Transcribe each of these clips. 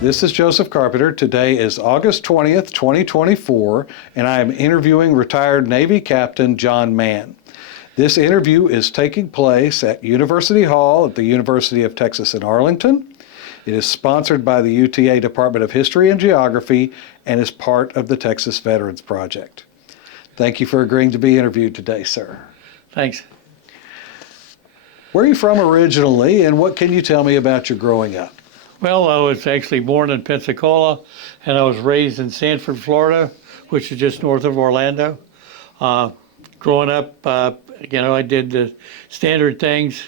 This is Joseph Carpenter. Today is August 20th, 2024, and I am interviewing retired Navy Captain John Mann. This interview is taking place at University Hall at the University of Texas at Arlington. It is sponsored by the UTA Department of History and Geography and is part of the Texas Veterans Project. Thank you for agreeing to be interviewed today, sir. Thanks. Where are you from originally, and what can you tell me about your growing up? Well, I was actually born in Pensacola, and I was raised in Sanford, Florida, which is just north of Orlando. Growing up, I did the standard things.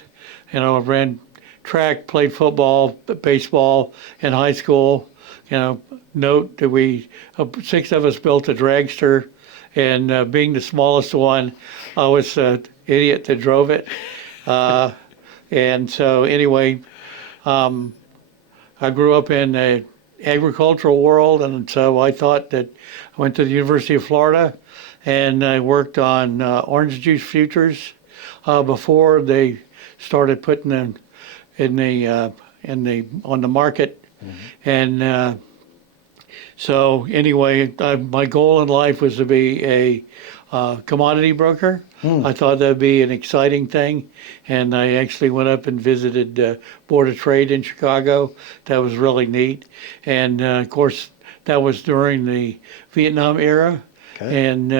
I ran track, played football, baseball in high school. Note that 6 of us built a dragster, and being the smallest one, I was the idiot that drove it. And so anyway, I grew up in an agricultural world, and so I thought that I went to the University of Florida, and I worked on orange juice futures before they started putting them on the market. Mm-hmm. And so anyway, my goal in life was to be a commodity broker. I thought that'd be an exciting thing, and I actually went up and visited Board of Trade in Chicago. That was really neat, and of course that was during the Vietnam era. Okay. And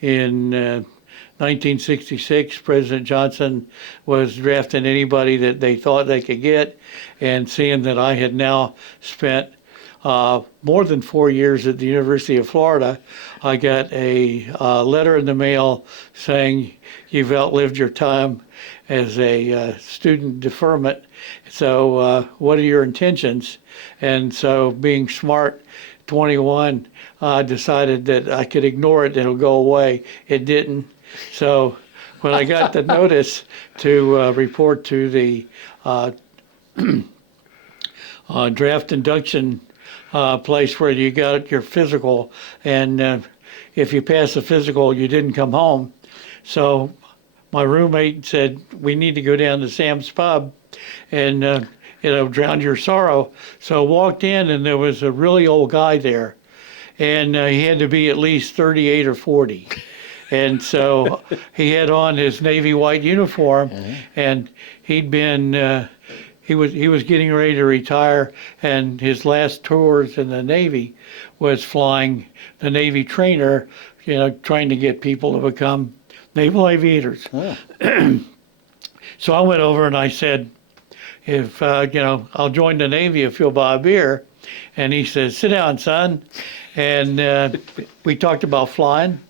in 1966, President Johnson was drafting anybody that they thought they could get, and seeing that I had now spent more than 4 years at the University of Florida, I got a letter in the mail saying, "You've outlived your time as a student deferment, so what are your intentions?" And so, being smart, 21, I decided that I could ignore it and it'll go away. It didn't. So when I got the notice to report to the draft induction place where you got your physical, and if you passed the physical, you didn't come home. So my roommate said, "We need to go down to Sam's Pub and drown your sorrow." So I walked in, and there was a really old guy there, and he had to be at least 38 or 40. And so he had on his Navy white uniform, and he'd been he was getting ready to retire, and his last tours in the Navy was flying the Navy trainer, trying to get people to become naval aviators. Oh. So I went over and I said, "If I'll join the Navy if you'll buy a beer." And he said, "Sit down, son." And we talked about flying.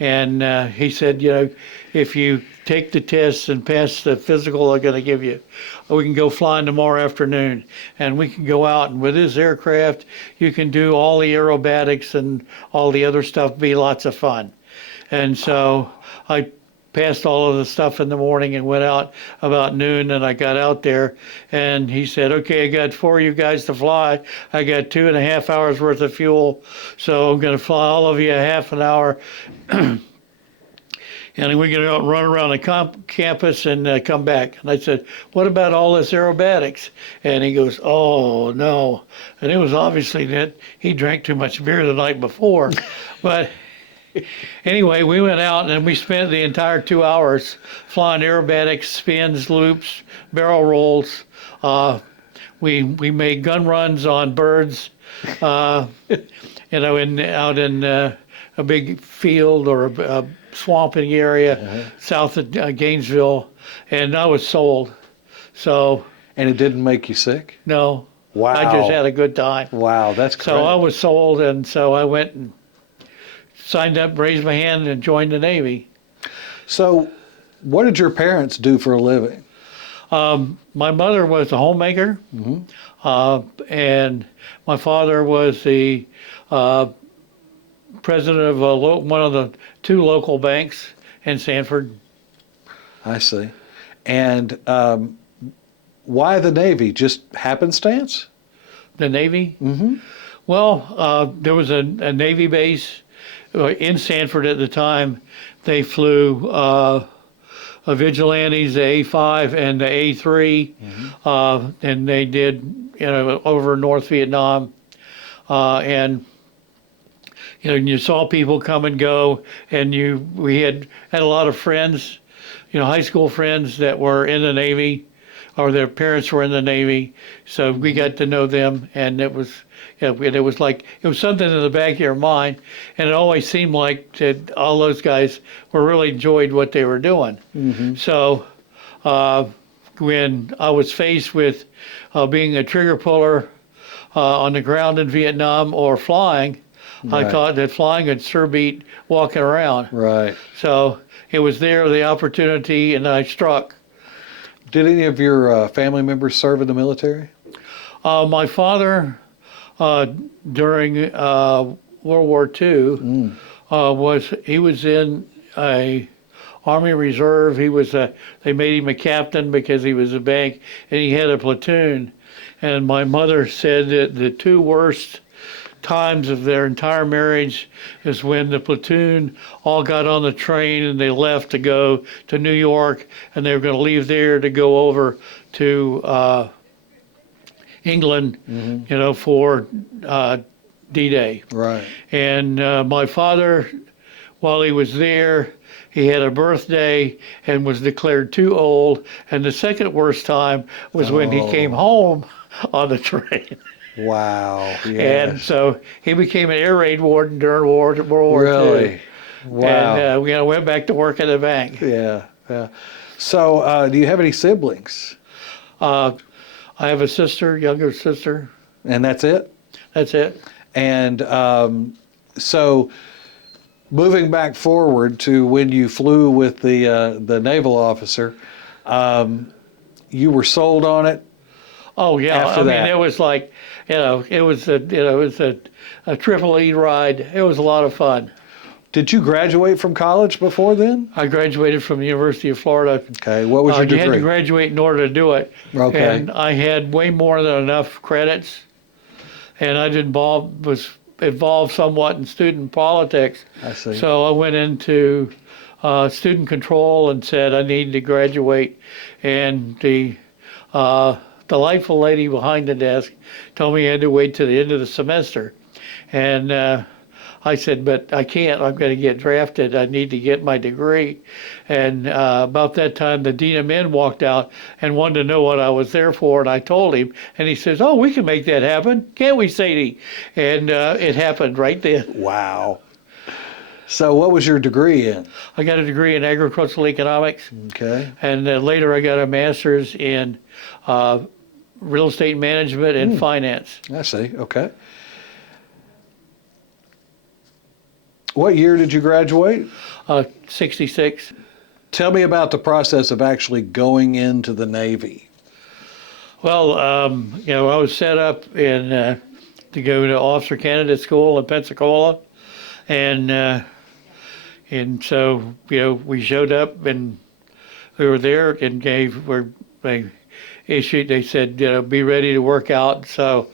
And he said, "If you take the tests and pass the physical they're going to give you, we can go flying tomorrow afternoon, and we can go out, and with this aircraft, you can do all the aerobatics and all the other stuff, be lots of fun." And so I passed all of the stuff in the morning and went out about noon, and I got out there, and he said, "Okay, I got 4 of you guys to fly. I got 2.5 hours worth of fuel, so I'm going to fly all of you a half an hour." And we're going to run around the campus and come back. And I said, "What about all this aerobatics?" And he goes, "Oh, no." And it was obviously that he drank too much beer the night before. But anyway, we went out and we spent the entire 2 hours flying aerobatics, spins, loops, barrel rolls. We made gun runs on birds, out in a big field or a swamping area south of Gainesville, and I was sold. So. And it didn't make you sick? No. Wow. I just had a good time. Wow, that's great. So I was sold, and so I went and signed up, raised my hand, and joined the Navy. So what did your parents do for a living? My mother was a homemaker, and my father was the president of one of the 2 local banks in Sanford. I see. And why the Navy? Just happenstance? The Navy? Mm-hmm. Well, there was a Navy base in Sanford at the time. They flew Vigilantes, the A5 and the A3, and they did over North Vietnam, and you saw people come and go, and we had a lot of friends, high school friends that were in the Navy, or their parents were in the Navy, so we got to know them, and it was something in the back of your mind, and it always seemed like that all those guys were really enjoyed what they were doing. Mm-hmm. So when I was faced with being a trigger puller on the ground in Vietnam or flying, I Right. thought that flying would sure beat walking around. Right. So it was there, the opportunity, and I struck. Did any of your family members serve in the military? My father, during World War II, he was in a Army Reserve. They made him a captain because he was a bank, and he had a platoon. And my mother said that the two worst times of their entire marriage is when the platoon all got on the train and they left to go to New York, and they were going to leave there to go over to England, for D-Day. Right. And my father, while he was there, he had a birthday and was declared too old. And the second worst time was when he came home on the train. Wow. And Yes. so he became an air raid warden during World War Really? II. Wow. And went back to work at the bank. Yeah. Yeah. So, do you have any siblings? I have a sister, younger sister. And that's it? That's it. And so, moving back forward to when you flew with the naval officer, you were sold on it. Oh yeah, After I mean that. it was like, it was a triple E ride. It was a lot of fun. Did you graduate from college before then? I graduated from the University of Florida. Okay. What was your You had to degree? graduate in order to do it. Okay. And I had way more than enough credits, and I was involved somewhat in student politics. I see. So I went into student control and said I needed to graduate, and the delightful lady behind the desk told me I had to wait till the end of the semester, and I said, but I can't. I'm going to get drafted. I need to get my degree. And about that time, the dean of men walked out and wanted to know what I was there for. And I told him, and he says, "Oh, we can make that happen, can't we, Sadie?" And it happened right then. Wow. So, what was your degree in? I got a degree in agricultural economics, Okay. and later I got a master's in real estate management and finance. I see. Okay. What year did you graduate? 66. Tell me about the process of actually going into the Navy. Well, I was set up to go to officer candidate school in Pensacola, and so we showed up and we were there and they said be ready to work out. So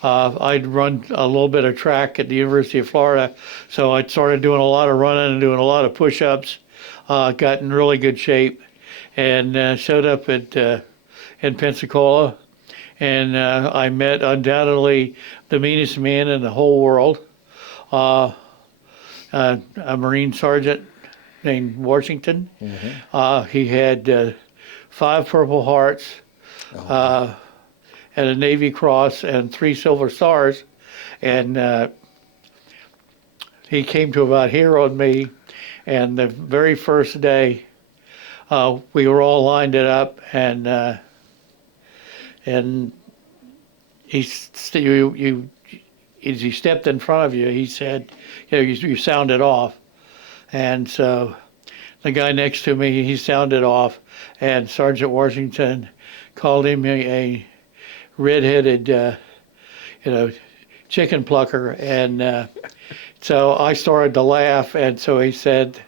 I'd run a little bit of track at the University of Florida, so I started doing a lot of running and doing a lot of push-ups. Got in really good shape, and showed up in Pensacola, and I met undoubtedly the meanest man in the whole world, a Marine sergeant named Washington. He had 5 Purple Hearts, and a Navy Cross and 3 Silver Stars, and he came to about here on me, and the very first day we were all lined it up, and he as he stepped in front of you, he said, you sounded off, and so the guy next to me, he sounded off, and Sergeant Washington called him a redheaded, chicken plucker, and so I started to laugh, and so he said,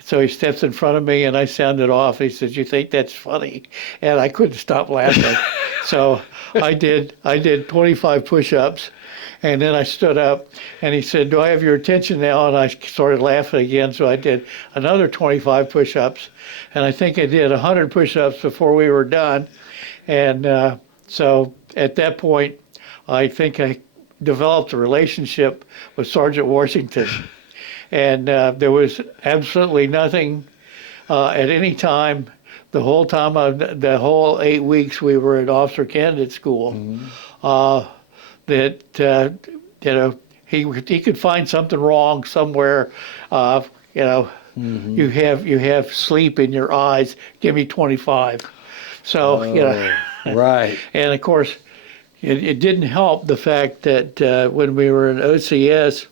so he steps in front of me, and I sounded off. He says, "You think that's funny?" And I couldn't stop laughing. So I did 25 push-ups, and then I stood up, and he said, "Do I have your attention now?" And I started laughing again, so I did another 25 push-ups, and I think I did 100 push-ups before we were done, and so at that point, I think I developed a relationship with Sergeant Washington. And there was absolutely nothing at any time, the whole time, the whole 8 weeks we were at officer candidate school, that, he could find something wrong somewhere, you have sleep in your eyes, give me 25. So, Right. and of course, it didn't help the fact that when we were in OCS,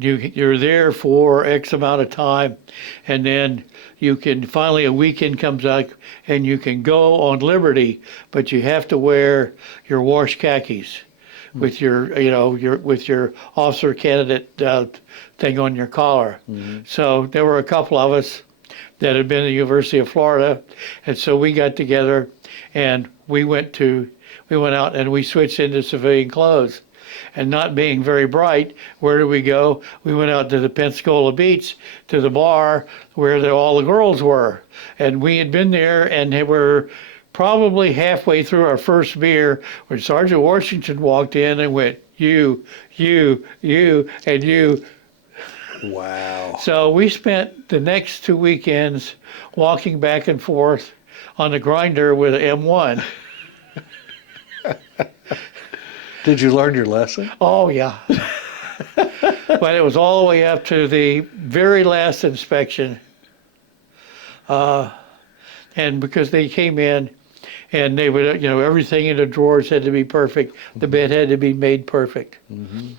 you're there for X amount of time, and then you can finally a weekend comes up and you can go on liberty, but you have to wear your wash khakis with your with your officer candidate thing on your collar. So there were a couple of us that had been at the University of Florida, and so we got together and we went out and we switched into civilian clothes. And not being very bright, where did we go? We went out to the Pensacola Beach, to the bar where all the girls were. And we had been there, and they were probably halfway through our first beer when Sergeant Washington walked in and went, you, and you. Wow. So we spent the next 2 weekends walking back and forth on the grinder with an M1. Did you learn your lesson? Oh, yeah. But it was all the way up to the very last inspection. And because they came in and they would, everything in the drawers had to be perfect. The bed had to be made perfect. And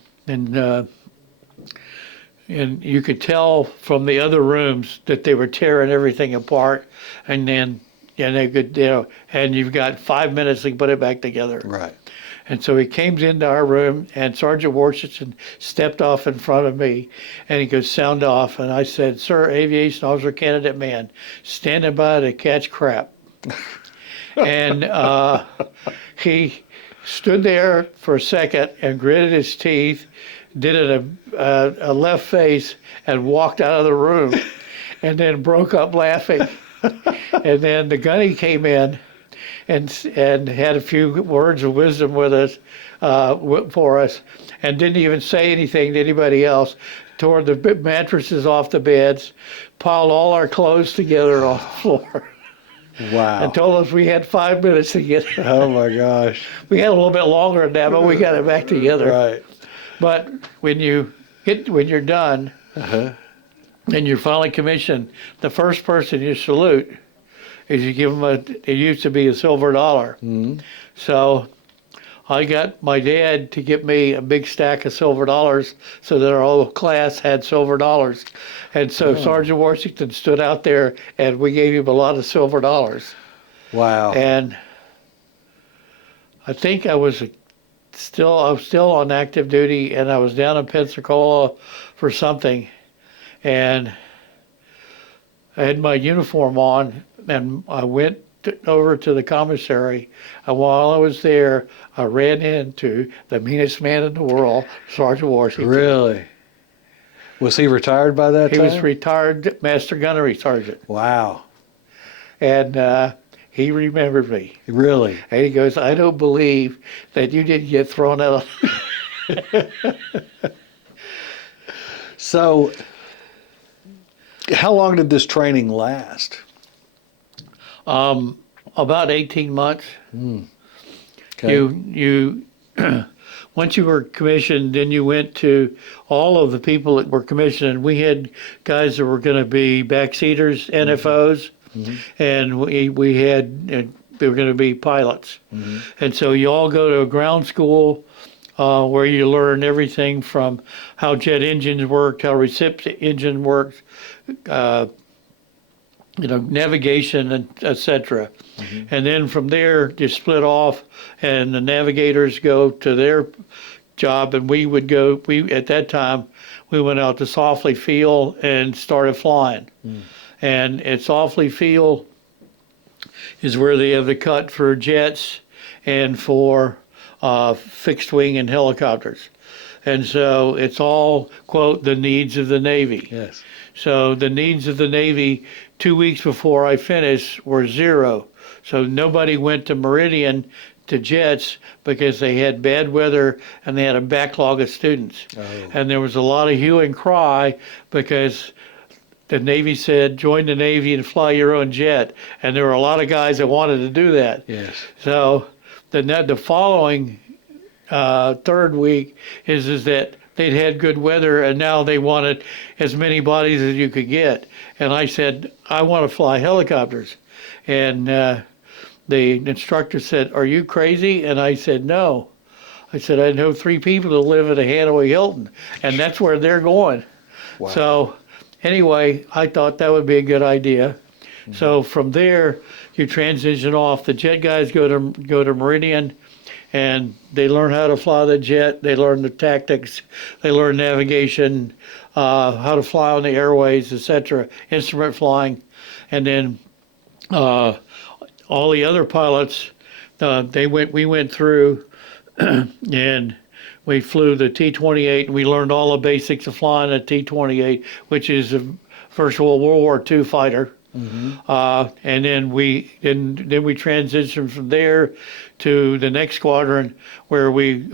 you could tell from the other rooms that they were tearing everything apart. And then, they could, and you've got 5 minutes to put it back together. Right. And so he came into our room, and Sergeant Washington stepped off in front of me, and he goes, sound off. And I said, sir, aviation officer candidate man, standing by to catch crap. And he stood there for a second and gritted his teeth, did a left face, and walked out of the room, and then broke up laughing. And then the gunny came in and had a few words of wisdom with us, for us, and didn't even say anything to anybody else. Tore the mattresses off the beds, piled all our clothes together on the floor. Wow. And told us we had 5 minutes to get it. Oh my gosh. We had a little bit longer than that, but we got it back together. Right. But when you're done, and you're finally commissioned, the first person you salute is you give them it used to be a silver dollar. So I got my dad to get me a big stack of silver dollars so that our whole class had silver dollars. And so Sergeant Washington stood out there and we gave him a lot of silver dollars. Wow. And I think I was still on active duty, and I was down in Pensacola for something, and I had my uniform on, and I went over to the commissary, and while I was there, I ran into the meanest man in the world, Sergeant Washington. Really? Was he retired by that time? He was retired Master Gunnery Sergeant. Wow. And he remembered me. Really? And he goes, I don't believe that you didn't get thrown out. So, how long did this training last? About 18 months. Okay. You once you were commissioned, then you went to all of the people that were commissioned. And we had guys that were going to be backseaters, NFOs, and we had they were going to be pilots. And so you all go to a ground school where you learn everything from how jet engines worked, how recip engine works, navigation, and etc. And then from there, you split off, and the navigators go to their job, and we would go. At that time, we went out to Softly Field and started flying. And at Softly Field is where they have the cut for jets and for fixed wing and helicopters. And so it's all, quote, the needs of the Navy. Yes. So the needs of the Navy 2 weeks before I finished were zero. So nobody went to Meridian to jets because they had bad weather and they had a backlog of students. Oh. And there was a lot of hue and cry because the Navy said, join the Navy and fly your own jet. And there were a lot of guys that wanted to do that. Yes. So the following third week is that they'd had good weather and now they wanted as many bodies as you could get. And I said, I want to fly helicopters. And the instructor said, are you crazy? And I said, no. I said, I know 3 people who live at a Hanoi Hilton, and that's where they're going. Wow. So anyway, I thought that would be a good idea. Mm-hmm. So from there, you transition off. The jet guys go to Meridian, and they learn how to fly the jet. They learn the tactics. They learn navigation, how to fly on the airways, etc., instrument flying. And then all the other pilots, we went through, and we flew the T-28, and we learned all the basics of flying a T-28, which is a virtual World War II fighter. Mm-hmm. And then we transitioned from there to the next squadron, where we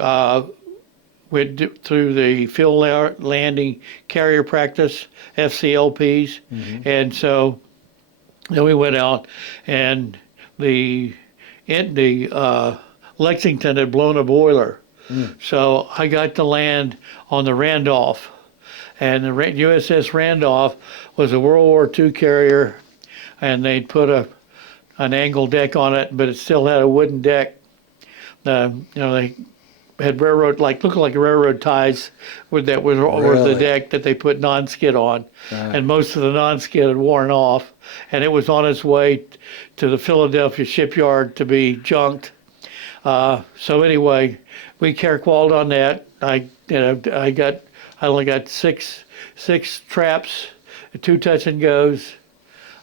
went through the field landing carrier practice, FCLPs, mm-hmm. And so then we went out, and the Lexington had blown a boiler. Mm. So I got to land on the Randolph, and the USS Randolph was a World War II carrier, and they'd put an angled deck on it, but it still had a wooden deck. They had looked like railroad ties were the deck that they put non-skid on, right. And most of the non-skid had worn off, and it was on its way to the Philadelphia shipyard to be junked. So anyway, we carqualled on that. I only got six traps, 2 touch and goes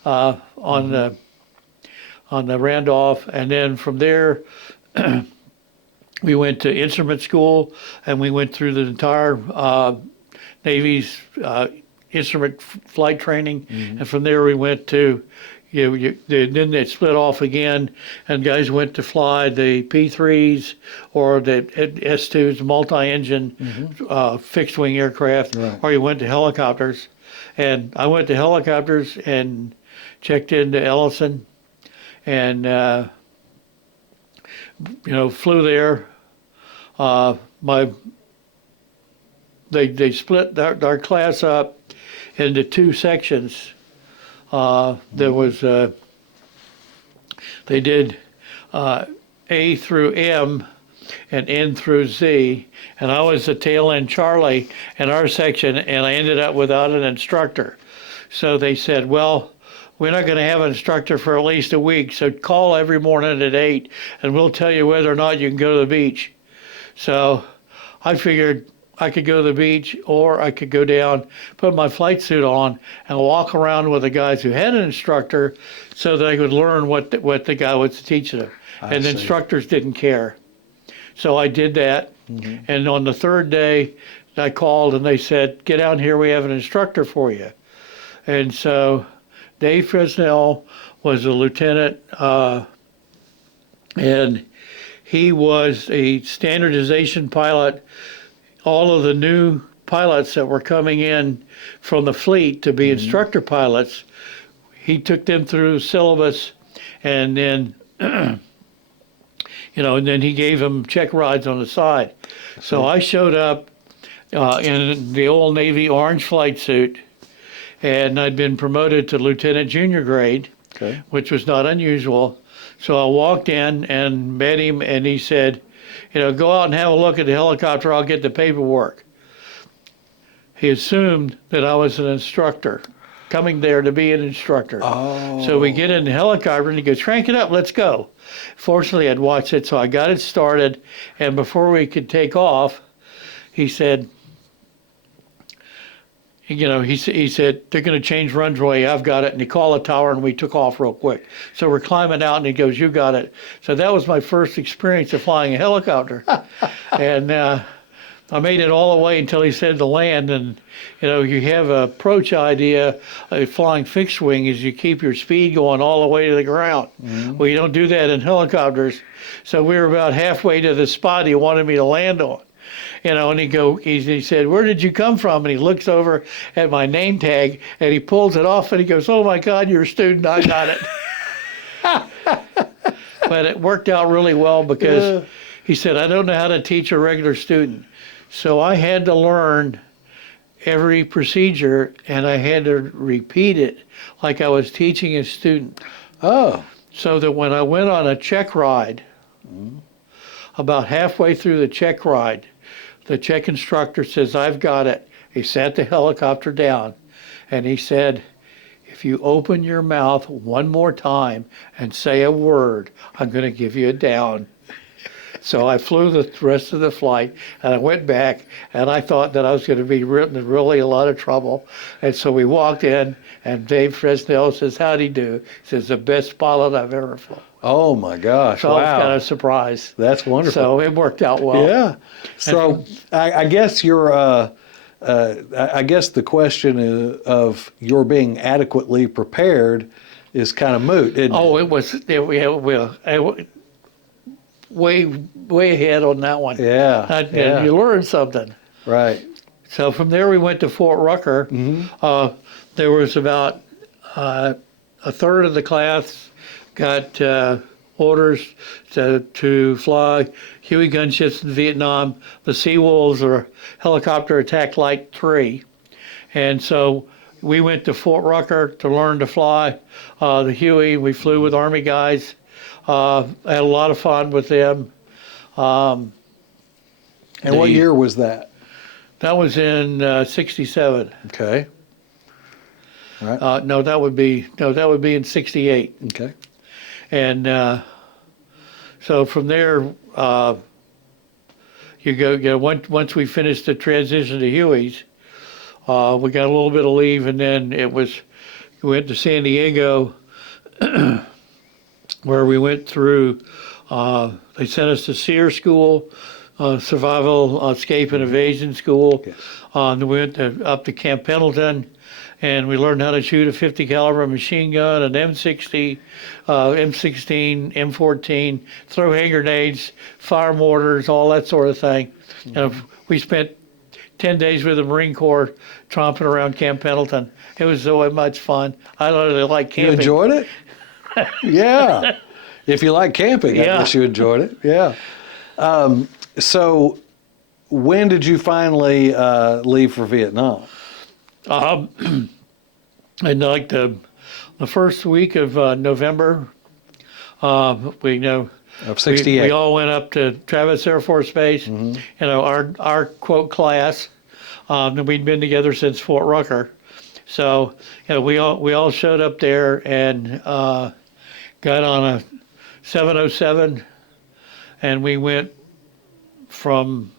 on the Randolph, and then from there we went to instrument school, and we went through the entire Navy's instrument flight training, mm-hmm. And from there we went to. Then they split off again, and guys went to fly the P3s or the S2s, multi-engine, mm-hmm. Fixed-wing aircraft, right. Or you went to helicopters. And I went to helicopters and checked into Ellison, and flew there. They split our class up into 2 sections. There was they did A through M and N through Z, and I was the tail end Charlie in our section, and I ended up without an instructor. So they said, well, we're not going to have an instructor for at least a week, so call every morning at 8, and we'll tell you whether or not you can go to the beach. So I figured I could go to the beach, or I could go down, put my flight suit on, and walk around with the guys who had an instructor, so that I could learn what the guy was teaching them. And the instructors didn't care. So I did that, mm-hmm. And on the 3rd day, I called and they said, get out here, we have an instructor for you. And so Dave Fresnel was a lieutenant, and he was a standardization pilot. All of the new pilots that were coming in from the fleet to be mm-hmm. instructor pilots, he took them through the syllabus, and then, and then he gave them check rides on the side. So I showed up in the old Navy orange flight suit, and I'd been promoted to lieutenant junior grade, okay. Which was not unusual. So I walked in and met him, and he said, go out and have a look at the helicopter, I'll get the paperwork. He assumed that I was an instructor, coming there to be an instructor. Oh. So we get in the helicopter, and he goes, crank it up, let's go. Fortunately, I'd watched it, so I got it started, and before we could take off, he said, he said, they're going to change runway, I've got it. And he called the tower, and we took off real quick. So we're climbing out, and he goes, you got it. So that was my first experience of flying a helicopter. And I made it all the way until he said to land, and you have a approach idea. A flying fixed wing is you keep your speed going all the way to the ground. Well, you don't do that in helicopters. So we were about halfway to the spot he wanted me to land on. And he said, "Where did you come from?" And he looks over at my name tag and he pulls it off and he goes, "Oh my God, you're a student. I got it." But it worked out really well because he said, "I don't know how to teach a regular student." So I had to learn every procedure and I had to repeat it like I was teaching a student. Oh. So that when I went on a check ride, about halfway through the check ride, the check instructor says, "I've got it." He sat the helicopter down and he said, "If you open your mouth one more time and say a word, I'm going to give you a down." So I flew the rest of the flight and I went back and I thought that I was going to be in really a lot of trouble. And so we walked in and Dave Fresnel says, "How'd he do?" He says, "The best pilot I've ever flown." Oh my gosh! So I was Wow, kind of surprised. that's wonderful. So it worked out well. Yeah. So I guess I guess the question of your being adequately prepared is kind of moot. Oh, it was way ahead on that one. Yeah. And you learned something. Right. So from there we went to Fort Rucker. There was about a third of the class got orders to fly Huey gunships in Vietnam. The Seawolves are Helicopter Attack Light 3. And so we went to Fort Rucker to learn to fly the Huey. We flew with Army guys. Had a lot of fun with them. And what year was that? That was in 67. Okay. Right. No, that would be in 68. Okay. And so from there, once we finished the transition to Hueys, we got a little bit of leave, and then we went to San Diego, where we went through. They sent us to SEER school, Survival, Escape, and Evasion school. Yes. And we went up to Camp Pendleton. And we learned how to shoot a 50 caliber machine gun, an M60, M16, M14, throw hand grenades, fire mortars, all that sort of thing. And we spent 10 days with the Marine Corps tromping around Camp Pendleton. It was so much fun. I really like camping. You enjoyed it? Yeah. If you like camping, I guess you enjoyed it. Yeah. So when did you finally leave for Vietnam? And like the first week of November, Of 68. we all went up to Travis Air Force Base. Our quote class, and we'd been together since Fort Rucker. So we all showed up there and got on a 707, and we went from.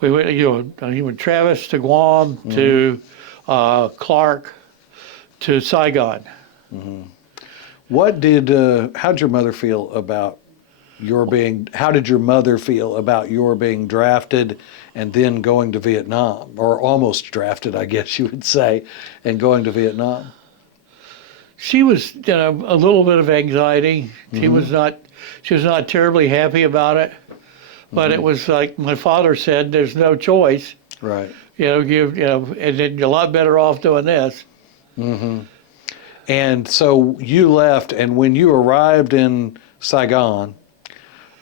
We went, Travis to Guam, to Clark, to Saigon. How'd your mother feel about how did your mother feel about your being drafted and then going to Vietnam, or almost drafted, I guess you would say, and going to Vietnam? She was, a little bit of anxiety. She was not terribly happy about it. But it was like my father said, there's no choice. Right. And then you're a lot better off doing this. And so you left, and when you arrived in Saigon,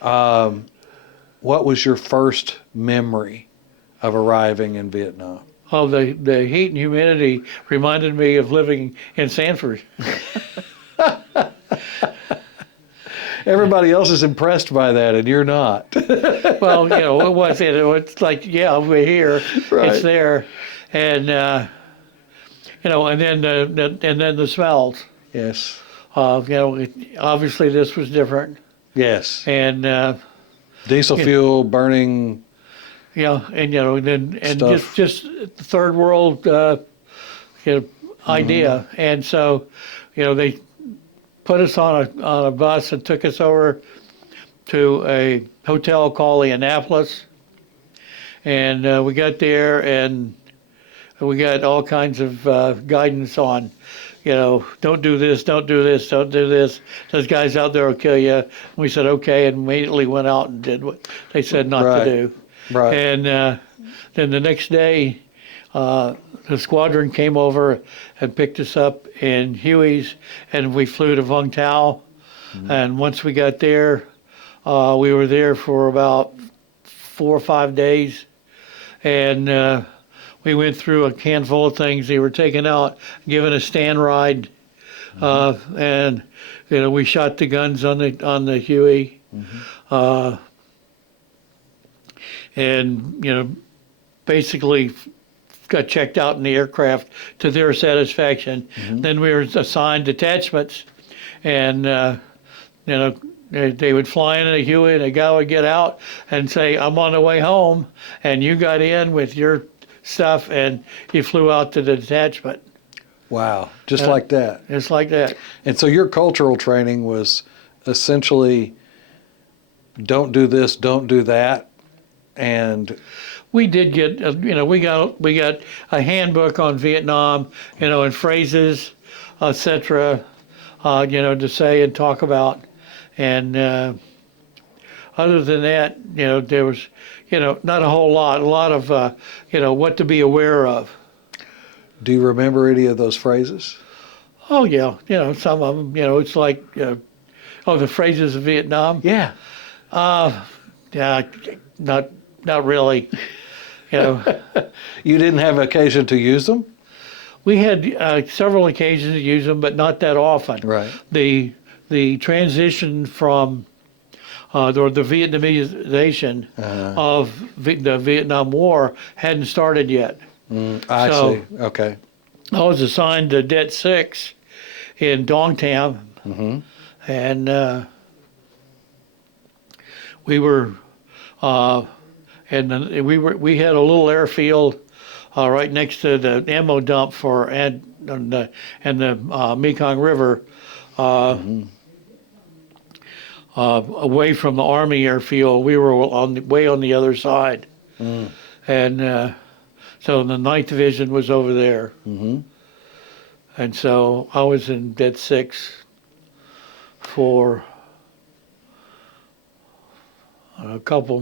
what was your first memory of arriving in Vietnam? Oh, the heat and humidity reminded me of living in Sanford. Everybody else is impressed by that, and you're not. Well, it's like, we're here, Right. It's there, and and then the smells. Yes. Obviously this was different, Yes. and Diesel fuel burning. and Stuff. just the third world idea, and so they put us on a bus and took us over to a hotel called the Annapolis, and we got there and we got all kinds of guidance on, don't do this, don't do this, don't do this. Those guys out there will kill you. We said okay, and immediately went out and did what they said not Right. to do. Right. And then the next day, the squadron came over and picked us up in Huey's, and we flew to Vung Tau. And once we got there, we were there for about 4 or 5 days, and we went through a handful of things. They were taken out, given a stand ride, and we shot the guns on the Huey, and basically got checked out in the aircraft to their satisfaction. Then we were assigned detachments, and they would fly in a Huey, and a guy would get out and say, "I'm on the way home," and you got in with your stuff and you flew out to the detachment. Wow. Just like that. Just like that. And so your cultural training was essentially don't do this, don't do that. And We did get, we got a handbook on Vietnam, and phrases, etc., to say and talk about. And other than that, there was, not a whole lot. A lot of, what to be aware of. do you remember any of those phrases? Oh yeah, some of them. It's like, the phrases of Vietnam. Yeah. Yeah, not really. You didn't have occasion to use them? We had several occasions to use them, but not that often. Right. The transition from the Vietnamization of the Vietnam War hadn't started yet. I So- see. Okay. I was assigned to Det 6 in Dong Tam, and we were, we had a little airfield right next to the ammo dump and the Mekong River, away from the Army airfield. We were way on the other side, and so the 9th Division was over there, and så I was in Det 6 for a couple,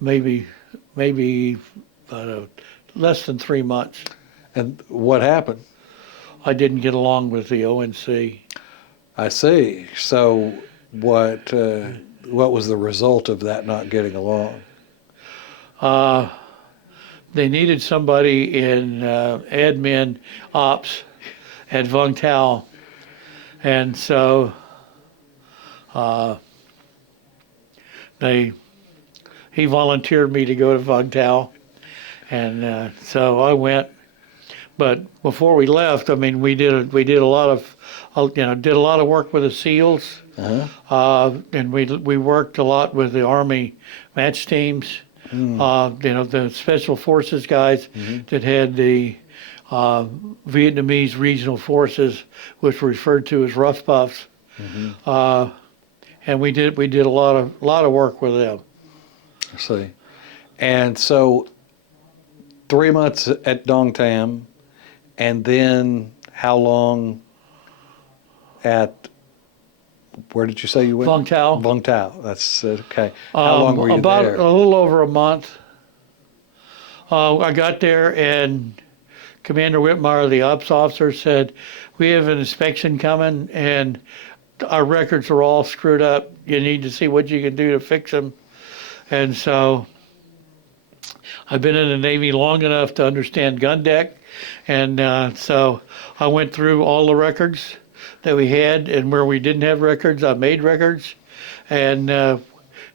maybe less than 3 months. And what happened? I didn't get along with the ONC. I see. So what was the result of that not getting along? They needed somebody in admin ops at Vung Tau, and so he volunteered me to go to Vung Tau, and so I went. But before we left, we did a lot of work with the SEALs, and we worked a lot with the Army match teams. The Special Forces guys that had the Vietnamese regional forces, which were referred to as Rough Puffs, and we did a lot of work with them. I see. And so 3 months at Dong Tam, and then how long at, where did you say you went? Vung Tau. Vung Tau. That's okay. How long were you about there? a little over a month. I got there and Commander Whitmire, the ops officer, said, "We have an inspection coming and our records are all screwed up. You need to see what you can do to fix them." And so I've been in the Navy long enough to understand gun deck, and so I went through all the records that we had, and where we didn't have records, I made records, and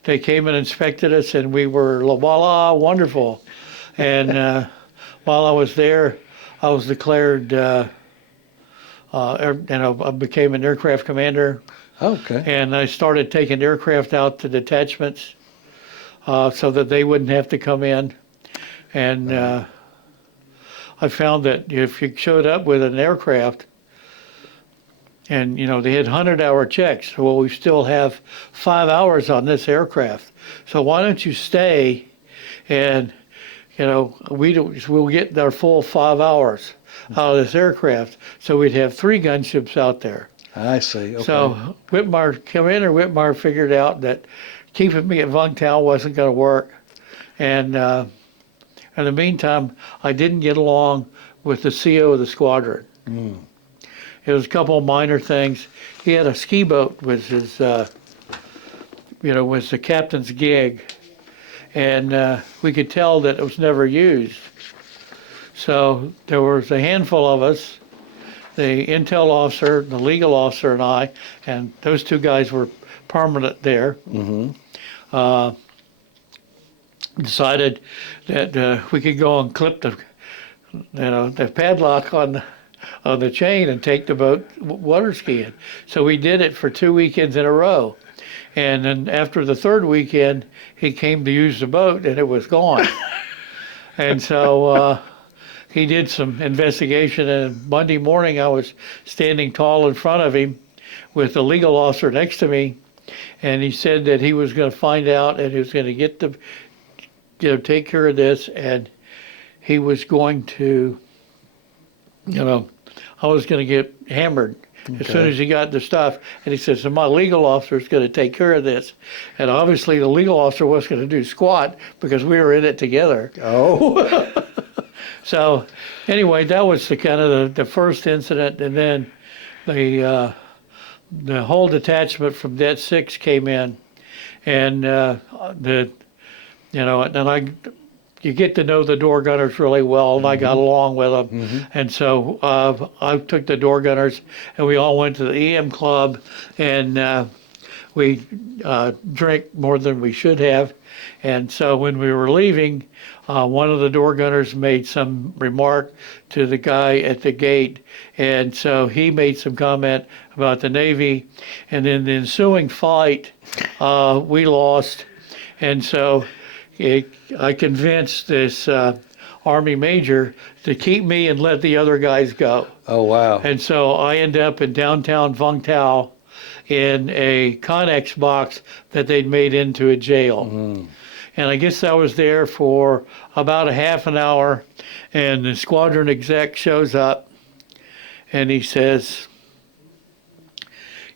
they came and inspected us, and we were, voila, wonderful. And while I was there, I was declared, I became an aircraft commander, Okay. and I started taking aircraft out to detachments so that they wouldn't have to come in. And I found that if you showed up with an aircraft And, they had 100-hour checks. Well, we still have 5 hours on this aircraft. So why don't you stay and, we'll get our full 5 hours out of this aircraft. So we'd have 3 gunships out there. I see. Okay. So Commander Whitmire figured out that keeping me at Vungtau wasn't going to work. And in the meantime, I didn't get along with the CO of the squadron. It was a couple of minor things. He had a ski boat was his, was the captain's gig, and we could tell that it was never used. So there was a handful of us, the intel officer, the legal officer, and I, and those 2 guys were permanent there. Decided that we could go and clip the padlock on the chain and take the boat water skiing. So we did it for 2 weekends in a row. And then after the 3rd weekend, he came to use the boat and it was gone. And so he did some investigation, and Monday morning I was standing tall in front of him with the legal officer next to me, and he said that he was going to find out and he was going to get take care of this, and he was going to, I was going to get hammered as soon as he got the stuff. And he says, so my legal officer is going to take care of this. And obviously the legal officer wasn't going to do squat because we were in it together. Oh. So anyway, that was the kind of the first incident. And then the whole detachment from Det 6 came in, and you get to know the door gunners really well, and I got along with them. And so I took the door gunners, and we all went to the EM club, and we drank more than we should have. And so when we were leaving, one of the door gunners made some remark to the guy at the gate, and so he made some comment about the Navy. And in the ensuing fight, we lost, and so I convinced this Army major to keep me and let the other guys go. Oh, wow. And so I ended up in downtown Vungtau in a Connex box that they'd made into a jail. And I guess I was there for about a half an hour, and the squadron exec shows up, and he says,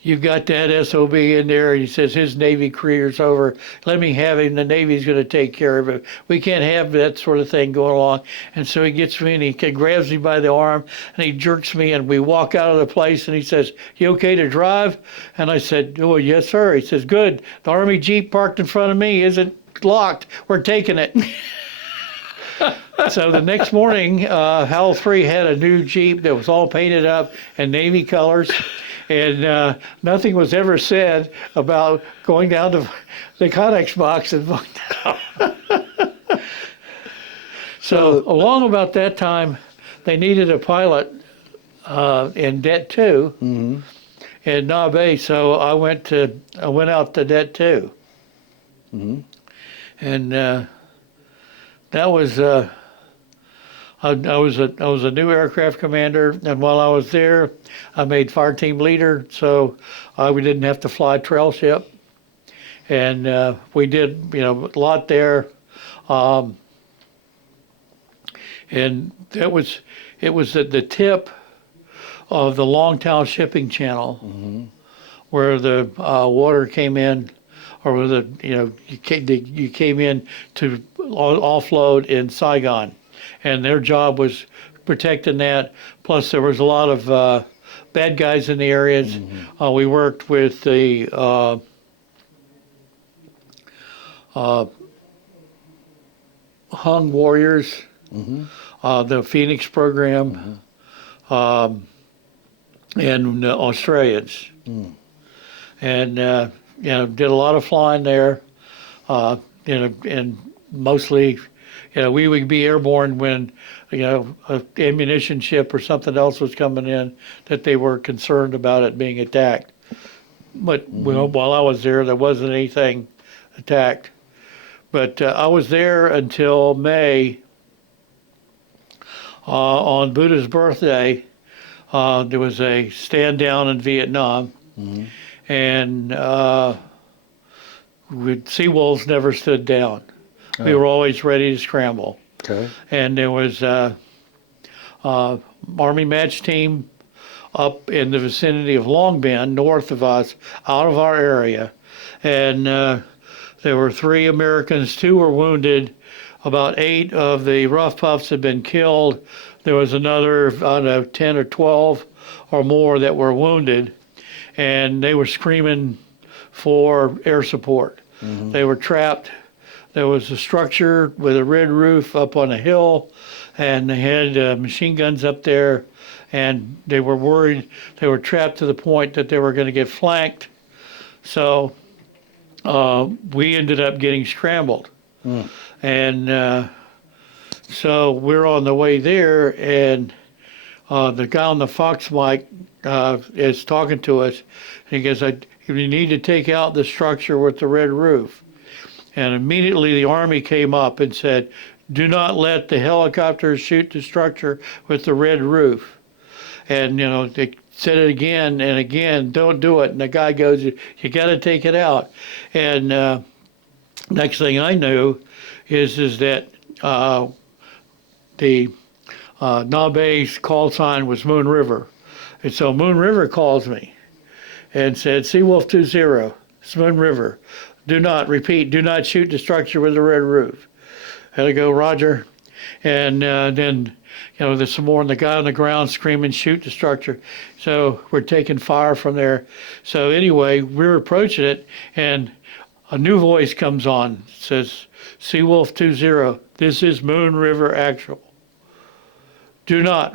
you've got that SOB in there, and he says his Navy career's over. Let me have him. The Navy's going to take care of it. We can't have that sort of thing going along. And so he gets me, and he grabs me by the arm, and he jerks me, and we walk out of the place, and he says, you okay to drive? And I said, oh, yes, sir. He says, good. The Army Jeep parked in front of me isn't locked. We're taking it. So the next morning, Howell 3 had a new Jeep that was all painted up in Navy colors. And nothing was ever said about going down to the Connex box and So along about that time, they needed a pilot in Det 2 in Nabe, so I went out to Det 2. And that was I was a new aircraft commander, and while I was there, I made fire team leader, so we didn't have to fly trail ship, and we did a lot there, and it was at the tip of the Longtown shipping channel, where the water came in, or where you came in to offload in Saigon. And their job was protecting that. Plus, there was a lot of bad guys in the areas. We worked with the Hung Warriors, the Phoenix program, and the Australians. And did a lot of flying there. And mostly. We would be airborne when, an ammunition ship or something else was coming in that they were concerned about it being attacked. But while I was there wasn't anything attacked. But I was there until May. On Buddha's birthday, There was a stand down in Vietnam, and sea wolves never stood down. We were always ready to scramble. Okay. And there was Army match team up in the vicinity of Long Bend, north of us, out of our area. And there were 3 Americans, 2 were wounded. About 8 of the rough puffs had been killed. There was another, I don't know, 10 or 12 or more that were wounded. And they were screaming for air support. They were trapped. There was a structure with a red roof up on a hill, and they had machine guns up there, and they were worried. They were trapped to the point that they were going to get flanked. So we ended up getting scrambled. And so we're on the way there, and the guy on the Fox mic is talking to us. He goes, "You need to take out the structure with the red roof." And immediately the Army came up and said, "Do not let the helicopters shoot the structure with the red roof." And, you know, they said it again and again, "Don't do it." And the guy goes, "You got to take it out." And next thing I knew is that the Nabe's call sign was Moon River. And so Moon River calls me and said, "Seawolf 20, it's Moon River. Do not shoot the structure with the red roof." And I go, "Roger." And then, you know, there's some more, and the guy on the ground screaming, "Shoot the structure." So we're taking fire from there. So anyway, we're approaching it, and a new voice comes on. It says, "Seawolf 20, this is Moon River Actual. Do not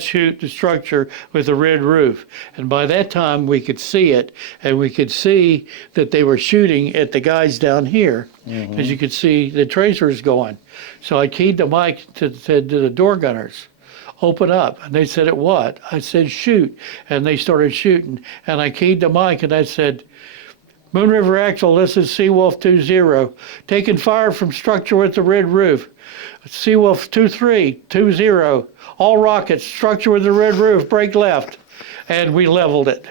shoot the structure with a red roof." And by that time, we could see it, and we could see that they were shooting at the guys down here, because you could see the tracers going. So I keyed the mic to the door gunners, "Open up." And they said, "At what?" I said, "Shoot." And they started shooting. And I keyed the mic, and I said, "Moon River Actual, this is Seawolf 20, taking fire from structure with the red roof. Seawolf 20, all rockets, structure with the red roof, break left." And we leveled it.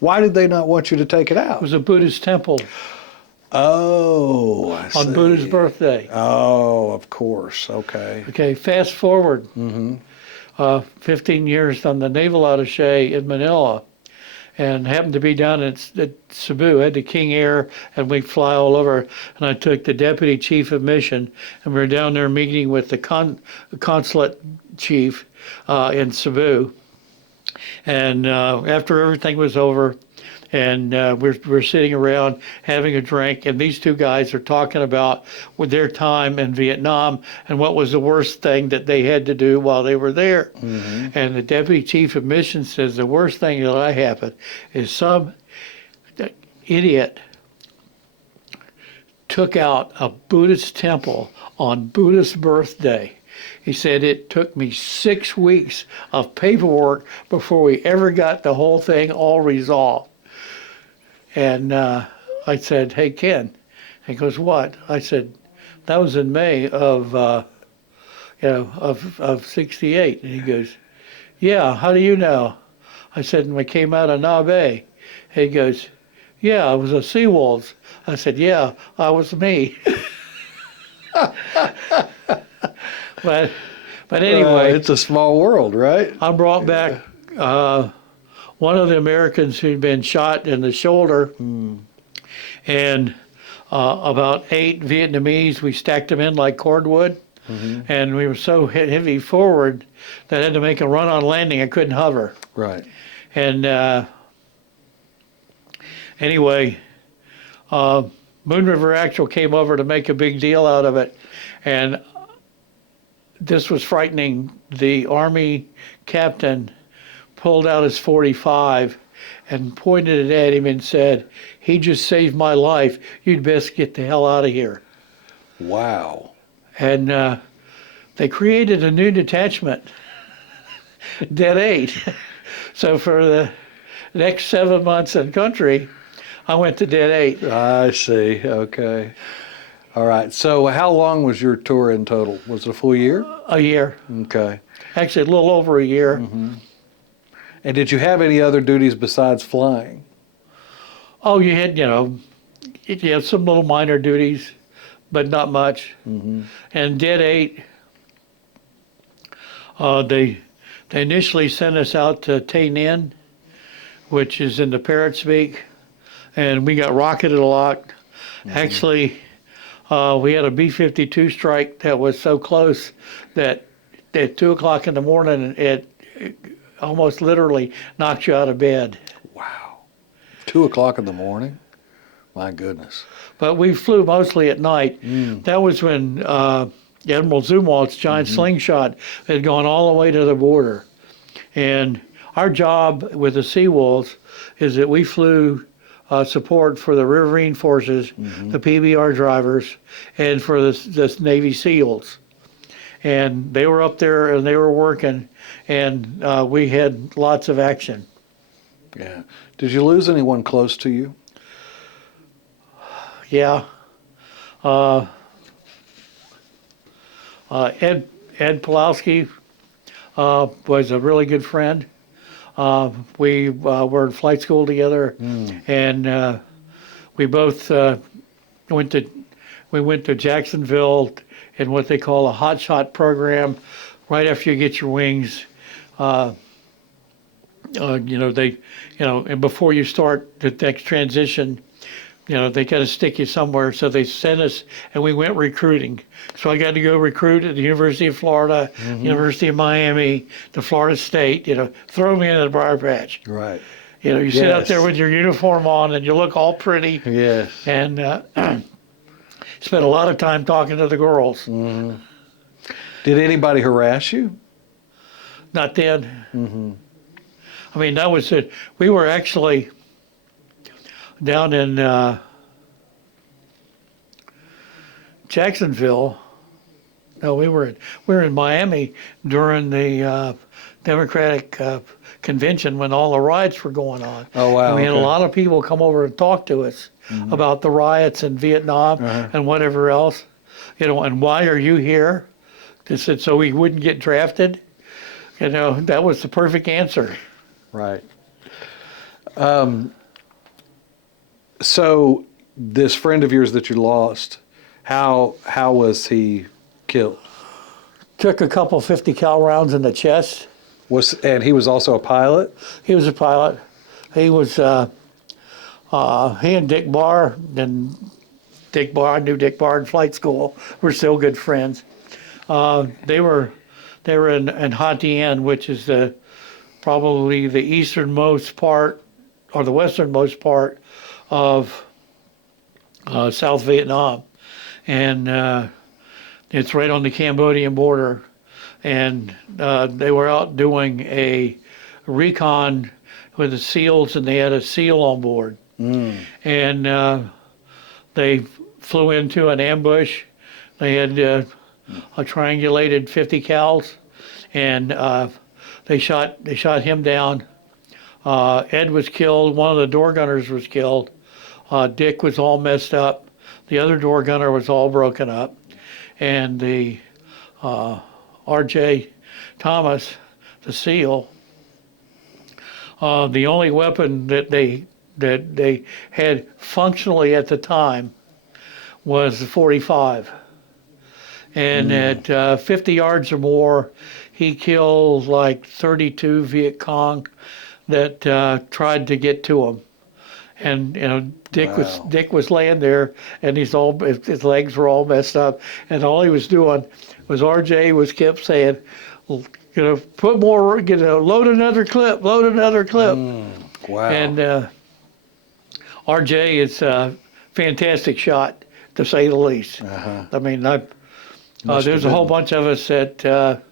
Why did they not want you to take it It out? was a Buddhist temple Oh, I see. on Buddha's birthday. Oh, of course. Okay. Okay, fast forward 15 years on the naval attaché in Manila, and happened to be down at Cebu. I had the King Air, and we fly all over. And I took the deputy chief of mission, and we were down there meeting with the consulate chief in Cebu. And after everything was over, and we're sitting around having a drink, and these 2 guys are talking about with their time in Vietnam and what was the worst thing that they had to do while they were there. And the deputy chief of mission says, "The worst thing that happened is some idiot took out a Buddhist temple on Buddha's birthday." He said, "It took me 6 weeks of paperwork before we ever got the whole thing all resolved." And I said, "Hey, Ken." He goes, "What?" I said, "That was in May of 68. And he goes, "Yeah, how do you know?" I said, "And we came out of Nabe." He goes, "Yeah, it was a Seawolves." I said, "Yeah, I was me." But anyway, it's a small world, right? I brought back one of the Americans who'd been shot in the shoulder, and about 8 Vietnamese. We stacked them in like cordwood, and we were so heavy forward that I had to make a run on landing. I couldn't hover. Right. And anyway, Moon River Actual came over to make a big deal out of it, and this was frightening. The Army captain pulled out his .45 and pointed it at him and said, "He just saved my life. You'd best get the hell out of here." Wow. And they created a new detachment, Det 8. So for the next 7 months in country, I went to Det 8. I see. Okay. All right. So how long was your tour in total? Was it a full year? A year. Okay. Actually, a little over a year. And did you have any other duties besides flying? Oh, you had, you had some little minor duties, but not much. And Dead 8, they initially sent us out to Tay Ninh, which is in the Parrot Speak, and we got rocketed a lot. Actually, we had a B-52 strike that was so close that at 2 o'clock in the morning, it almost literally knocked you out of bed. Wow. 2 o'clock in the morning? My goodness. But we flew mostly at night. That was when Admiral Zumwalt's giant slingshot had gone all the way to the border. And our job with the Seawolves is that we flew support for the riverine forces, the PBR drivers, and for the Navy SEALs. And they were up there and they were working, and we had lots of action. Yeah. Did you lose anyone close to you? Yeah. Ed Pulowski was a really good friend. We were in flight school together, and we both went to Jacksonville in what they call a hot shot program. Right after you get your wings, and before you start the next transition, they got to stick you somewhere. So they sent us, and we went recruiting. So I got to go recruit at the University of Florida, University of Miami, the Florida State. Throw me in the briar patch. Right. You sit out there with your uniform on, and you look all pretty. Yes. And spent a lot of time talking to the girls. Did anybody harass you? Not then. I mean, that was it. We were actually down in Jacksonville. No, we were in Miami during the Democratic convention when all the riots were going on. Oh, wow. And we had a okay. lot of people come over and talk to us about the riots in Vietnam and whatever else. And why are you here? They said so we wouldn't get drafted. That was the perfect answer. Right. So this friend of yours that you lost, how was he killed? Took a couple 50 cal rounds in the chest. And he was also a pilot? He was a pilot. He was he and Dick Barr, and I knew Dick Barr in flight school. We're still good friends. They were in Ha Tien, which is probably the easternmost part or the westernmost part of South Vietnam, and it's right on the Cambodian border. And they were out doing a recon with the SEALs, and they had a SEAL on board. And they flew into an ambush. They had a triangulated 50 cals, and they shot him down. Ed was killed. One of the door gunners was killed. Dick was all messed up. The other door gunner was all broken up, and the R.J. Thomas, the SEAL, the only weapon that they had functionally at the time was the .45. And at 50 yards or more, he killed like 32 Viet Cong that tried to get to him. And Dick was laying there, and his legs were all messed up, and all he was doing was RJ kept saying, put more, load another clip. Wow. And RJ is a fantastic shot, to say the least. I mean, there's a whole bunch of us that,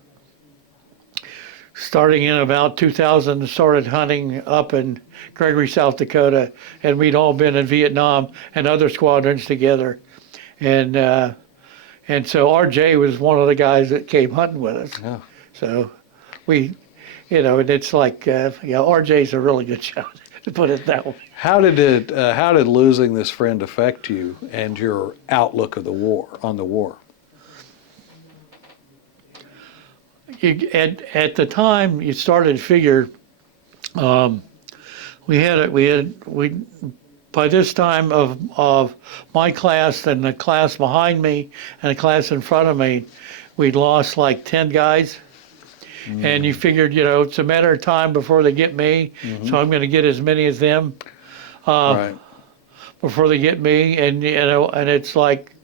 starting in about 2000, started hunting up in Gregory, South Dakota, and we'd all been in Vietnam and other squadrons together. And so RJ was one of the guys that came hunting with us. Yeah. So we, and it's like, RJ's a really good shot, to put it that way. How did losing this friend affect you and your outlook of the war on the war? At the time, you started to figure. We by this time of my class and the class behind me and the class in front of me, we'd lost like 10 guys. And you figured, it's a matter of time before they get me, so I'm going to get as many as them Right. before they get me. And and it's like,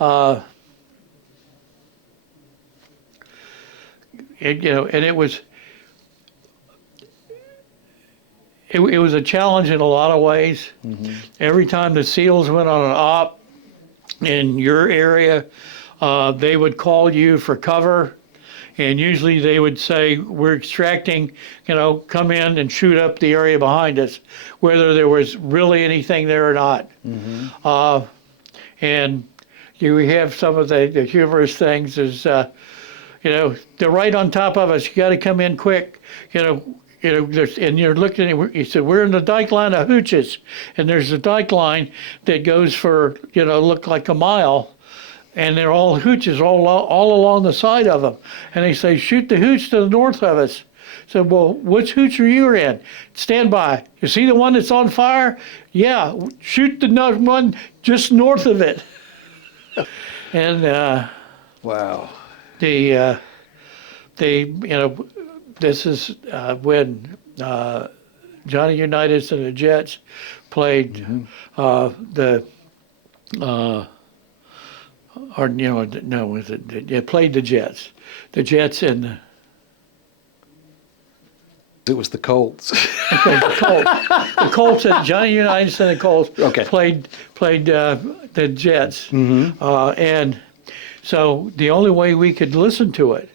and it was it was a challenge in a lot of ways. Every time the SEALs went on an op in your area, they would call you for cover. And usually they would say, we're extracting, come in and shoot up the area behind us, whether there was really anything there or not. And you have some of the humorous things is, they're right on top of us. You got to come in quick. And you're looking at, he said, we're in the dike line of hooches. And there's a dike line that goes for, look like a mile. And they're all hooches all along the side of them. And they say, shoot the hooch to the north of us. So, well, which hooch are you in? Stand by. You see the one that's on fire? Yeah, shoot the one just north of it. And Wow. this is when Johnny Unitas and the Jets played it played the Jets. The Jets and It was the Colts. the Colts. The Colts and Johnny Unitas and the Colts played the Jets. And so the only way we could listen to it,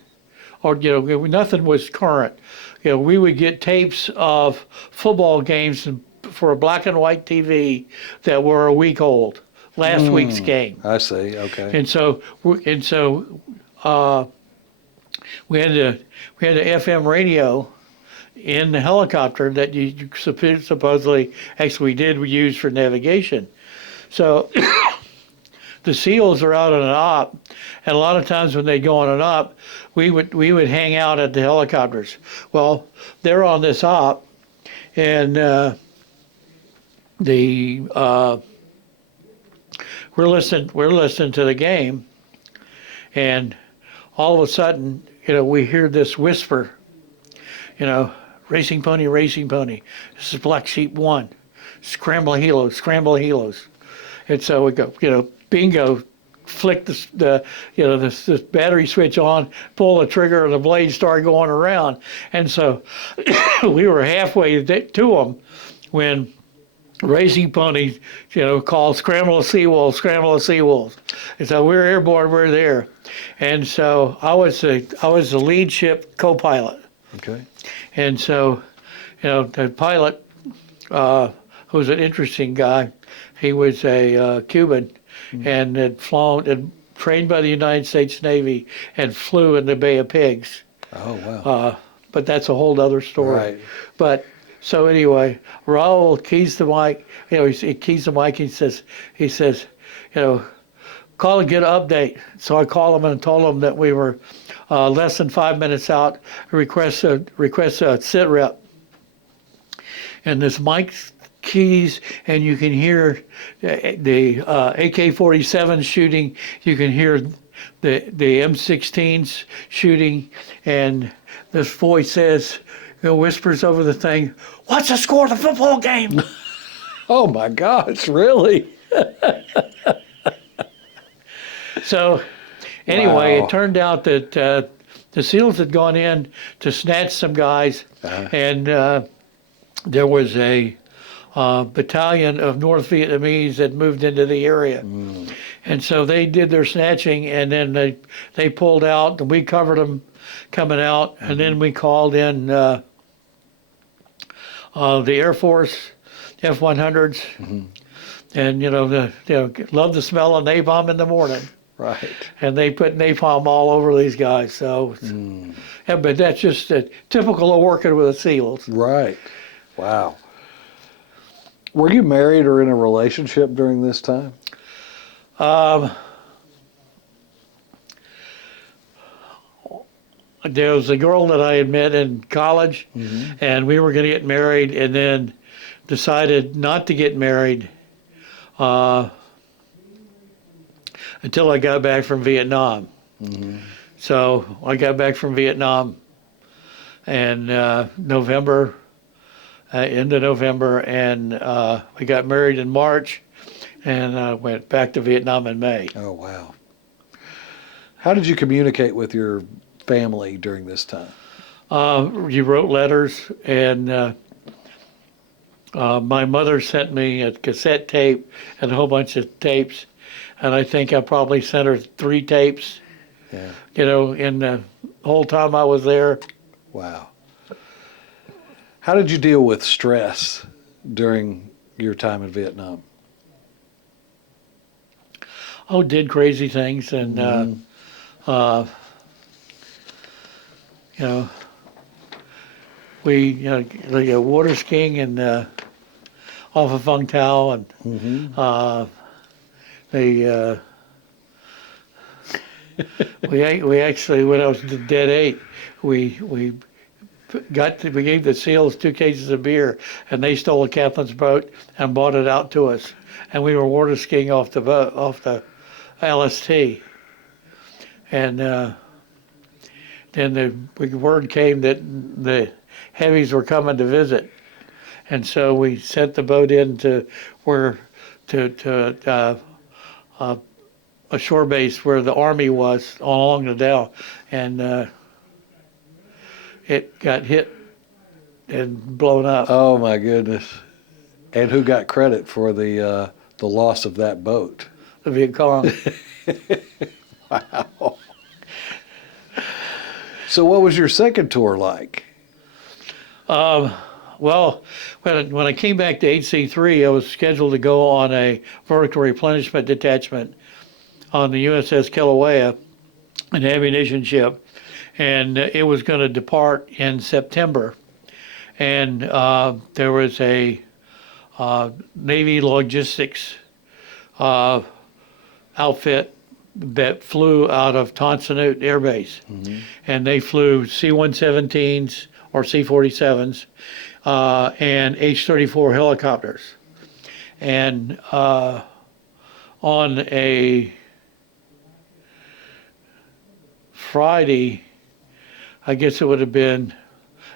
or nothing was current. We would get tapes of football games for a black and white TV that were a week old. Last week's game. I see. Okay. And so we had the FM radio in the helicopter that you supposedly actually we use for navigation. So the SEALs are out on an op, and a lot of times when they go on an op, we would hang out at the helicopters. Well, they're on this op, and we're listening to the game, and all of a sudden, we hear this whisper, racing pony, this is Black Sheep 1, scramble helos. And so we go, bingo, flick this battery switch on, pull the trigger, and the blades start going around. And so we were halfway to them when Racing Pony, called scramble of seawolves. And so we're airborne, we're there. And so I was the lead ship co-pilot. Okay. And so, the pilot, who was an interesting guy, he was a Cuban and had trained by the United States Navy and flew in the Bay of Pigs. Oh, wow. But that's a whole other story. Right. But so anyway, Raul keys the mic. He keys the mic. He says, call and get an update. So I called him and told him that we were less than 5 minutes out. Request a sit rep. And this mic keys, and you can hear the AK-47 shooting. You can hear the M16s shooting, and this voice says, whispers over the thing, "What's the score of the football game?" Oh my gosh, really? So anyway, Wow. It turned out that the SEALs had gone in to snatch some guys, and there was a battalion of North Vietnamese that moved into the area. And so they did their snatching, and then they pulled out, and we covered them coming out, and then we called in the Air Force F-100s, and love the smell of napalm in the morning. Right. And they put napalm all over these guys. So, yeah, but that's just typical of working with the SEALs. Right. Wow. Were you married or in a relationship during this time? Um, there was a girl that I had met in college, and we were going to get married, and then decided not to get married uh, until I got back from Vietnam. So I got back from Vietnam in November, end of November, and we got married in March, and went back to Vietnam in May. Oh, wow. How did you communicate with your family during this time? You wrote letters, and my mother sent me a cassette tape and a whole bunch of tapes, and I think I probably sent her 3 tapes, Yeah. in the whole time I was there. Wow. How did you deal with stress during your time in Vietnam? Oh, did crazy things, and you know, we like water skiing and off of Fung Tao, and they we actually, when I was dead 8, we we gave the SEALs 2 cases of beer, and they stole a captain's boat and bought it out to us, and we were water skiing off the boat, off the LST, and then the word came that the heavies were coming to visit, and so we sent the boat in to a shore base where the Army was along the Dow, and it got hit and blown up. Oh, my goodness. And who got credit for the loss of that boat? The Viet Cong. Wow. So what was your second tour like? Well, when I came back to HC3, I was scheduled to go on a vertical replenishment detachment on the USS Kilauea, an ammunition ship, and it was going to depart in September. And there was a Navy logistics outfit that flew out of Tonsanut Air Base, and they flew C-117s or C-47s and H-34 helicopters. And on a Friday, I guess it would have been,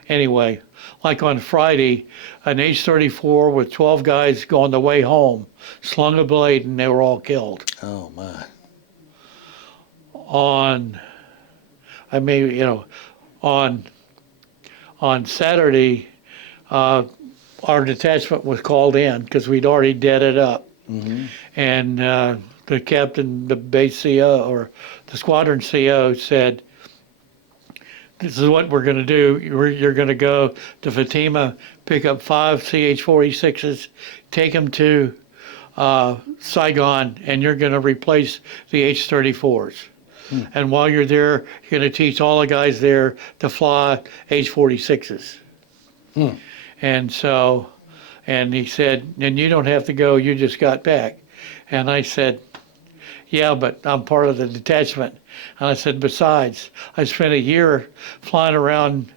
anyway, like on Friday, an H-34 with 12 guys going the way home slung a blade, and they were all killed. Oh, my. On Saturday, our detachment was called in because we'd already deaded up, and the captain, the base CO or the squadron CO said, "This is what we're going to do. You're going to go to Fatima, pick up 5 CH-46s, take them to Saigon, and you're going to replace the H-34s. And while you're there, you're going to teach all the guys there to fly H-46s." And so, and he said, "And you don't have to go, you just got back." And I said, "Yeah, but I'm part of the detachment." And I said, "Besides, I spent a year flying around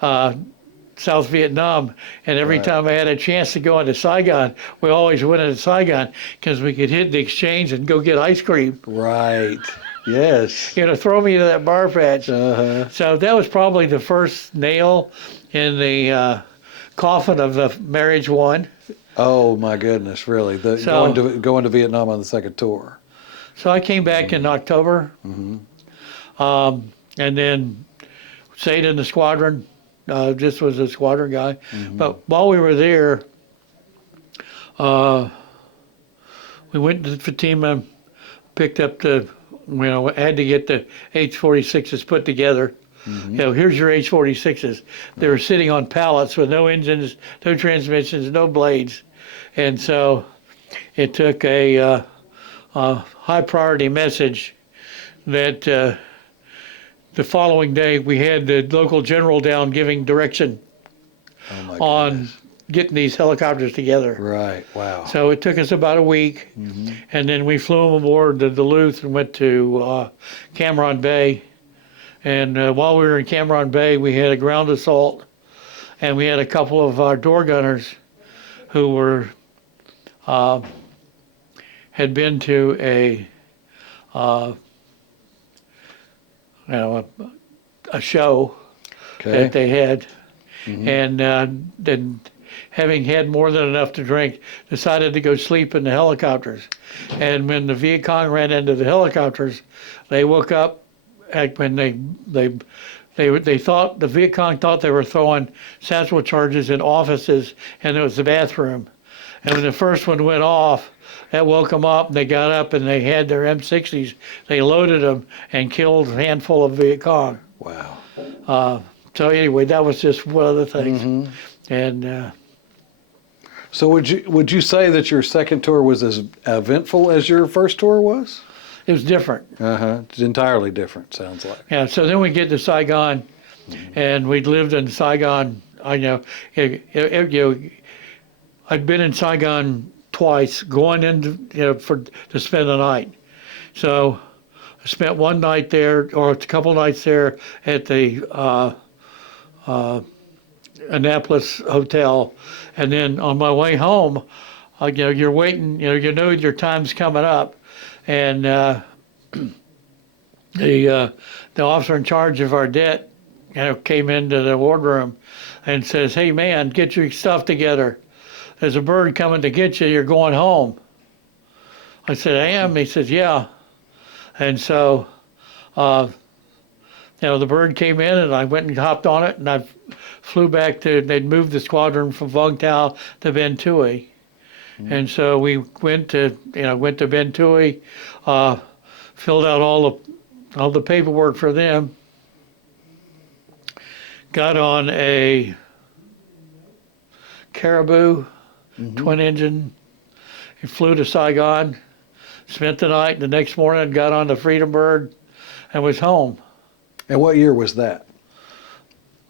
South Vietnam, and every Right. time I had a chance to go into Saigon, we always went into Saigon because we could hit the exchange and go get ice cream. Right. Yes. Throw me to that bar patch." Uh-huh. So that was probably the first nail in the coffin of the marriage one. Oh, my goodness, really? So- Going to Vietnam on the second tour. So I came back in October, and then stayed in the squadron. Just was a squadron guy. But while we were there, we went to Fatima, picked up had to get the H-46s put together. Here's your H-46s. They were sitting on pallets with no engines, no transmissions, no blades. And so it took a high priority message that the following day we had the local general down giving direction Oh, my on goodness. getting these helicopters together. Right. Wow. So it took us about a week, and then we flew them aboard the Duluth and went to Cameron Bay. And while we were in Cameron Bay, we had a ground assault, and we had a couple of our door gunners who were had been to a a show Okay. that they had, and then having had more than enough to drink, decided to go sleep in the helicopters. And when the Viet Cong ran into the helicopters, they woke up when they thought the Viet Cong thought they were throwing satchel charges in offices, and it was the bathroom. And when the first one went off, that woke them up. And they got up and they had their M60s. They loaded them and killed a handful of Viet Cong. Wow. So anyway, that was just one of the things. And So would you say that your second tour was as eventful as your first tour was? it was different. It's entirely different. Sounds like. Yeah. So then we get to Saigon, and we'd lived in Saigon. You know, I'd been in Saigon twice, going into to spend the night. So I spent one night there, or a couple nights there at the Annapolis Hotel, and then on my way home, you're waiting. You know your time's coming up, and the officer in charge of our debt, came into the wardroom and says, "Hey man, get your stuff together. There's a bird coming to get you. You're going home." I said, "I am." He says, "Yeah." And so, the bird came in, and I went and hopped on it, and I flew back to. They'd moved the squadron from Vung Tau to Ben Tui, and so we went to Ben Tui, filled out all the paperwork for them. Got on a Caribou twin engine, and flew to Saigon. Spent the night, and the next morning got on the Freedom Bird and was home. And what year was that?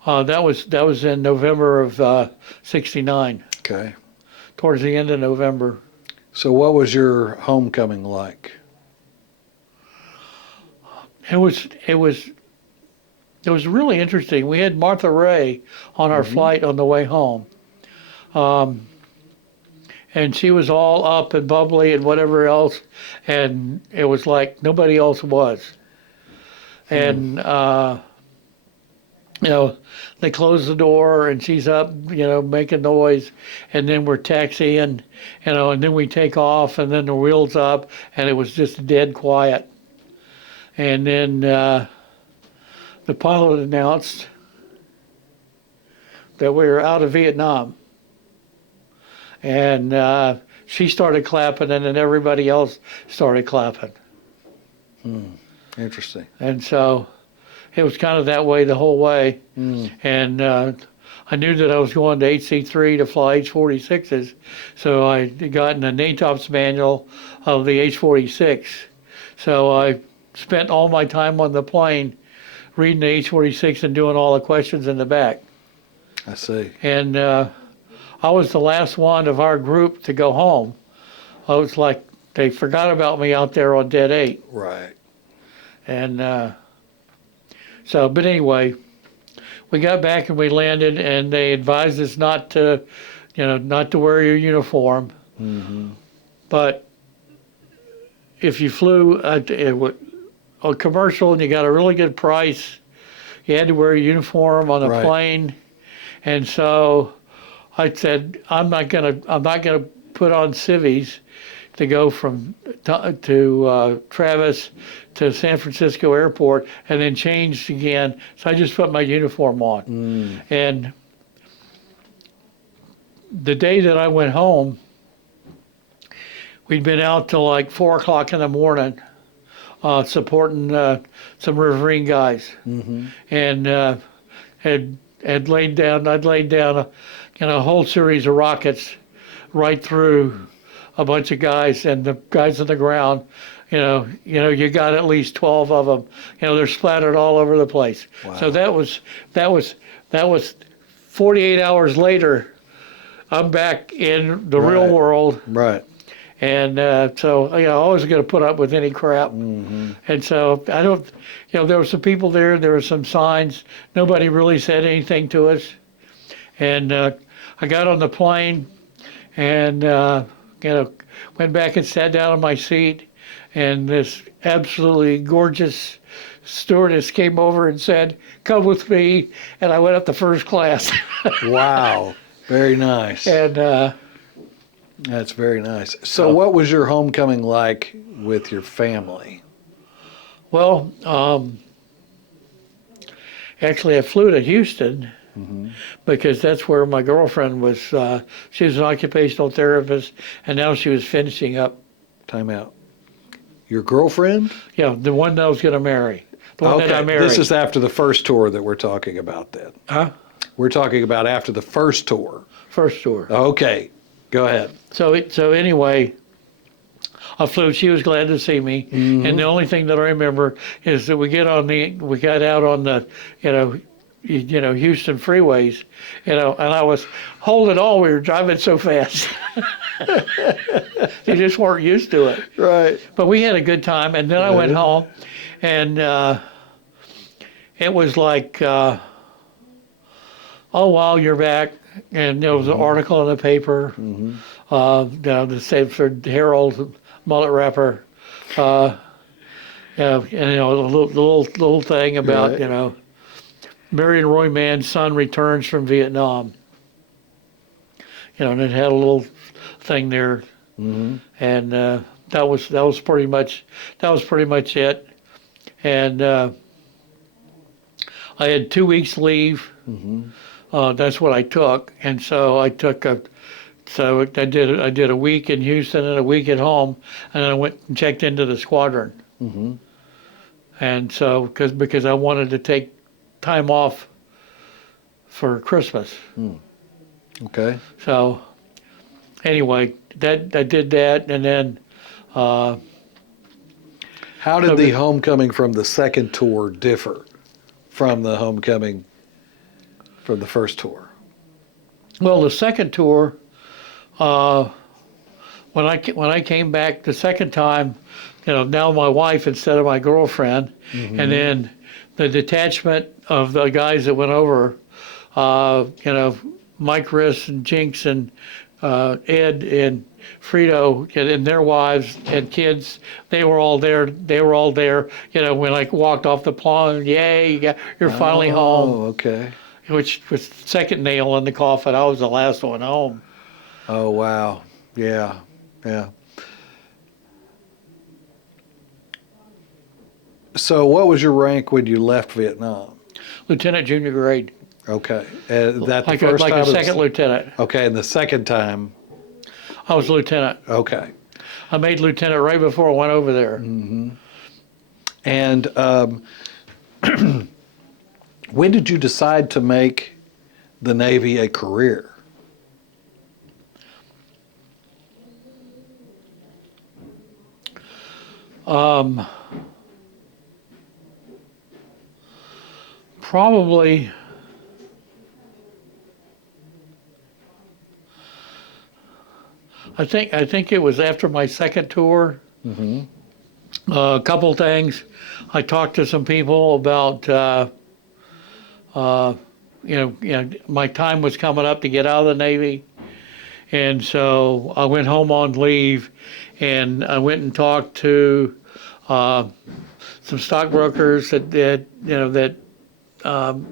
That was in November of '69, Okay. towards the end of November. So what was your homecoming like? It was really interesting. We had Martha Ray on our flight on the way home. And she was all up and bubbly and whatever else, and it was like nobody else was. And they closed the door, and she's up, making noise, and then we're taxiing, and then we take off, and then the wheels up, and it was just dead quiet. And then the pilot announced that we were out of Vietnam. And she started clapping, and then everybody else started clapping. Interesting. And so it was kind of that way the whole way. And I knew that I was going to HC3 to fly H-46s, so I got in the NATOPS manual of the H-46. So I spent all my time on the plane reading the H-46 and doing all the questions in the back. I see. And I was the last one of our group to go home. I was like, they forgot about me out there on Dead 8. Right. And but anyway, we got back and we landed, and they advised us not to wear your uniform. But if you flew a commercial and you got a really good price, you had to wear a uniform on the plane. And so I said, I'm not gonna put on civvies to go from to Travis to San Francisco Airport and then change again. So I just put my uniform on. And the day that I went home, we'd been out till like 4 o'clock in the morning, supporting some Riverine guys, and I'd laid down a whole series of rockets right through a bunch of guys, and the guys on the ground, you got at least 12 of them. They're splattered all over the place. Wow. So that was 48 hours later. I'm back in the Right. real world, Right. and so I always going to put up with any crap. Mm-hmm. And so I don't, there were some people there. There were some signs. Nobody really said anything to us. And I got on the plane, and went back and sat down on my seat. And this absolutely gorgeous stewardess came over and said, "Come with me." And I went up to first class. Wow. Very nice. And That's very nice. So, what was your homecoming like with your family? well, actually, I flew to Houston because that's where my girlfriend was. She was an occupational therapist, and now she was finishing up. Time out. Your girlfriend? Yeah, the one that I was going to marry. The one that I married. This is after the first tour that we're talking about then. Huh? We're talking about after the first tour. First tour. Okay. Go ahead. So anyway, I flew. She was glad to see me, and the only thing that I remember is that we got out on the, Houston freeways, and I was holding on. We were driving so fast. They just weren't used to it. Right. But we had a good time, and then I went home, and it was like, oh wow, you're back. And there was an article in the paper, the Sanford Herald, mullet wrapper, and a little thing about Right. Mary and Roy Mann's son returns from Vietnam. And it had a little thing there, and that was pretty much it. And I had 2 weeks leave. That's what I took, and so I did a week in Houston and a week at home, and then I went and checked into the squadron. And so because I wanted to take time off for Christmas. Okay. So anyway, I did that, and then How did the homecoming from the second tour differ from the homecoming from the first tour? well, the second tour, when I came back the second time, now my wife instead of my girlfriend, and then the detachment of the guys that went over, Mike Riss and Jinx and Ed and Frito and their wives and kids, they were all there. When I walked off the plane, yay, you're finally home. Oh, okay. Which was the second nail in the coffin. I was the last one home. Oh, wow. Yeah. Yeah. So, what was your rank when you left Vietnam? Lieutenant junior grade. Okay. That the Like first a time? second lieutenant. Okay, and the second time? I was lieutenant. Okay. I made lieutenant right before I went over there. And when did you decide to make the Navy a career? Probably I think it was after my second tour. A couple things. I talked to some people about my time was coming up to get out of the Navy, and so I went home on leave, and I went and talked to some stockbrokers that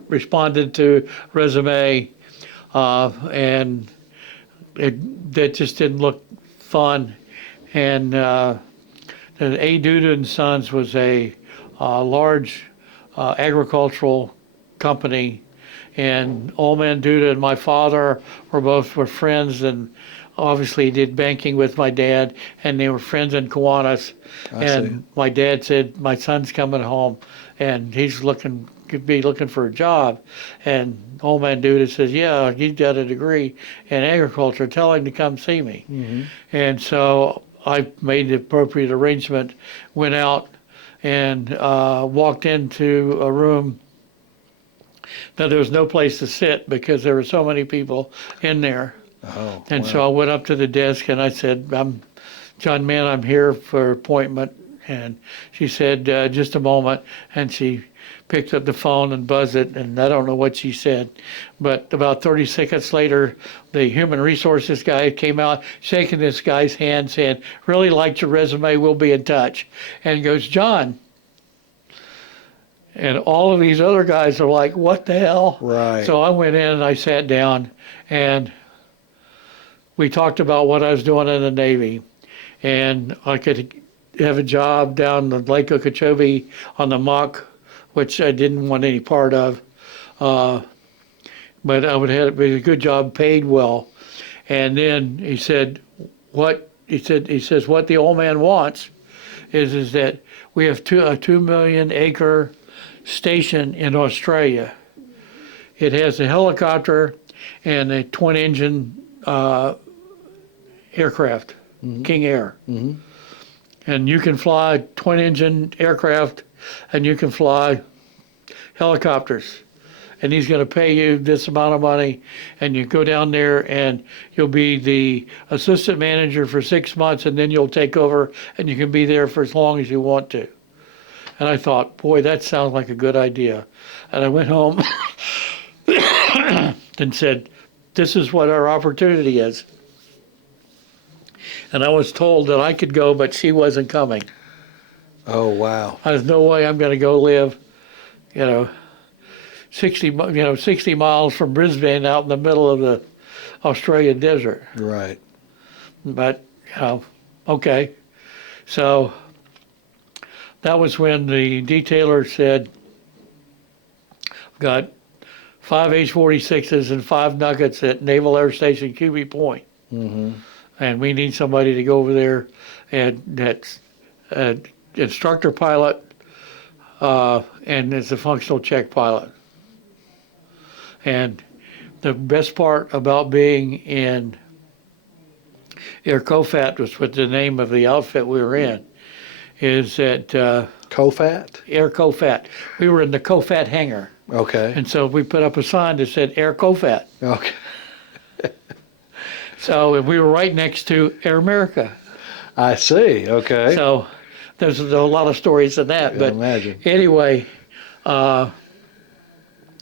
responded to resume, and that just didn't look fun. And A. Duda and Sons was a large agricultural company, and Old Man Duda and my father were friends, and obviously did banking with my dad, and they were friends in Kiwanis. And my dad said, "My son's coming home, and could be looking for a job." And Old Man Duda says, "Yeah, he's got a degree in agriculture. Tell him to come see me." And so I made the appropriate arrangement, went out and walked into a room. Now, there was no place to sit because there were so many people in there. Oh, And wow. so I went up to the desk and I said, "I'm John Mann. I'm here for appointment." And she said, "Just a moment." And she picked up the phone and buzzed it, and I don't know what she said. But about 30 seconds later, the human resources guy came out, shaking this guy's hand, saying, "Really liked your resume. We'll be in touch." And he goes, "John." And all of these other guys are like, "What the hell?" Right. So I went in and I sat down, and we talked about what I was doing in the Navy. And I could have a job down in Lake Okeechobee on the Mock, which I didn't want any part of. Uh, but I would have a good job, paid well. And then he said, he says, what the old man wants is that we have a 2 million acre station in Australia. It has a helicopter and a twin engine aircraft, King Air. And you can fly twin engine aircraft and you can fly helicopters. And he's going to pay you this amount of money, and you go down there and you'll be the assistant manager for 6 months, and then you'll take over and you can be there for as long as you want to. And I thought, boy, that sounds like a good idea. And I went home and said, this is what our opportunity is. And I was told that I could go, but she wasn't coming. Oh, wow. There's no way I'm going to go live, 60 miles from Brisbane out in the middle of the Australian desert. Right. But, okay. So that was when the detailer said, got 5 H-46s and 5 Nuggets at Naval Air Station Cuby Point. And we need somebody to go over there, and that's an instructor pilot and it's a functional check pilot. And the best part about being in Air COFAT, was what the name of the outfit we were in, is that COFAT? Air COFAT. We were in the COFAT hangar. Okay. And so we put up a sign that said Air COFAT. Okay. So we were right next to Air America. I see. Okay. So there's a lot of stories in that. I But imagine. anyway, some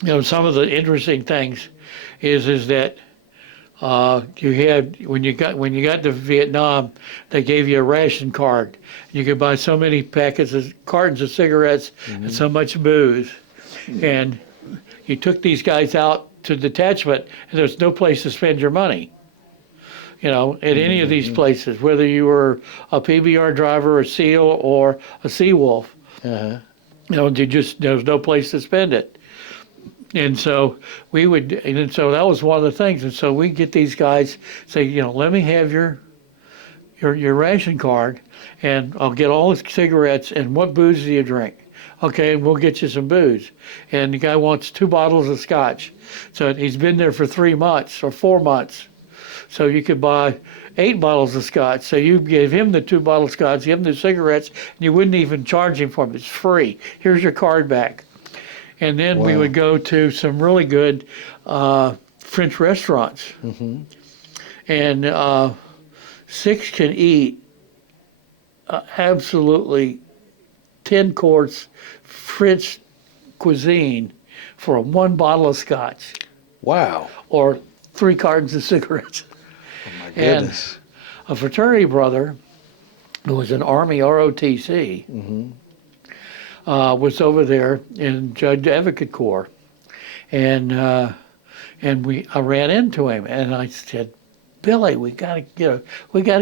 of the interesting things is that you had when you got to Vietnam, they gave you a ration card. You could buy so many cartons of cigarettes and so much booze, and you took these guys out to detachment, and there's no place to spend your money. At any of these places, whether you were a PBR driver, a SEAL, or a Sea Wolf, Uh-huh. there was no place to spend it. And so so that was one of the things. And so we get these guys say, let me have your ration card, and I'll get all the cigarettes. And what booze do you drink? Okay, and we'll get you some booze. And the guy wants 2 bottles of scotch. So he's been there for 3 months or 4 months. So you could buy 8 bottles of scotch. So you give him the 2 bottles of scotch, give him the cigarettes, and you wouldn't even charge him for them. It's free. Here's your card back. And then we Wow. would go to some really good French restaurants. And 6 can eat absolutely 10 course French cuisine for 1 bottle of scotch Wow. or 3 cartons of cigarettes. Oh, my goodness. And a fraternity brother who was an Army ROTC was over there in Judge Advocate Corps, and I ran into him, and I said, Billy, we got to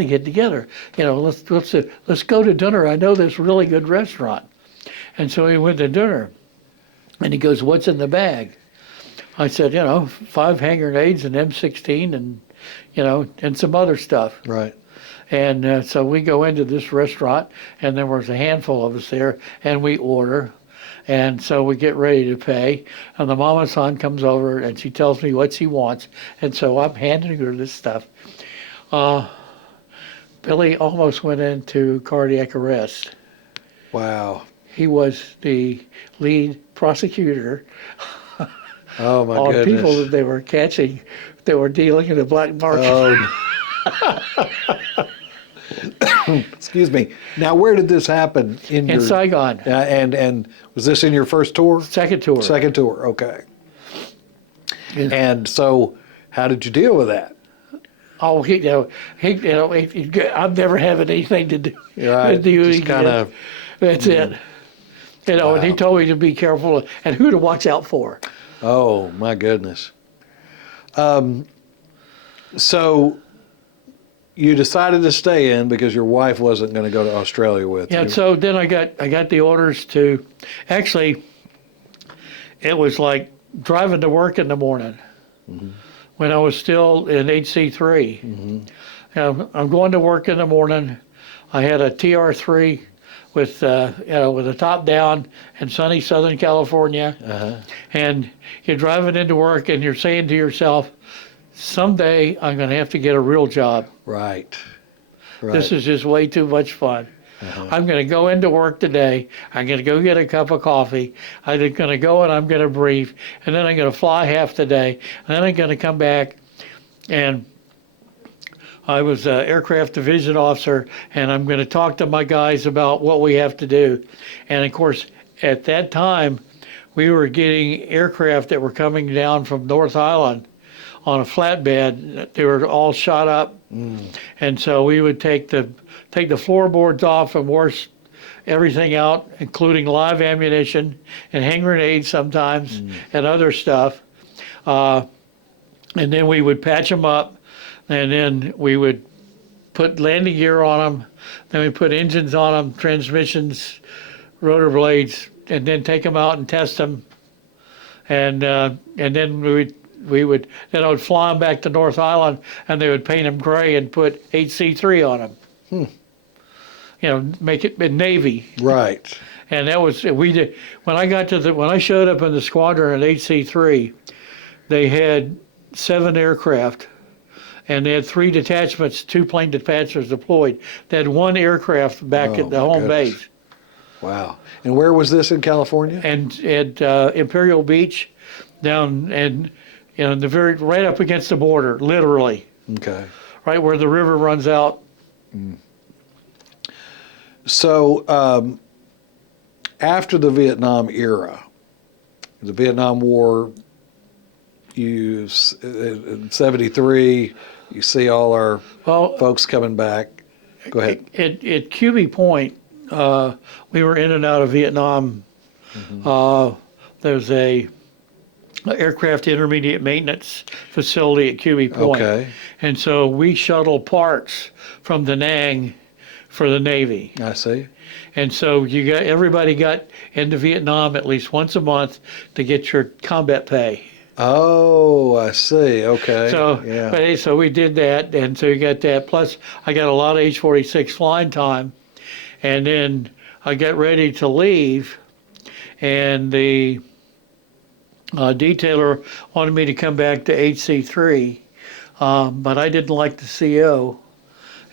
get together. Let's go to dinner. I know this really good restaurant. And so we went to dinner, and he goes, what's in the bag? I said, 5 hand grenades, an M16, and and some other stuff. Right. And so we go into this restaurant, and there was a handful of us there, and we order. And so we get ready to pay, and the mama san comes over, and she tells me what she wants. And so I'm handing her this stuff. Billy almost went into cardiac arrest. Wow. He was the lead prosecutor Oh, my on goodness. people that they were catching that were dealing in the black market. Oh, excuse me. Now, where did this happen in Saigon. And was this in your first tour? Second tour. Second tour. Okay. Yeah. And so, how did you deal with that? Oh, I'm never having anything to do Right. with you. Just kind of. That's it. And he Wow. told me to be careful and who to watch out for. Oh my goodness. So you decided to stay in because your wife wasn't going to go to Australia with Yeah. you. So then I got the orders to. Actually, it was like driving to work in the morning when I was still in HC3. I'm going to work in the morning. I had a TR3 with with the top down in sunny Southern California, and you're driving into work and you're saying to yourself, someday I'm going to have to get a real job. Right. Right. This is just way too much fun. I'm going to go into work today. I'm going to go get a cup of coffee. I'm going to go and I'm going to brief, and then I'm going to fly half the day, and then I'm going to come back. And I was an aircraft division officer, and I'm going to talk to my guys about what we have to do. And of course, at that time, we were getting aircraft that were coming down from North Island on a flatbed. They were all shot up, and so we would take the floorboards off and wash everything out, including live ammunition and hand grenades sometimes and other stuff. And then we would patch them up, and then we would put landing gear on them. Then we put engines on them, transmissions, rotor blades, and then take them out and test them. And then then I would fly them back to North Island, and they would paint them gray and put HC3 on them. Make it in Navy. Right. And that was we did when I showed up in the squadron at HC3, they had 7 aircraft, and they had 3 detachments, 2 plane detachments deployed. They had 1 aircraft back at the home base. Wow. And where was this in California? And at Imperial Beach, down and right up against the border, literally, Okay. right where the river runs out. So after the Vietnam era, the Vietnam War, in 73, you see all our folks coming back. Go ahead. At QB Point, we were in and out of Vietnam. There's a aircraft intermediate maintenance facility at QB Point. Okay. And so we shuttle parts from Da Nang for the Navy. I see. And so everybody got into Vietnam at least once a month to get your combat pay. Oh, I see. Okay. So we did that, and so you got that. Plus, I got a lot of H-46 flying time, and then I got ready to leave, and the detailer wanted me to come back to HC3, but I didn't like the CO,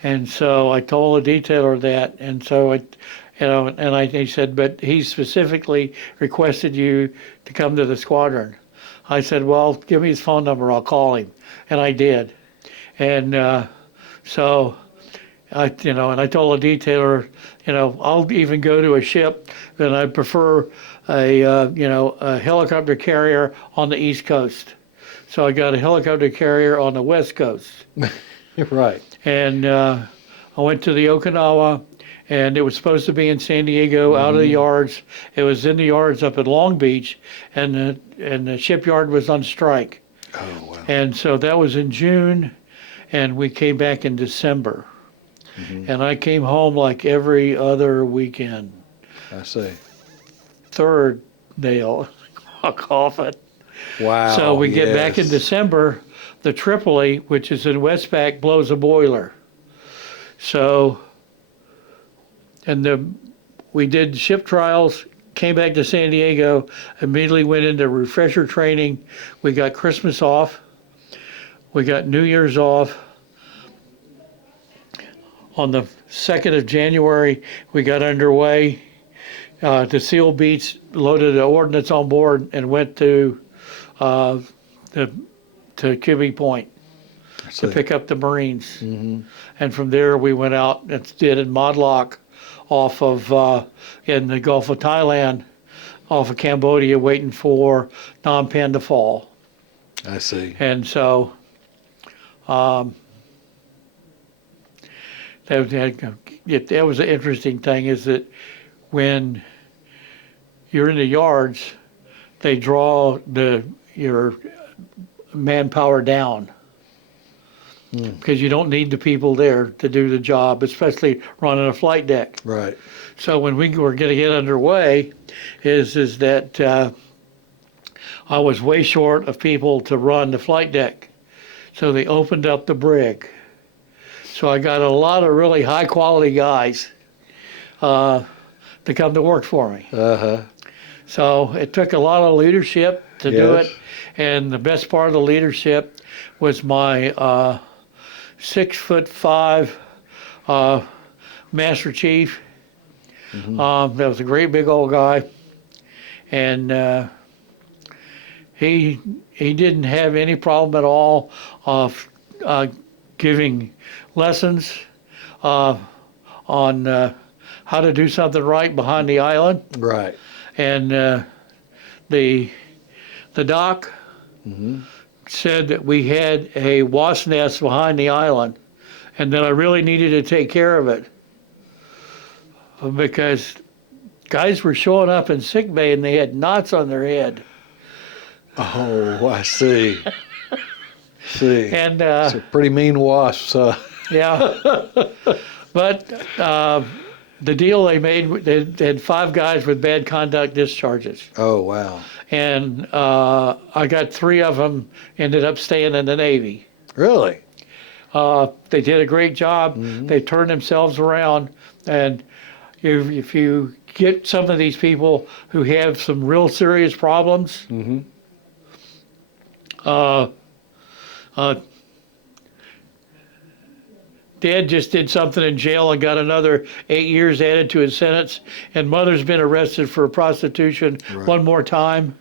and so I told the detailer that, and so he said, but he specifically requested you to come to the squadron. I said, well, give me his phone number, I'll call him, and I did, and so I told the detailer, I'll even go to a ship, and I prefer a helicopter carrier on the East Coast. So I got a helicopter carrier on the West Coast. Right. And I went to the Okinawa, and it was supposed to be in San Diego, out of the yards. It was in the yards up at Long Beach, and the shipyard was on strike. Oh, wow. And so that was in June, and we came back in December. And I came home like every other weekend. I see. Third nail, I'll cough it. Wow. So we get back in December, the Tripoli, which is in Westpac, blows a boiler. So, we did ship trials, came back to San Diego, immediately went into refresher training. We got Christmas off. We got New Year's off. On the 2nd of January, we got underway to Seal Beach, loaded the ordnance on board, and went to to Kibbe Point to see. pick up the Marines. Mm-hmm. And from there, we went out and did in Modlock off of, in the Gulf of Thailand, off of Cambodia, waiting for Phnom Penh to fall. I see. And so that was an interesting thing, is that when you're in the yards, they draw your manpower down because you don't need the people there to do the job, especially running a flight deck. Right. So when we were going to get underway, is that I was way short of people to run the flight deck. So they opened up the brig. So I got a lot of really high quality guys to come to work for me. Uh-huh. So it took a lot of leadership to do Yes. it. And the best part of the leadership was my 6'5" Master Chief. That was a great big old guy. And he didn't have any problem at all of giving lessons on how to do something right behind the island. Right. And the doc said that we had a wasp nest behind the island, and that I really needed to take care of it because guys were showing up in sick bay and they had knots on their head. Oh, I see. See. And It's a pretty mean wasp. yeah, but the deal they made, they had 5 guys with bad conduct discharges. Oh, wow. And I got 3 of them ended up staying in the Navy. Really? They did a great job. They turned themselves around. And if you get some of these people who have some real serious problems, Dad just did something in jail and got another 8 years added to his sentence. And Mother's been arrested for prostitution one more time.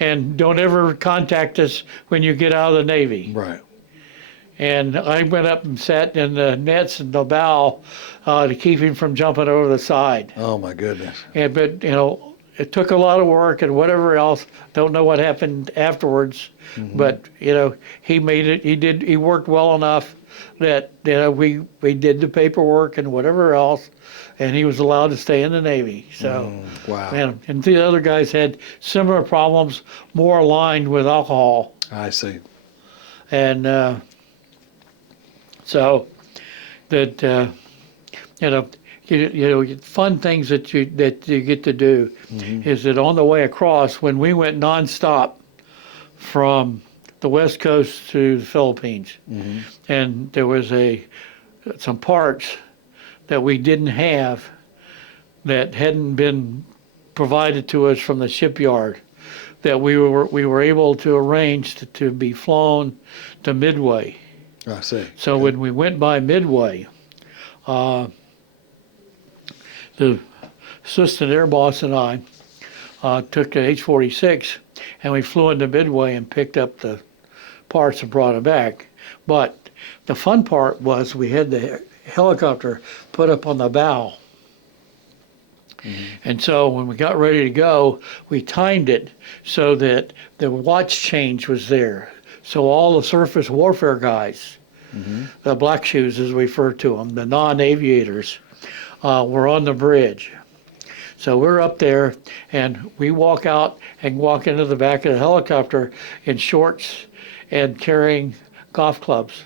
And don't ever contact us when you get out of the Navy. Right. And I went up and sat in the nets in the bow to keep him from jumping over the side. Oh, my goodness. But it took a lot of work and whatever else. Don't know what happened afterwards. But he made it. He worked well enough that we did the paperwork and whatever else, and he was allowed to stay in the Navy. So wow. and the other guys had similar problems, more aligned with alcohol. I see. And so that fun things that you get to do is that on the way across, when we went nonstop from the West Coast to the Philippines, and there was some parts that we didn't have that hadn't been provided to us from the shipyard, that we were able to arrange to be flown to Midway. I see. So when we went by Midway, the assistant air boss and I took an H-46 and we flew into Midway and picked up the parts and brought them back. But the fun part was we had the helicopter put up on the bow. And so when we got ready to go, we timed it so that the watch change was there. So all the surface warfare guys, the black shoes as we refer to them, the non-aviators, were on the bridge. So we're up there and we walk out and walk into the back of the helicopter in shorts and carrying golf clubs.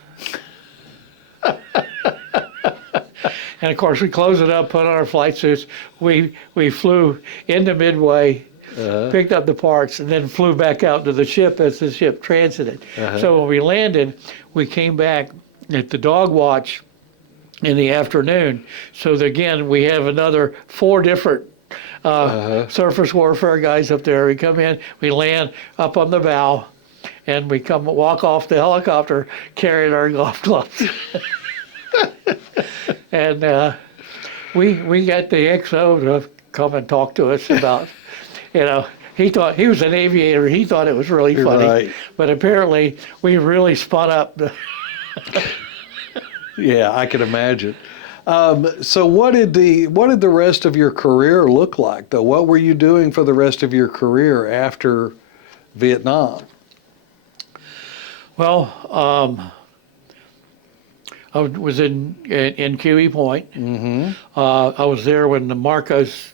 And of course we closed it up, put on our flight suits. We flew into Midway, picked up the parts, and then flew back out to the ship as the ship transited. So when we landed, we came back at the dog watch in the afternoon. So that, again, we have another 4 different surface warfare guys up there. We come in, we land up on the bow, and we walk off the helicopter carrying our golf clubs. And we got the XO to come and talk to us about, he thought he was an aviator. He thought it was really funny, Right. but apparently we really spun up. Yeah, I can imagine. So what did the rest of your career look like, though? What were you doing for the rest of your career after Vietnam? Well, I was in QE Point. Mm-hmm. I was there when the Marcos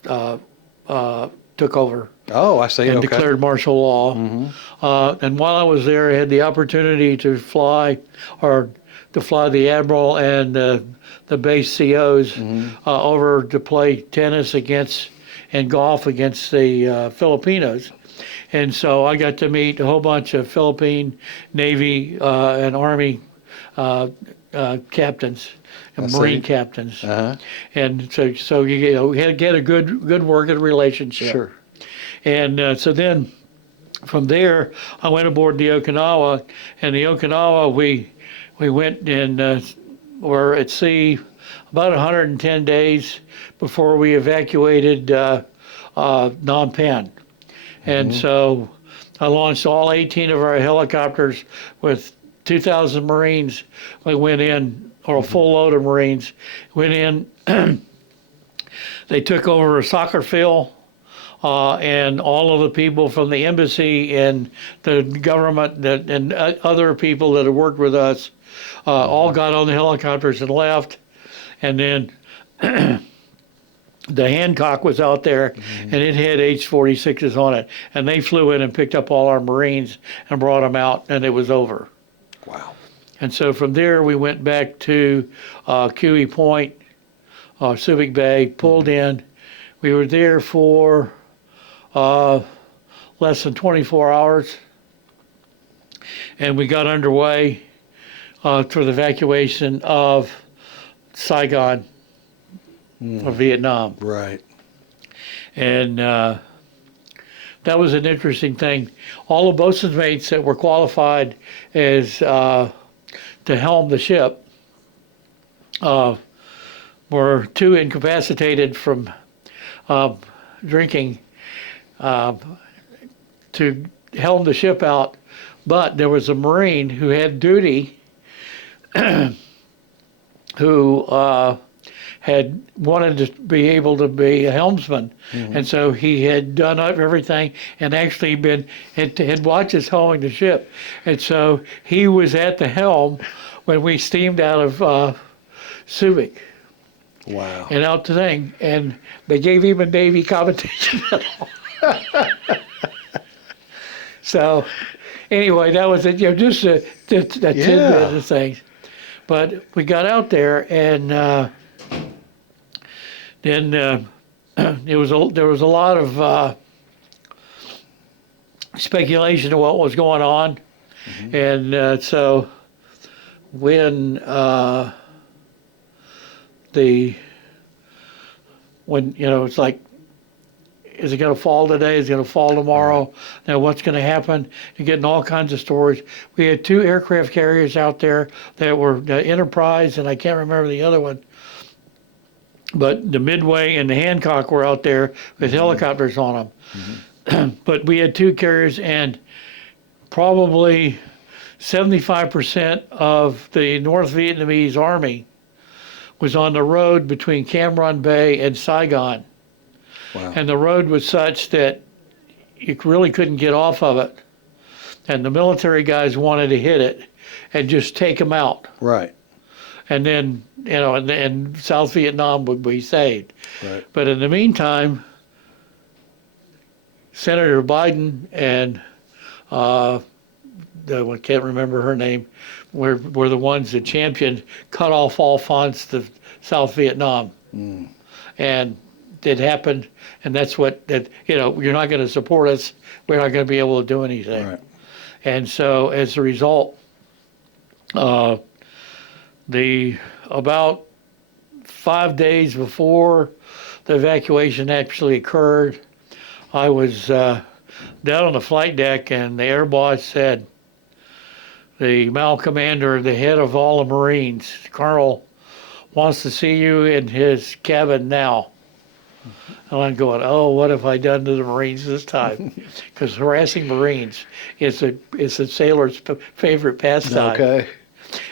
took over Oh, I see. and Okay. declared martial law. Mm-hmm. And while I was there, I had the opportunity to fly the admiral and the base COs over to play tennis against and golf against the Filipinos. And so I got to meet a whole bunch of Philippine Navy and Army captains and I Marine see. captains. Uh-huh. And so we had to get a good working relationship. Sure. And so then from there, I went aboard the Okinawa, and the Okinawa, we went and were at sea about 110 days before we evacuated Phnom Penh. And so I launched all 18 of our helicopters with 2,000 Marines. We went in, or a full load of Marines, went in. They took over a soccer field. And all of the people from the embassy and the government and other people that had worked with us all got on the helicopters and left. And then the Hancock was out there, and it had H-46s on it. And they flew in and picked up all our Marines and brought them out, and it was over. Wow. And so from there, we went back to QE Point, Subic Bay, pulled in. We were there for less than 24 hours, and we got underway for the evacuation of Saigon, of Vietnam. Right. And that was an interesting thing. All the boatswain's mates that were qualified as to helm the ship were too incapacitated from drinking to helm the ship out, but there was a Marine who had duty who had wanted to be able to be a helmsman, and so he had done up everything and actually had watched us helming the ship, and so he was at the helm when we steamed out of Subic. Wow. And out the thing, and they gave him a Navy commendation medal. So, anyway, that was it. Just a tidbit of things. But we got out there, and then there was a lot of speculation of what was going on, and so when it's like, is it going to fall today? Is it going to fall tomorrow? Now, what's going to happen? You're getting all kinds of stories. We had 2 aircraft carriers out there that were the Enterprise, and I can't remember the other one. But the Midway and the Hancock were out there with helicopters on them. But we had 2 carriers, and probably 75% of the North Vietnamese Army was on the road between Cam Ranh Bay and Saigon. Wow. And the road was such that you really couldn't get off of it. And the military guys wanted to hit it and just take them out. Right. And then, and South Vietnam would be saved. Right. But in the meantime, Senator Biden and I can't remember her name, were the ones that championed cut off all funds to South Vietnam. And it happened, and that's what you're not going to support us, we're not going to be able to do anything. Right. And so as a result, about 5 days before the evacuation actually occurred, I was down on the flight deck, and the air boss said, the Mao commander, the head of all the Marines, Colonel, wants to see you in his cabin now. And I'm going, oh, what have I done to the Marines this time? Because harassing Marines is a sailor's favorite pastime, Okay.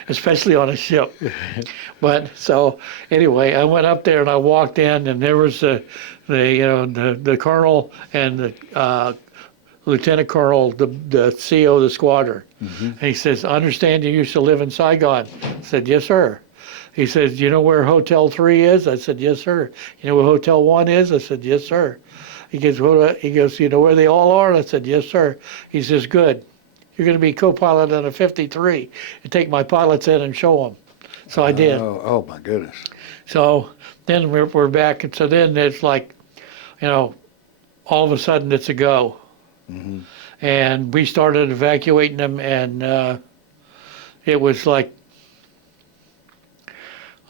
especially on a ship. But so anyway, I went up there and I walked in, and there was the colonel and the lieutenant colonel, the CO of the squadron. And he says, I understand you used to live in Saigon. I said, yes, sir. He says, you know where Hotel 3 is? I said, yes, sir. You know where Hotel 1 is? I said, yes, sir. He goes, you know where they all are? I said, yes, sir. He says, good. You're going to be co-pilot on a 53. And take my pilots in and show them. So I did. Oh my goodness. So then we're back. And so then it's like, all of a sudden it's a go. And we started evacuating them, and it was like,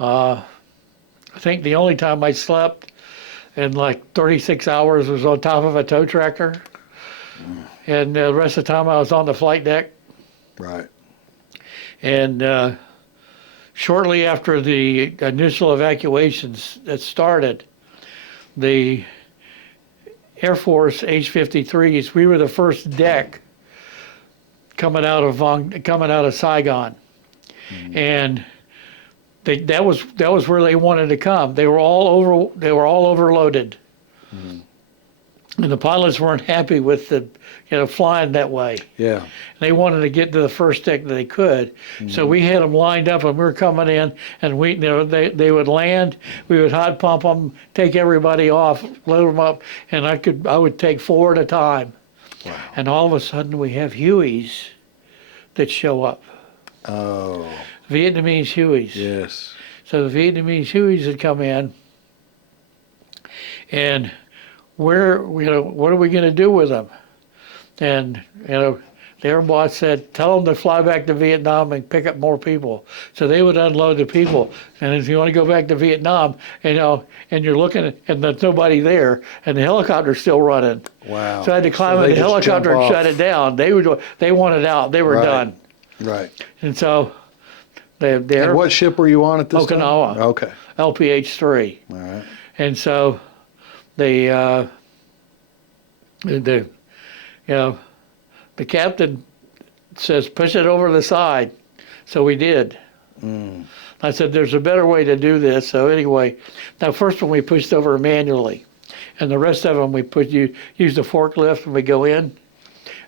I think the only time I slept in like 36 hours was on top of a tow tractor. And the rest of the time I was on the flight deck. Right. And shortly after the initial evacuations that started, the Air Force H-53s, we were the first deck coming out of Saigon. And that was where they wanted to come. They were all overloaded. And the pilots weren't happy with the flying that way. Yeah. They wanted to get to the first deck that they could. So we had them lined up, and we were coming in, and they would land. We would hot pump them, take everybody off, load them up, and I would take 4 at a time. Wow. And all of a sudden we have Hueys that show up. Oh. Vietnamese Hueys. Yes. So the Vietnamese Hueys had come in, and what are we going to do with them? And the air boss said, tell them to fly back to Vietnam and pick up more people. So they would unload the people. And if you want to go back to Vietnam, and you're looking and there's nobody there, and the helicopter's still running. Wow. So I had to climb in they the just helicopter jump and off. shut it down. They wanted out. They were Right. done. Right. And so they're And what ship were you on at this Okinawa. time? Okay. LPH-3. All right. And so the captain says, push it over the side. So we did. I said, there's a better way to do this. So anyway, now first one we pushed over manually, and the rest of them we use the forklift and we go in.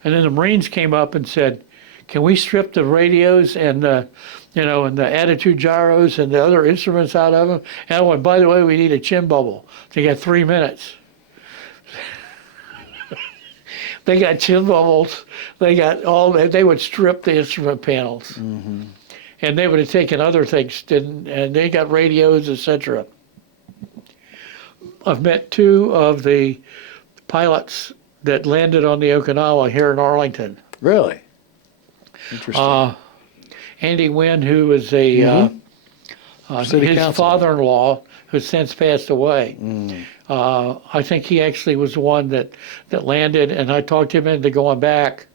And then the Marines came up and said, can we strip the radios and the attitude gyros and the other instruments out of them? And I went, by the way, we need a chin bubble. They got 3 minutes. They got chin bubbles. They got they would strip the instrument panels. And they would have taken other things, and they got radios, etc. I've met 2 of the pilots that landed on the Okinawa here in Arlington. Really? Interesting. Andy Wynn, who was his Councilman. father-in-law, who's since passed away. I think he actually was the one that landed, and I talked him into going back.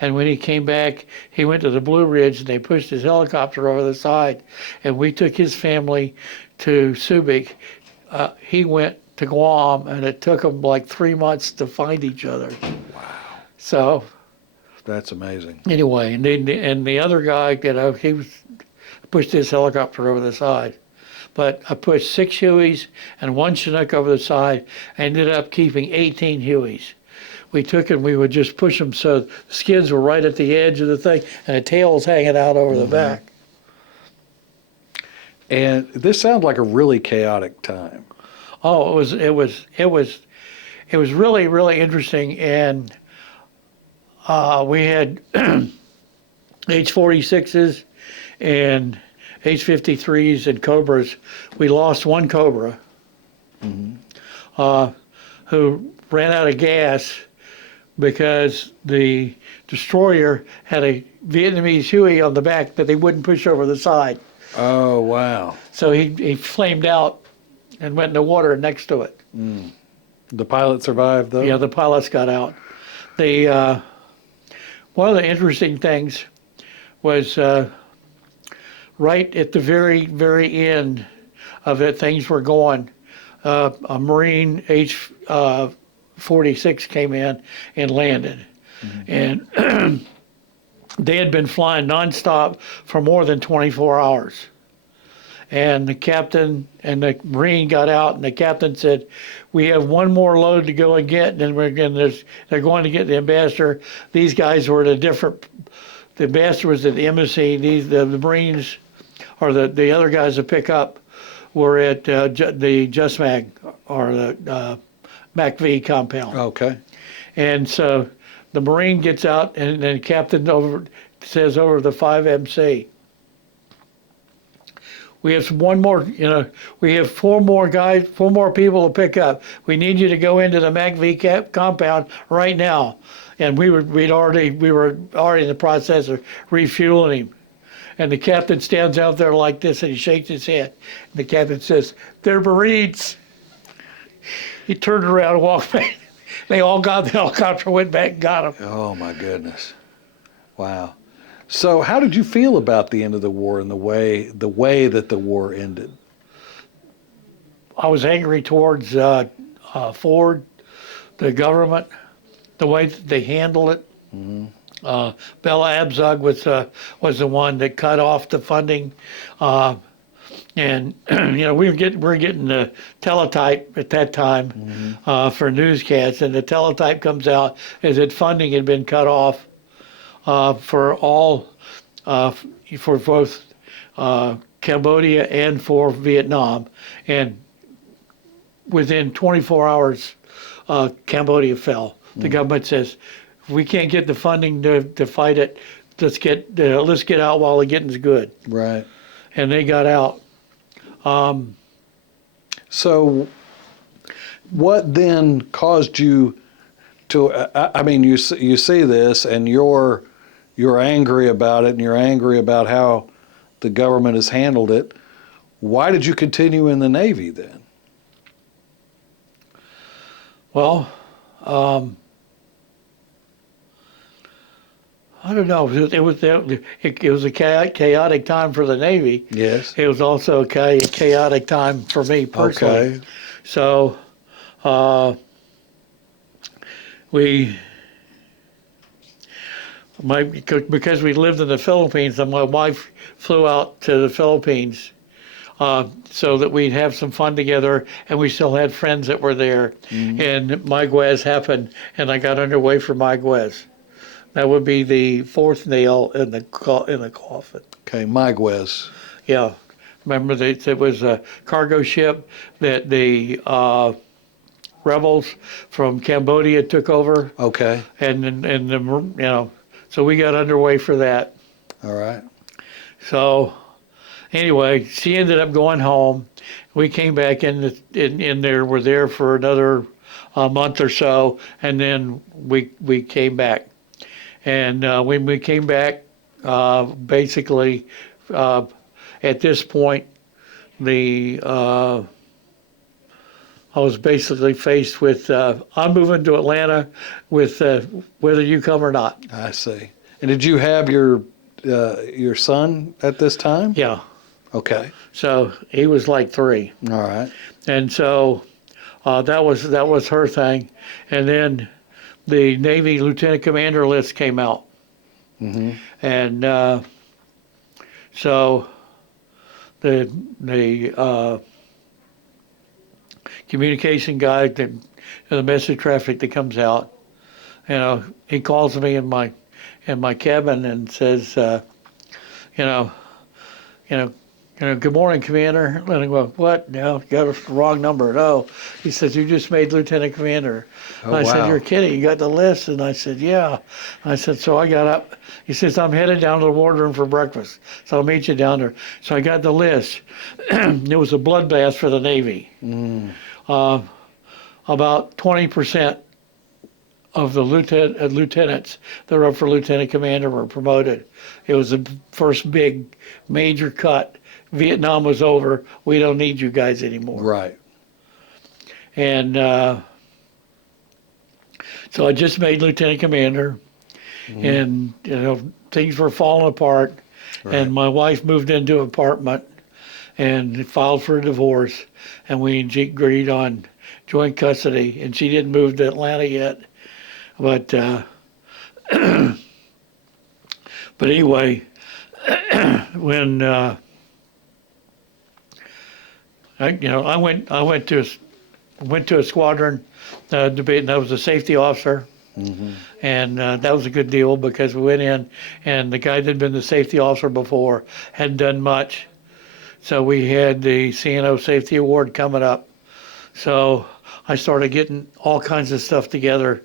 And when he came back, he went to the Blue Ridge, and they pushed his helicopter over the side, and we took his family to Subic. He went to Guam, and it took them like 3 months to find each other. Wow. So That's amazing. anyway, and the other guy, he pushed his helicopter over the side. But I pushed 6 Hueys and 1 Chinook over the side. I ended up keeping 18 Hueys. We took and we would just push them so the skids were right at the edge of the thing, and the tail was hanging out over the back. And this sounds like a really chaotic time. Oh, it was really, really interesting, and we had H-46s and H-53s and Cobras. We lost 1 Cobra who ran out of gas because the destroyer had a Vietnamese Huey on the back that they wouldn't push over the side. Oh, wow. So he flamed out and went in the water next to it. The pilot survived, though? Yeah, the pilots got out. The one of the interesting things was right at the very, very end of it, things were going. a Marine H-46 came in and landed. And they had been flying nonstop for more than 24 hours. And the captain and the Marine got out, and the captain said, "We have one more load to go and get, and then they're going to get the ambassador." These guys were at a different. The ambassador was at the embassy. The Marines, or the other guys that pick up, were at the Just Mag, or the MACV compound. Okay. And so the Marine gets out, and the captain says over the 5MC, "We have one more, we have four more people to pick up. We need you to go into the MACV compound right now." And we were already in the process of refueling him. And the captain stands out there like this, and he shakes his head. And the captain says, "They're Marines." He turned around and walked back. They all got the helicopter, went back and got him. Oh my goodness. Wow. So how did you feel about the end of the war and the way that the war ended? I was angry towards Ford, the government, the way that they handled it. Bella Abzug was the one that cut off the funding, and we were getting the teletype at that time for newscasts, and the teletype comes out as that funding had been cut off for both Cambodia and for Vietnam, and within 24 hours, Cambodia fell. The government says, "If we can't get the funding to fight it, let's get out while the getting's good." Right. And they got out. So what then caused you to? I mean, you see this, and you're angry about it, and you're angry about how the government has handled it. Why did you continue in the Navy then? Well, I don't know. It was a chaotic time for the Navy. Yes. It was also a chaotic time for me personally. Okay. So because we lived in the Philippines, and my wife flew out to the Philippines so that we'd have some fun together, and we still had friends that were there. And Maguez happened, and I got underway for Maguez. That would be the fourth nail in the coffin. Okay, Maguez. Yeah, remember it was a cargo ship that the rebels from Cambodia took over. Okay. So we got underway for that. All right. So anyway, she ended up going home. We came back in there. We're there for another month or so, and then we came back. And when we came back, basically, at this point, I was basically faced with, I'm moving to Atlanta with whether you come or not. I see. And did you have your son at this time? Yeah. Okay. So he was like 3. All right. And so that was her thing. And then the Navy Lieutenant Commander list came out. And so the communication guy, the message traffic that comes out, he calls me in my cabin and says, "Good morning, Commander." And I go, "What? No, you got the wrong number." "No." He says, "You just made Lieutenant Commander." Oh, I said, wow. "You're kidding. You got the list?" And I said, "Yeah." I said, so I got up. He says, "I'm headed down to the wardroom for breakfast, so I'll meet you down there." So I got the list. It was a bloodbath for the Navy. About 20% of the lieutenants that were up for Lieutenant Commander were promoted. It was the first big major cut. Vietnam was over. We don't need you guys anymore. Right. And so I just made Lieutenant Commander, and things were falling apart. Right. And my wife moved into an apartment, and filed for a divorce, and we agreed on joint custody. And she didn't move to Atlanta yet, but but anyway, when I went to a squadron debate, and I was a safety officer. Mm-hmm. And that was a good deal because we went in, and the guy that had been the safety officer before hadn't done much. So we had the CNO Safety Award coming up. So I started getting all kinds of stuff together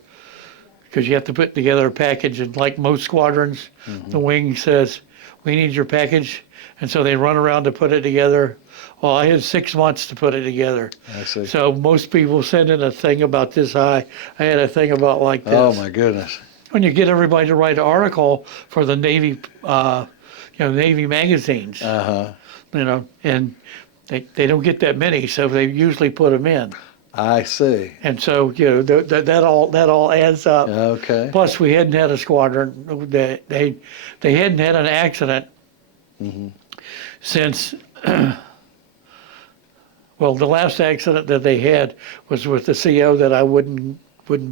because you have to put together a package. And like most squadrons, the wing says, "We need your package." And so they run around to put it together. Well, I had 6 months to put it together. I see. So most people send in a thing about this high. I had a thing about like this. Oh my goodness. When you get everybody to write an article for the Navy, Navy magazines, Uh-huh. And they don't get that many, so they usually put them in. I see. And so that all adds up. Okay. Plus, we hadn't had a squadron. They hadn't had an accident since. Well, the last accident that they had was with the CO that I wouldn't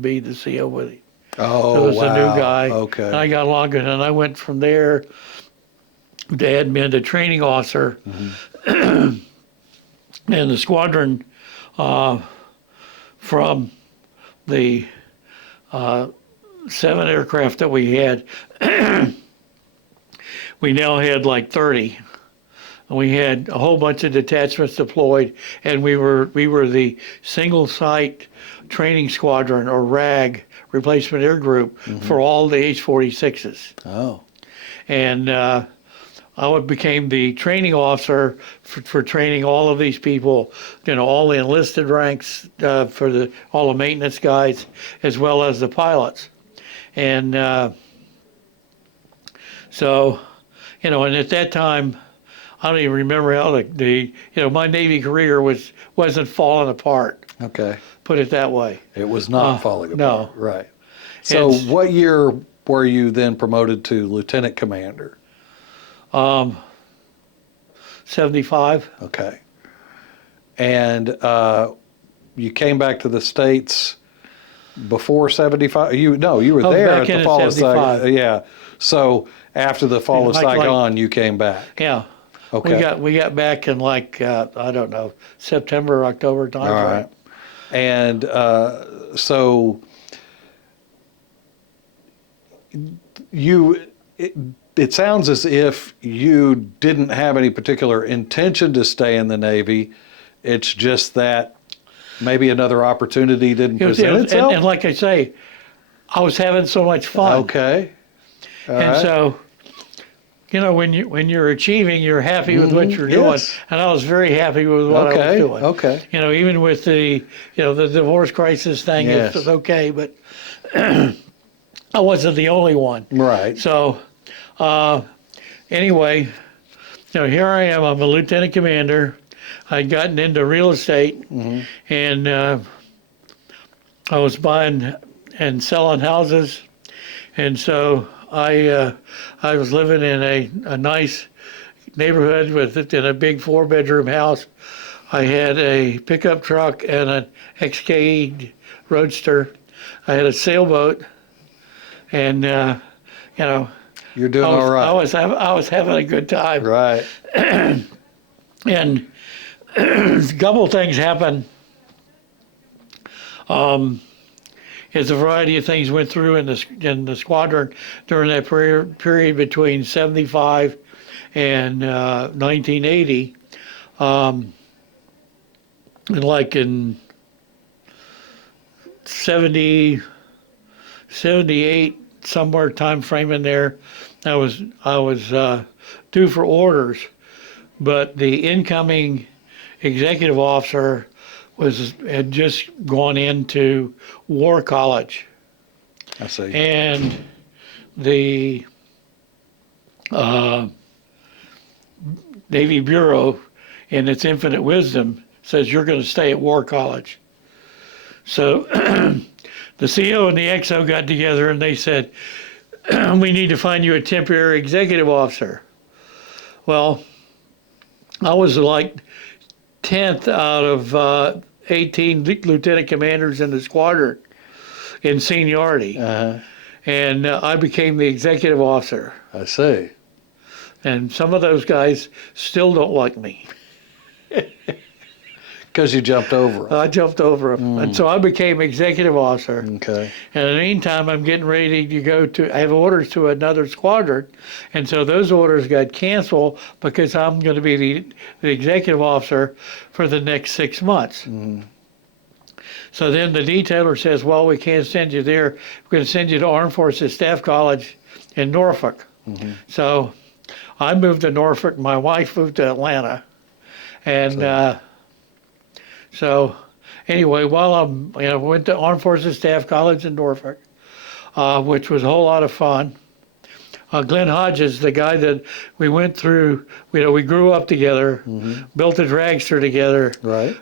be the CO with him. Oh, So it was wow. a new guy. Okay. And I got along good, and I went from there to admin to training officer. And the squadron from the 7 aircraft that we had, we now had like 30. And we had a whole bunch of detachments deployed, and we were the single site training squadron, or RAG, replacement air group, for all the H-46s. Oh. And I became the training officer for training all of these people, all the enlisted ranks for all the maintenance guys, as well as the pilots. And so, and at that time, I don't even remember how my Navy career wasn't falling apart. Okay. Put it that way. It was not falling no. apart. Right. So what year were you then promoted to lieutenant commander? 75. Okay. And you came back to the States before 75? You were there back at in the fall of 75. Saigon. Yeah. So after the fall of Saigon, you came back. Yeah. Okay. We got back in I don't know, September, October time. All right. And so it sounds as if you didn't have any particular intention to stay in the Navy. It's just that maybe another opportunity didn't present itself. And like I say, I was having so much fun. Okay. All and right. so, when you're achieving, you're happy with what you're doing. Yes. And I was very happy with what I was doing. Okay. Even with the divorce crisis thing, Yes. it was okay, but I wasn't the only one. Right. So, anyway, here I am. I'm a lieutenant commander. I'd gotten into real estate, and I was buying and selling houses, and so I was living in a nice neighborhood in a big 4-bedroom house. I had a pickup truck and an XK Roadster. I had a sailboat, and You're doing all right. I was having a good time. Right. And a couple things happened. As a variety of things went through in the squadron during that period between 75 and 1980. And like in 70, 78, somewhere time frame in there, I was due for orders, but the incoming executive officer had just gone into War College, I see. and the Navy Bureau, in its infinite wisdom, says you're going to stay at War College. So the CO and the XO got together and they said, we need to find you a temporary executive officer. Well, I was like 10th out of 18 lieutenant commanders in the squadron in seniority. Uh-huh. And I became the executive officer. I see. And some of those guys still don't like me. Because you jumped over 'em. I jumped over them. And so I became executive officer. Okay. And in the meantime, I'm getting ready to go to, I have orders to another squadron. And so those orders got canceled because I'm going to be the executive officer for the next 6 months. So then the detailer says, well, we can't send you there. We're going to send you to Armed Forces Staff College in Norfolk. So I moved to Norfolk. My wife moved to Atlanta. And so anyway, while went to Armed Forces Staff College in Norfolk, which was a whole lot of fun. Glenn Hodges, the guy that we went through, we grew up together, built a dragster together. Right.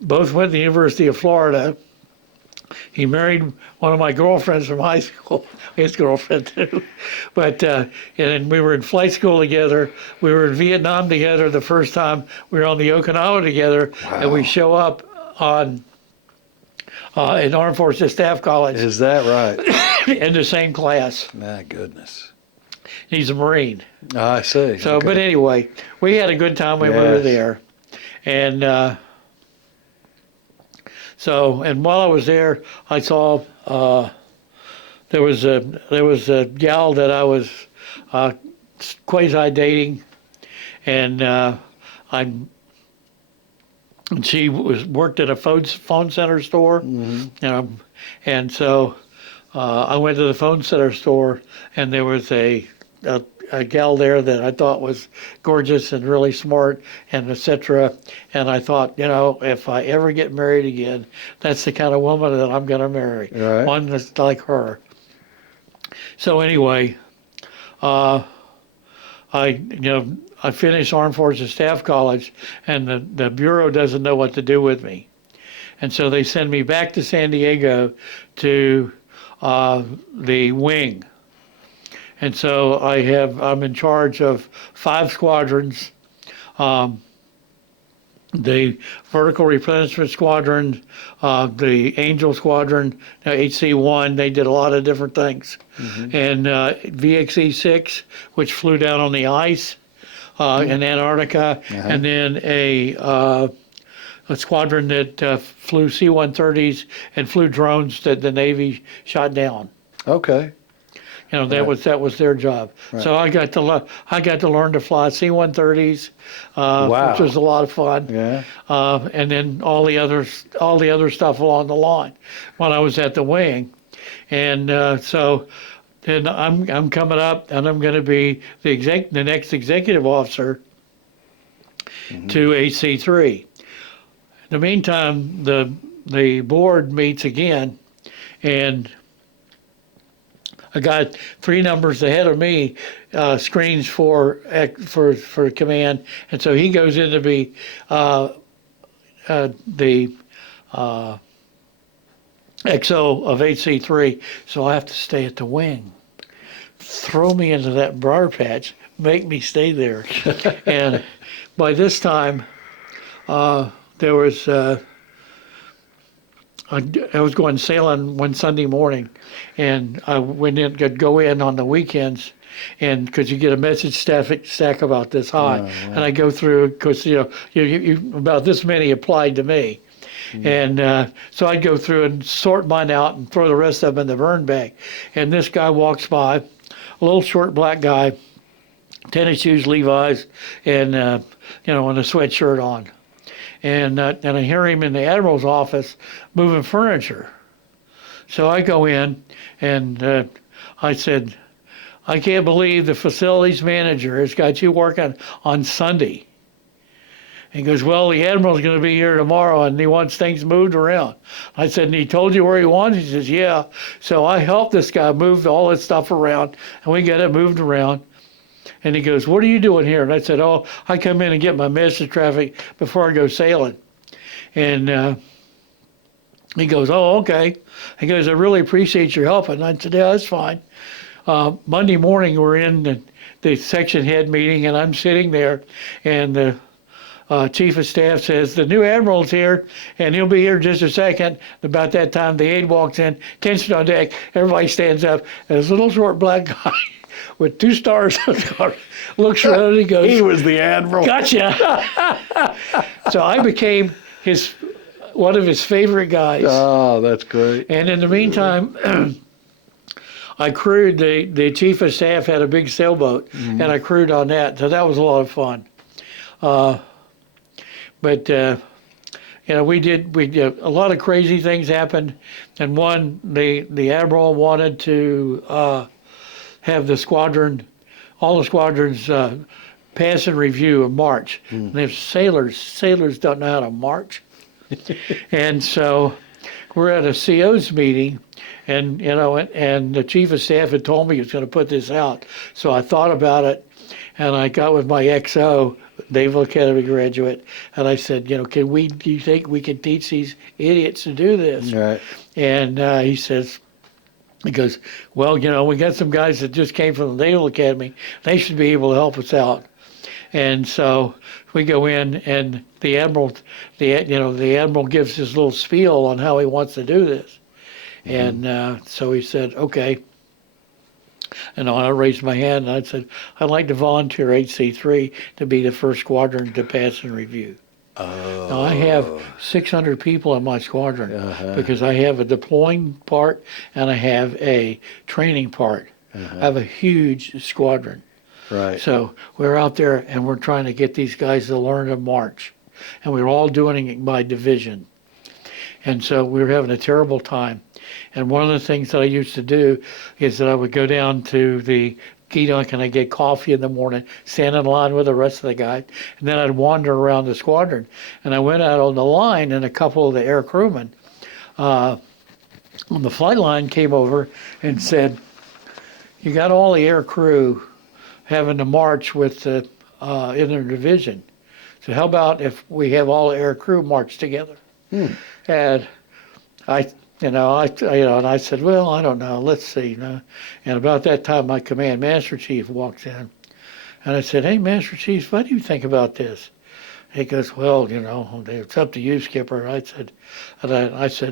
Both went to the University of Florida. He married one of my girlfriends from high school, his girlfriend too. But and we were in flight school together. We were in Vietnam together the first time we were on the Okinawa together, and we show up on in Armed Forces Staff College Is that right? in the same class. My goodness. He's a Marine. I see. So, Okay. but anyway, we had a good time when we were Yes. there, and so, and while I was there, I saw there was a gal that I was quasi dating, and she worked at a phone center store, and so I went to the phone center store, and there was a gal there that I thought was gorgeous and really smart, and etc. And I thought, if I ever get married again, that's the kind of woman that I'm going to marry, Right. one that's like her. So anyway, I finished Armed Forces Staff College, and the Bureau doesn't know what to do with me. And so they send me back to San Diego to the wing. And so I'm in charge of 5 squadrons. The Vertical Replenishment Squadron, the Angel Squadron, HC-1, they did a lot of different things. And VXE-6, which flew down on the ice in Antarctica, and then a squadron that flew C-130s and flew drones that the Navy shot down. Okay. That was their job. Right. So I got to learn to fly C-130s, Wow. which was a lot of fun. Yeah. And then all the other stuff along the line when I was at the wing, and so then I'm coming up, and I'm going to be the next executive officer to HC3. In the meantime, the board meets again, and a guy 3 numbers ahead of me screens for command, and so he goes in to be the XO of HC3. So I have to stay at the wing. Throw me into that briar patch, make me stay there. And by this time, there was. I was going sailing one Sunday morning, and I went in, could go in on the weekends, and because you get a message stack about this high, and I go through because you about this many applied to me, and so I'd go through and sort mine out and throw the rest of them in the burn bag, and this guy walks by, a little short black guy, tennis shoes, Levi's, and and a sweatshirt on. And I hear him in the admiral's office moving furniture. So I go in, and I said, I can't believe the facilities manager has got you working on Sunday. He goes, well, the admiral's going to be here tomorrow, and he wants things moved around. I said, and he told you where he wants? He says, yeah. So I helped this guy move all this stuff around, and we got it moved around. And he goes, what are you doing here? And I said, oh, I come in and get my message traffic before I go sailing. And he goes, oh, okay. He goes, I really appreciate your help. And I said, yeah, that's fine. Monday morning, we're in the section head meeting, and I'm sitting there, and Chief of Staff says, the new admiral's here, and he'll be here in just a second. About that time, the aide walks in, tension on deck, everybody stands up, and this little short black guy with 2 stars on the car looks around and he goes, He was the admiral. gotcha. So I became one of his favorite guys. Oh, that's great. And in the meantime, I crewed, the Chief of Staff had a big sailboat, and I crewed on that, so that was a lot of fun. But we did a lot of crazy things happened, and one, the admiral wanted to have the squadron, all the squadrons pass and review and march. And if sailors don't know how to march, and so we're at a CO's meeting, and and the Chief of Staff had told me he was going to put this out, so I thought about it, and I got with my XO, Naval Academy graduate, and I said, do you think we can teach these idiots to do this? Right. And he goes, well, we got some guys that just came from the Naval Academy. They should be able to help us out. And so we go in, and the admiral gives his little spiel on how he wants to do this. And so he said, okay. And I raised my hand, and I said, I'd like to volunteer HC3 to be the first squadron to pass and review. Oh. Now, I have 600 people in my squadron because I have a deploying part and I have a training part. I have a huge squadron. Right. So we're out there and we're trying to get these guys to learn to march. And we're all doing it by division. And so we were having a terrible time. And one of the things that I used to do is that I would go down to the key dunk and I'd get coffee in the morning, stand in line with the rest of the guys, and then I'd wander around the squadron. And I went out on the line, and a couple of the air crewmen on the flight line came over and said, you got all the air crew having to march with the in their division. So how about if we have all the air crew march together? And and I said, well, I don't know, let's see. And about that time, my command master chief walks in, and I said, hey, Master Chief, what do you think about this? He goes, well, it's up to you, Skipper. I said,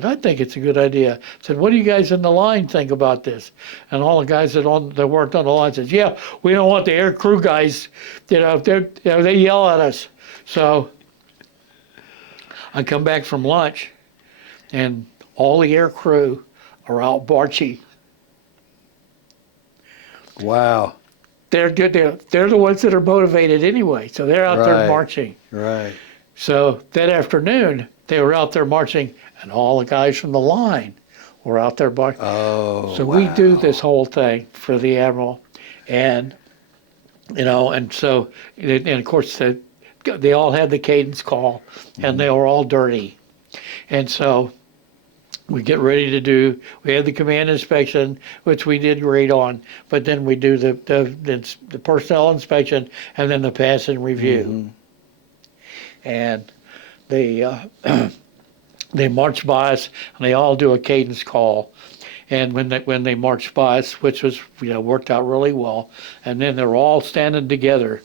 I think it's a good idea. I said, what do you guys in the line think about this? And all the guys that worked on the line said, yeah, we don't want the air crew guys, they yell at us. So I come back from lunch, and all the air crew are out marching. Wow. They're the ones that are motivated anyway, so they're out there marching. Right. So that afternoon, they were out there marching, and all the guys from the line were out there marching. Oh, so we do this whole thing for the admiral, and and so and of course they all had the cadence call, and they were all dirty, and so we get ready we had the command inspection, which we did great on, but then we do the personnel inspection and then the pass and review. And they march by us, and they all do a cadence call. And when they marched by us, which was worked out really well, and then they're all standing together,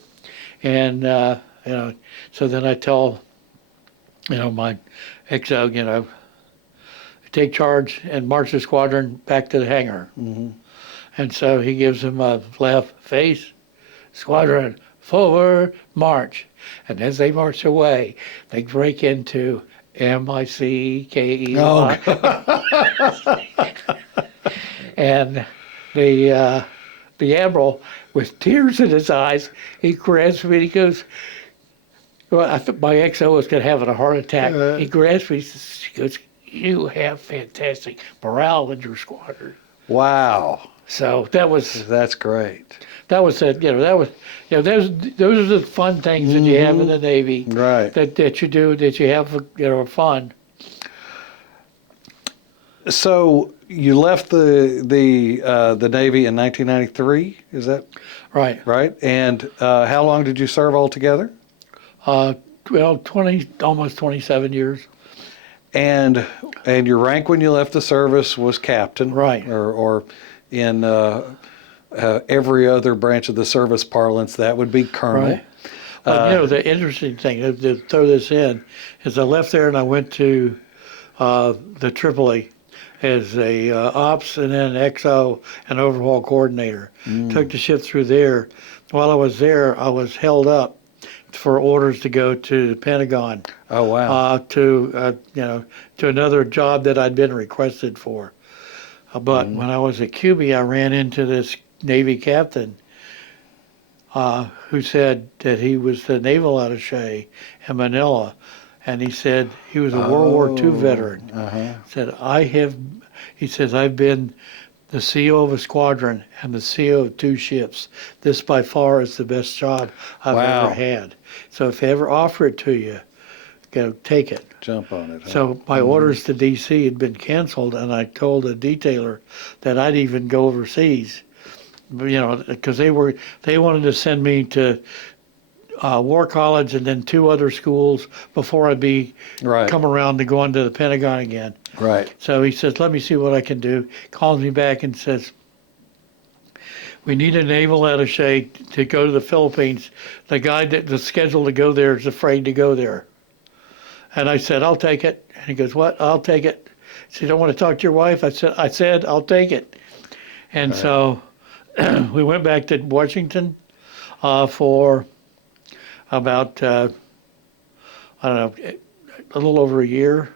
and so then I tell my XO, take charge and march the squadron back to the hangar. And so he gives them a left face, squadron, forward, march. And as they march away, they break into MICKEY. And the admiral, with tears in his eyes, he grabs me and he goes, well, I thought my XO was going to have a heart attack. He grabs me, he goes, you have fantastic morale in your squadron. Wow. So that's great. That was it. Those are the fun things that you have in the Navy. Right. That you do, that you have fun. So you left the Navy in 1993. Is that right? Right. And how long did you serve altogether? Well, almost 27 years. And your rank when you left the service was captain, right? Or in every other branch of the service parlance, that would be colonel. Right. Well, the interesting thing, to throw this in, is I left there and I went to the Tripoli as a ops and then XO and overhaul coordinator. Took the ship through there. While I was there, I was held up for orders to go to the Pentagon Oh, wow. to another job that I'd been requested for. But when I was at QB, I ran into this Navy captain who said that he was the naval attaché in Manila, and he said he was a World War II veteran. Uh-huh. He says, I've been the CO of a squadron and the CO of 2 ships. This by far is the best job I've Wow. ever had. So if they ever offer it to you, take it. Jump on it. Huh? So my orders to DC had been canceled, and I told the detailer that I'd even go overseas, because they wanted to send me to War College and then 2 other schools before I'd be Right. come around to going to the Pentagon again. Right. So he says, let me see what I can do. Calls me back and says, we need a naval attaché to go to the Philippines. The guy that was scheduled to go there is afraid to go there. And I said, I'll take it. And he goes, what? I'll take it. He said, you don't want to talk to your wife? I said, I'll take it. And so we went back to Washington for about, I don't know, a little over a year.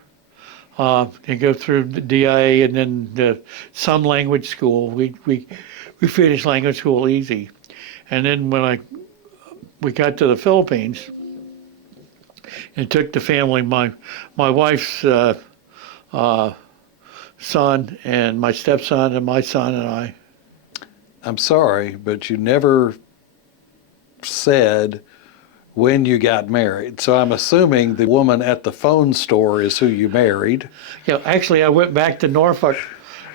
And go through the DIA and then some language school. We finished language school easy. And then when we got to the Philippines, and took the family, my wife's son and my stepson and my son and I. I'm sorry, but you never said when you got married. So I'm assuming the woman at the phone store is who you married. Actually, I went back to Norfolk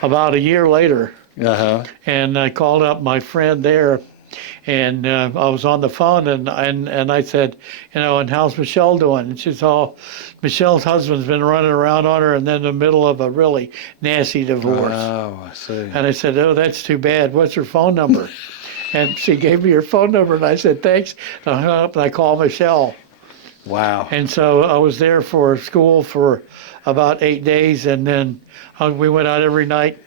about a year later, Uh-huh. and I called up my friend there, and I was on the phone, and I said, and how's Michelle doing? And she said, oh, Michelle's husband's been running around on her, and then in the middle of a really nasty divorce. Oh, I see. And I said, oh, that's too bad. What's her phone number? And she gave me her phone number, and I said, thanks. And I hung up, and I called Michelle. Wow. And so I was there for school for about 8 days, and then we went out every night.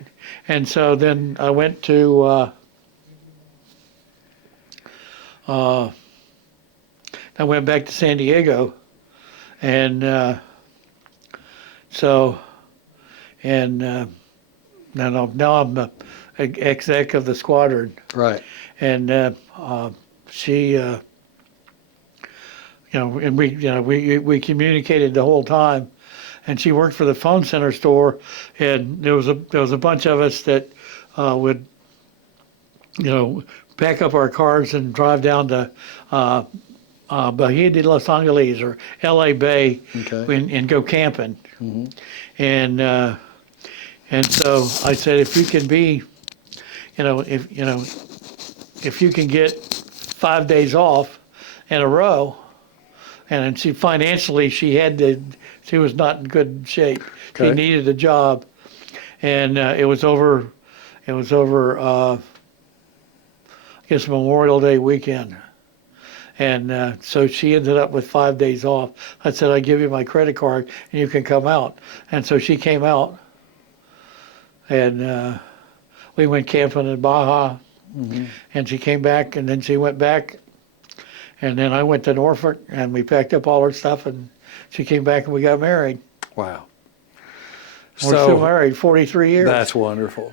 And so then I went to, I went back to San Diego, and now I'm the exec of the squadron. Right. And she, and we communicated the whole time. And she worked for the phone center store, and there was a bunch of us that would, pack up our cars and drive down to Bahia de Los Angeles or L.A. Bay, Okay. and go camping. Mm-hmm. And so I said, if you can be, if you can get 5 days off in a row, and then she was not in good shape. Okay. She needed a job, and it was over, I guess Memorial Day weekend. And so she ended up with 5 days off. I said, I'll give you my credit card and you can come out. And so she came out, and we went camping in Baja. Mm-hmm. And she came back, and then she went back. And then I went to Norfolk, and we packed up all her stuff, and she came back, and we got married. Wow. We're still married 43 years. That's wonderful.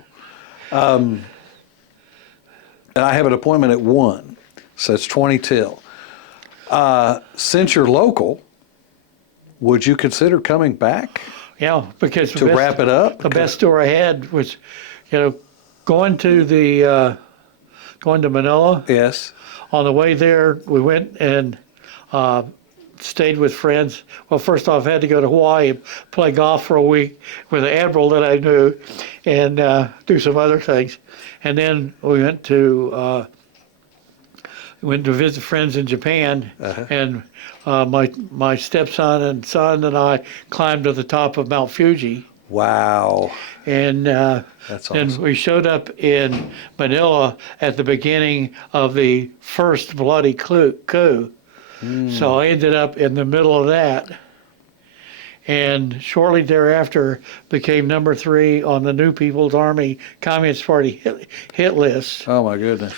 And I have an appointment at 1, so it's 20 till. Since you're local, would you consider coming back Yeah, because to wrap it up? the best tour I had was, going to Manila. Yes. On the way there, we went and stayed with friends. Well, first off, I had to go to Hawaii, play golf for a week with an admiral that I knew, and do some other things. And then we went to visit friends in Japan, Uh-huh. and my stepson and son and I climbed to the top of Mount Fuji. Wow. And That's then awesome. we showed up in Manila at the beginning of the first bloody coup. So I ended up in the middle of that. And shortly thereafter became number 3 on the New People's Army Communist Party hit list. Oh my goodness.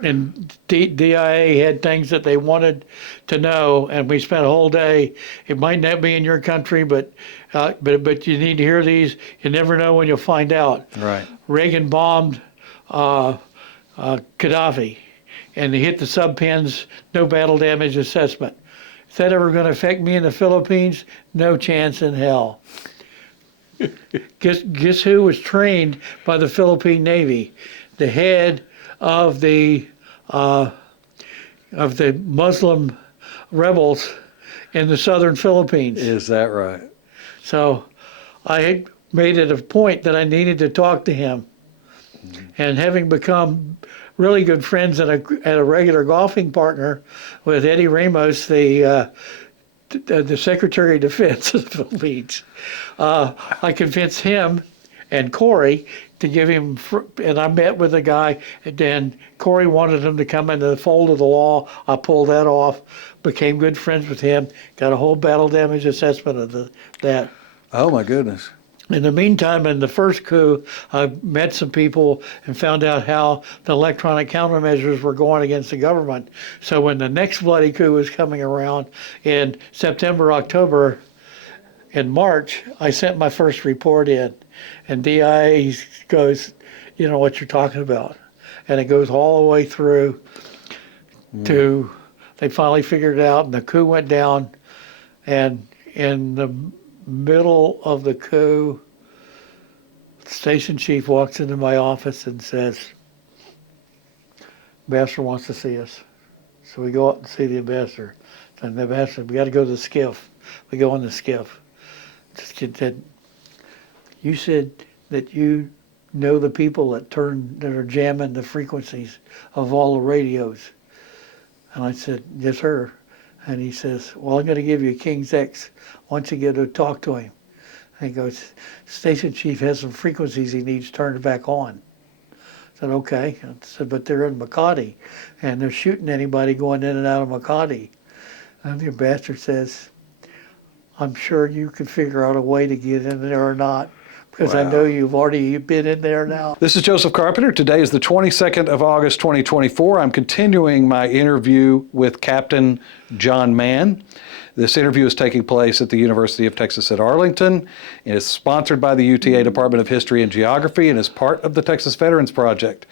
And DIA had things that they wanted to know, and we spent a whole day. It might not be in your country, but you need to hear these. You never know when you'll find out. Right. Reagan bombed Gaddafi, and they hit the subpens. No battle damage assessment. Is that ever going to affect me in the Philippines? No chance in hell. Guess who was trained by the Philippine Navy? The head of the Muslim rebels in the southern Philippines. Is that right? So I had made it a point that I needed to talk to him. And having become really good friends and a regular golfing partner with Eddie Ramos, the Secretary of Defense of the Philippines, I convinced him and Corey to give him, and I met with the guy, and then Corey wanted him to come into the fold of the law. I pulled that off, became good friends with him, got a whole battle damage assessment of that. Oh my goodness. In the meantime, in the first coup, I met some people and found out how the electronic countermeasures were going against the government. So when the next bloody coup was coming around in September, October, and March, I sent my first report in. And DIA goes, you know what you're talking about. And it goes all the way through to, they finally figured it out, and the coup went down. And in the middle of the coup, the station chief walks into my office and says, ambassador wants to see us. So we go out and see the ambassador. And the ambassador, we got to go to the skiff. We go on the skiff. This kid said, you said that you know the people that are jamming the frequencies of all the radios. And I said, yes, sir. And he says, well, I'm going to give you King's X once you get to talk to him. And he goes, station chief has some frequencies he needs turned back on. I said, okay. I said, but they're in Makati, and they're shooting anybody going in and out of Makati. And the ambassador says, I'm sure you could figure out a way to get in there or not, because I know you've already been in there now. This is Joseph Carpenter. Today is the 22nd of August, 2024. I'm continuing my interview with Captain John Mann. This interview is taking place at the University of Texas at Arlington. It is sponsored by the UTA Department of History and Geography and is part of the Texas Veterans Project.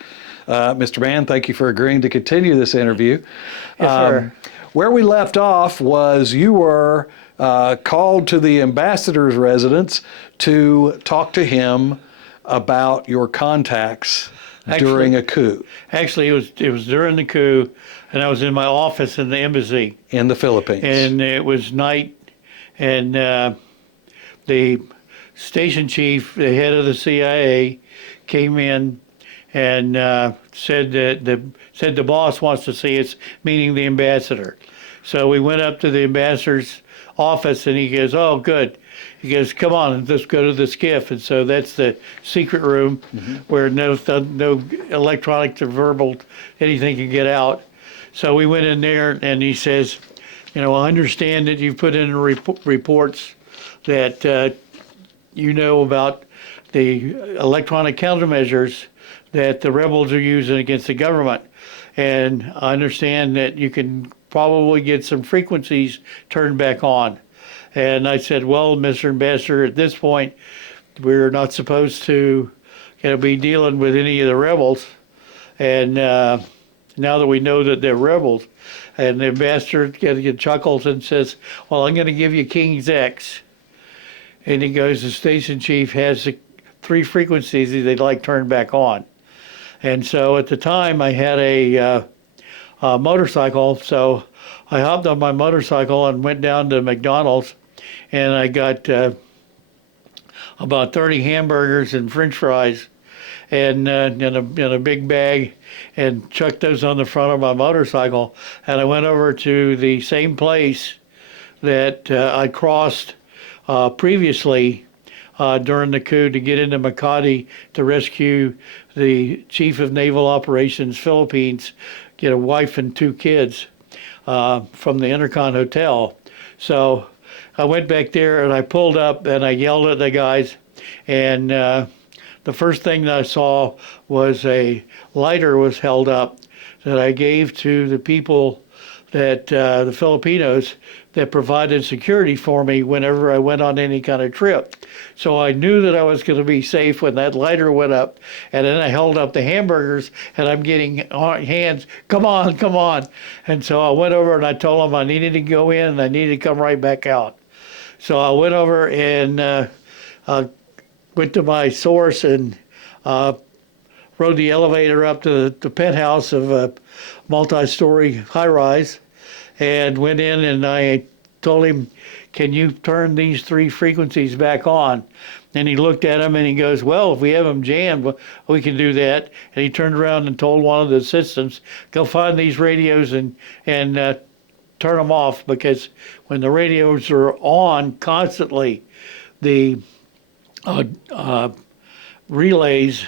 Mr. Mann, thank you for agreeing to continue this interview. Yes, sir. Where we left off was you were called to the ambassador's residence to talk to him about your contacts during a coup. Actually, it was during the coup, and I was in my office in the embassy in the Philippines. And it was night, and the station chief, the head of the CIA, came in and said that the boss wants to see us, meaning the ambassador. So we went up to the ambassador's office, and he goes, oh, good. He goes, come on, let's go to the skiff. And so that's the secret room where no electronic or verbal anything can get out. So we went in there, and he says, you know, I understand that you've put in reports that you know about the electronic countermeasures that the rebels are using against the government. And I understand that you can probably get some frequencies turned back on. And I said, well, Mr. Ambassador, at this point, we're not supposed to be dealing with any of the rebels. And now that we know that they're rebels, and the ambassador chuckles and says, well, I'm going to give you King's X. And he goes, the station chief has 3 frequencies that they'd like turned back on. And so at the time, I had a motorcycle, so I hopped on my motorcycle and went down to McDonald's, and I got about 30 hamburgers and French fries, and in a big bag, and chucked those on the front of my motorcycle. And I went over to the same place that I crossed previously during the coup to get into Makati to rescue the chief of naval operations Philippines, get a wife and 2 kids from the Intercon Hotel. So I went back there and I pulled up and I yelled at the guys, and the first thing that I saw was a lighter was held up that I gave to the people that the Filipinos that provided security for me whenever I went on any kind of trip. So I knew that I was going to be safe when that lighter went up. And then I held up the hamburgers, and I'm getting hands, come on, come on. And so I went over and I told them I needed to go in and I needed to come right back out. So I went over and went to my source and rode the elevator up to the penthouse of a multi-story high-rise, and went in and I told him, can you turn these 3 frequencies back on? And he looked at them and he goes, well, if we have them jammed, we can do that. And he turned around and told one of the assistants, go find these radios and turn them off, because when the radios are on constantly, the relays,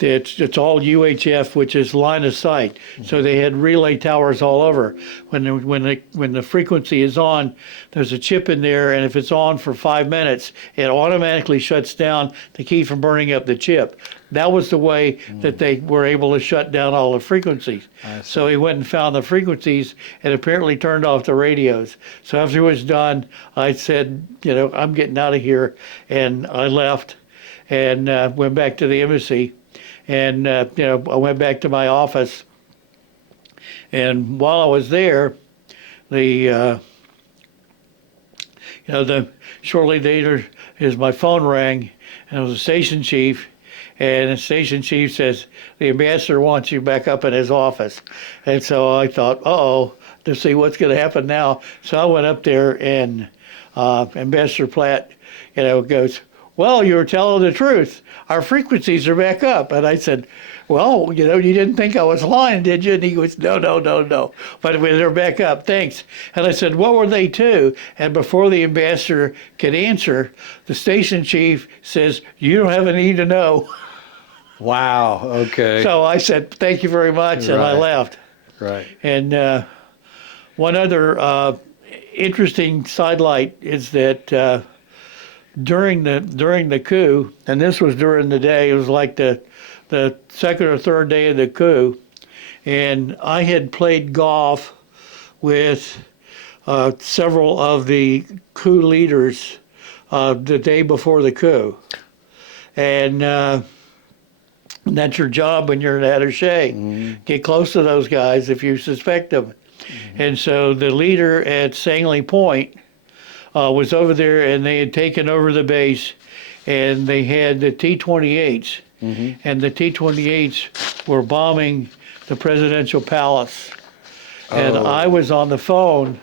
it's all UHF, which is line of sight. So they had relay towers all over. When the frequency is on, there's a chip in there, and if it's on for 5 minutes, it automatically shuts down to keep from burning up the chip. That was the way that they were able to shut down all the frequencies. So he went and found the frequencies and apparently turned off the radios. So after it was done, I said, I'm getting out of here, and I left and went back to the embassy. And I went back to my office, and while I was there, shortly later, my phone rang, and it was the station chief, and the station chief says the ambassador wants you back up in his office. And so I thought, to see what's going to happen now. So I went up there, and Ambassador Platt, goes, well, you were telling the truth. Our frequencies are back up. And I said, well, you didn't think I was lying, did you? And he goes, no. But they're back up, thanks. And I said, what were they to? And before the ambassador could answer, the station chief says, you don't have a need to know. Wow, okay. So I said, thank you very much, and I left. Right. And one other interesting sidelight is that during the coup, and this was during the day, it was like the second or third day of the coup, and I had played golf with several of the coup leaders the day before the coup. And that's your job when you're an attaché. Get close to those guys if you suspect them. And so the leader at Sangley Point was over there, and they had taken over the base, and they had the T-28s, and the T-28s were bombing the presidential palace. And I was on the phone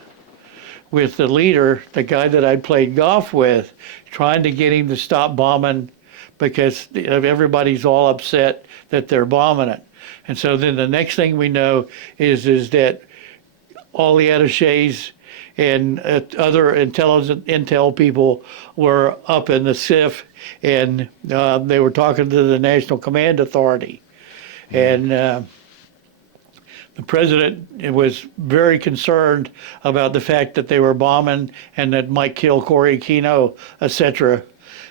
with the leader, the guy that I'd played golf with, trying to get him to stop bombing, because everybody's all upset that they're bombing it. And so then the next thing we know is that all the attachés and other intel people were up in the SIF, and they were talking to the National Command Authority. And the president was very concerned about the fact that they were bombing and that might kill Corey Aquino, etc.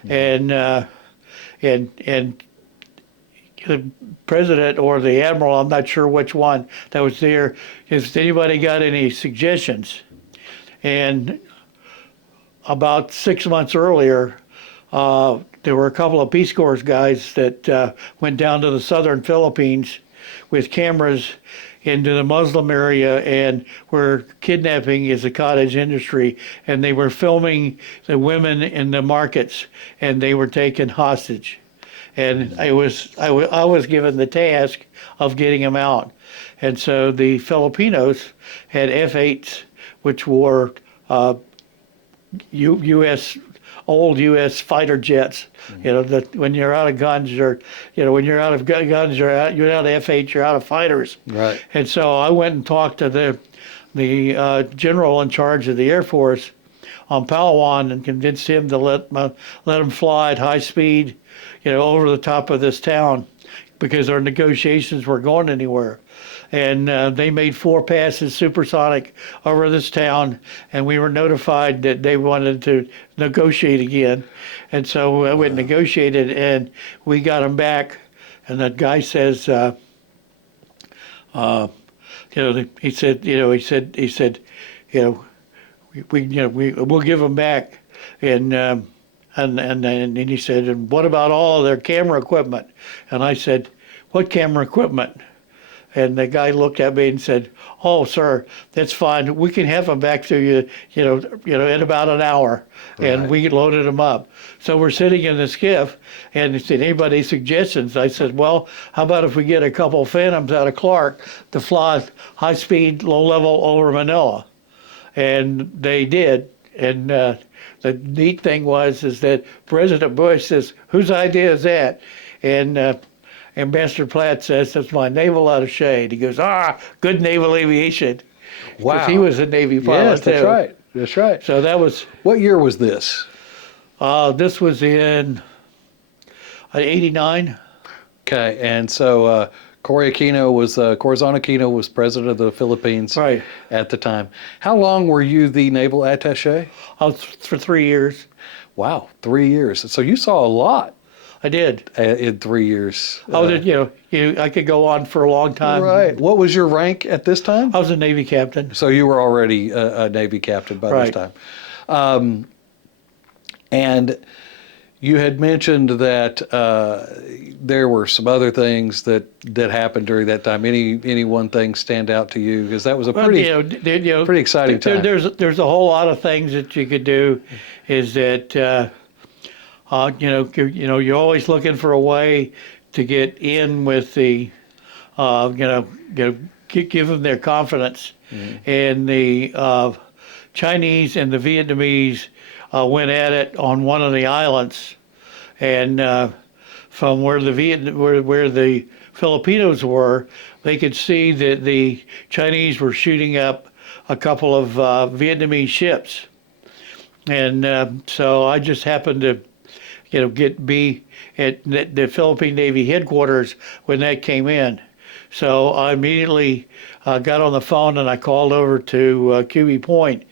And the president or the admiral, I'm not sure which one that was there, has anybody got any suggestions? And about 6 months earlier, there were a couple of Peace Corps guys that went down to the southern Philippines with cameras into the Muslim area, and where kidnapping is a cottage industry, and they were filming the women in the markets, and they were taken hostage. And I was given the task of getting them out. And so the Filipinos had F-8s, which were old U.S. fighter jets. That when you're out of guns, when you're out of guns, you're out of F-8s, you're out of fighters. Right. And so I went and talked to the general in charge of the Air Force on Palawan and convinced him to let him fly at high speed, over the top of this town, because our negotiations weren't going anywhere. And they made 4 passes supersonic over this town, and we were notified that they wanted to negotiate again. And so we negotiated, and we got them back. And that guy says, he said, we'll give them back. And he said, and what about all of their camera equipment? And I said, what camera equipment? And the guy looked at me and said, "Oh, sir, that's fine. We can have them back to you, in about an hour." Right. And we loaded them up. So we're sitting in the skiff, and he said, "Anybody suggestions?" I said, "Well, how about if we get a couple of Phantoms out of Clark to fly high speed, low level over Manila?" And they did. And the neat thing is that President Bush says, "Whose idea is that?" And Ambassador Platt says, "That's my naval attaché." He goes, good naval aviation. Wow. Because he was a Navy pilot, Yes, that's too. right. That's right. So that was, What year was this? this was in 89. Okay, and so Corazon Aquino was president of the Philippines Right. at the time. How long were you the naval attaché? I was for 3 years. Wow, 3 years. So you saw a lot I did. in 3 years. I could go on for a long time. Right. What was your rank at this time? I was a Navy captain. So you were already a Navy captain by this Right. time. And you had mentioned that there were some other things that happened during that time. Any one thing stand out to you? Because that was a pretty exciting time. There's a whole lot of things that you could do. Is that you're always looking for a way to get in with the, give them their confidence. Mm-hmm. And the Chinese and the Vietnamese went at it on one of the islands, and from where the Filipinos were, they could see that the Chinese were shooting up a couple of Vietnamese ships, and so I just happened to be at the Philippine Navy headquarters when that came in. So I immediately got on the phone and I called over to QB Point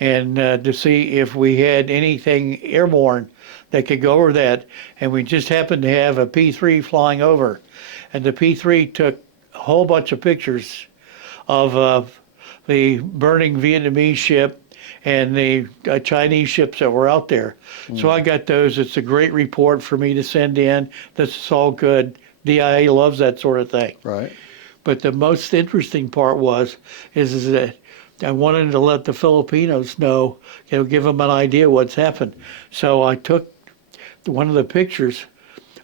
and to see if we had anything airborne that could go over that. And we just happened to have a P-3 flying over. And the P-3 took a whole bunch of pictures of the burning Vietnamese ship and the Chinese ships that were out there. Mm. So I got those. It's a great report for me to send in. This is all good. DIA loves that sort of thing. Right. But the most interesting part is that I wanted to let the Filipinos know, give them an idea what's happened. So I took one of the pictures.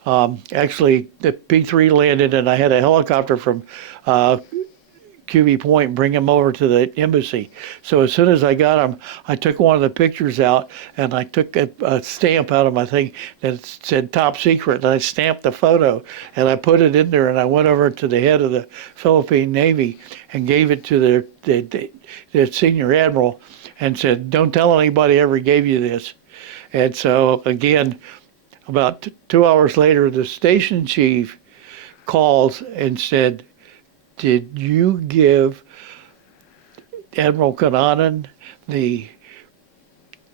Actually, the P-3 landed, and I had a helicopter from QB Point bring him over to the embassy. So as soon as I got him, I took one of the pictures out, and I took a stamp out of my thing that said top secret, and I stamped the photo, and I put it in there, and I went over to the head of the Philippine Navy and gave it to their senior admiral and said, "Don't tell anybody I ever gave you this." And so again, about 2 hours later, the station chief calls and said, "Did you give Admiral Kananan the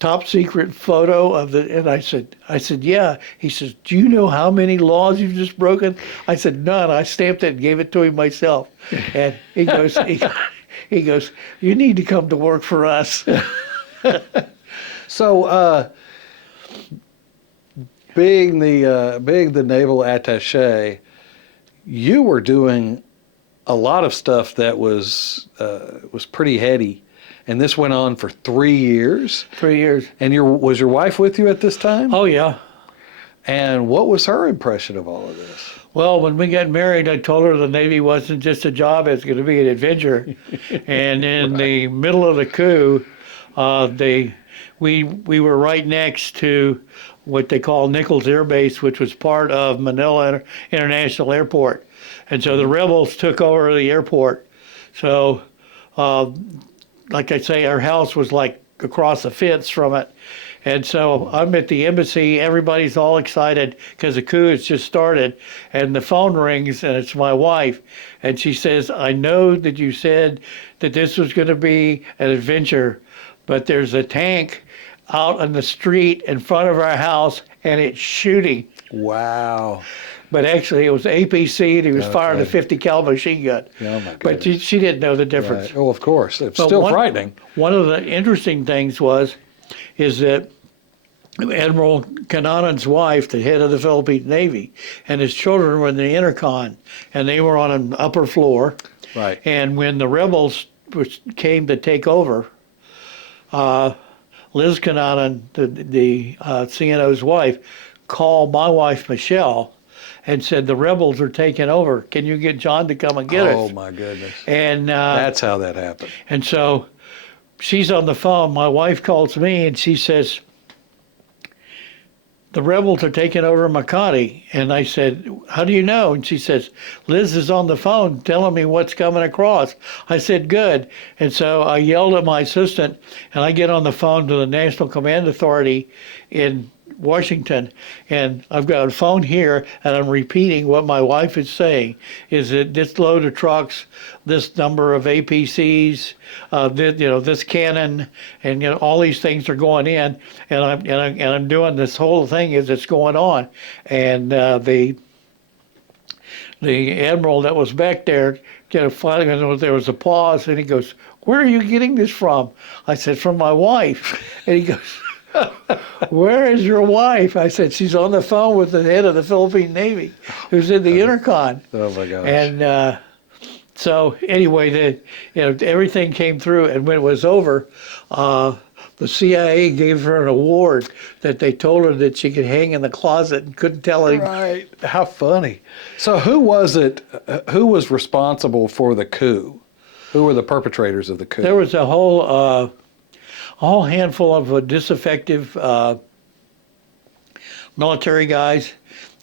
top secret photo of the?" And I said, "Yeah." He says, "Do you know how many laws you've just broken?" I said, "None. I stamped it and gave it to him myself." And he goes, he goes, "You need to come to work for us." So, being the naval attaché, you were doing a lot of stuff that was pretty heady, and this went on for 3 years. 3 years. And was your wife with you at this time? Oh yeah. And what was her impression of all of this? Well, when we got married, I told her the Navy wasn't just a job; it's going to be an adventure. And in the middle of the coup, we were right next to what they call Nichols Air Base, which was part of Manila International Airport. And so the rebels took over the airport. So, like I say, our house was like across the fence from it. And so I'm at the embassy. Everybody's all excited because the coup has just started. And the phone rings, and it's my wife. And she says, I know that you said that this was going to be an adventure, but there's a tank out on the street in front of our house, and it's shooting. Wow. But actually, it was APC, and he was firing a Okay. 50 caliber machine gun. Oh, my But goodness. she didn't know the difference. Right. Oh, of course. It's But still frightening. One of the interesting things is that Admiral Kananan's wife, the head of the Philippine Navy, and his children were in the intercon, and they were on an upper floor. Right. And when the rebels came to take over, Liz Kananan, the CNO's wife, called my wife Michelle and said, the rebels are taking over. Can you get John to come and get us? Oh, my goodness. And That's how that happened. and so she's on the phone. My wife calls me and she says, the rebels are taking over Makati. And I said, how do you know? And she says, Liz is on the phone telling me what's coming across. I said, good. And so I yelled at my assistant, and I get on the phone to the National Command Authority in Washington, and I've got a phone here, and I'm repeating what my wife is saying, is that this load of trucks, this number of APCs, this cannon, and all these things are going in, and I'm doing this whole thing as it's going on, and the admiral that was back there, finally there was a pause, and he goes, "Where are you getting this from?" I said, "From my wife," and he goes, "Where is your wife?" I said, "She's on the phone with the head of the Philippine Navy, who's in the intercon." Oh, my gosh. And so anyway, everything came through, and when it was over, the CIA gave her an award that they told her that she could hang in the closet and couldn't tell anyone. Right. How funny. So who was it, who was responsible for the coup? Who were the perpetrators of the coup? There was a whole handful of disaffective military guys,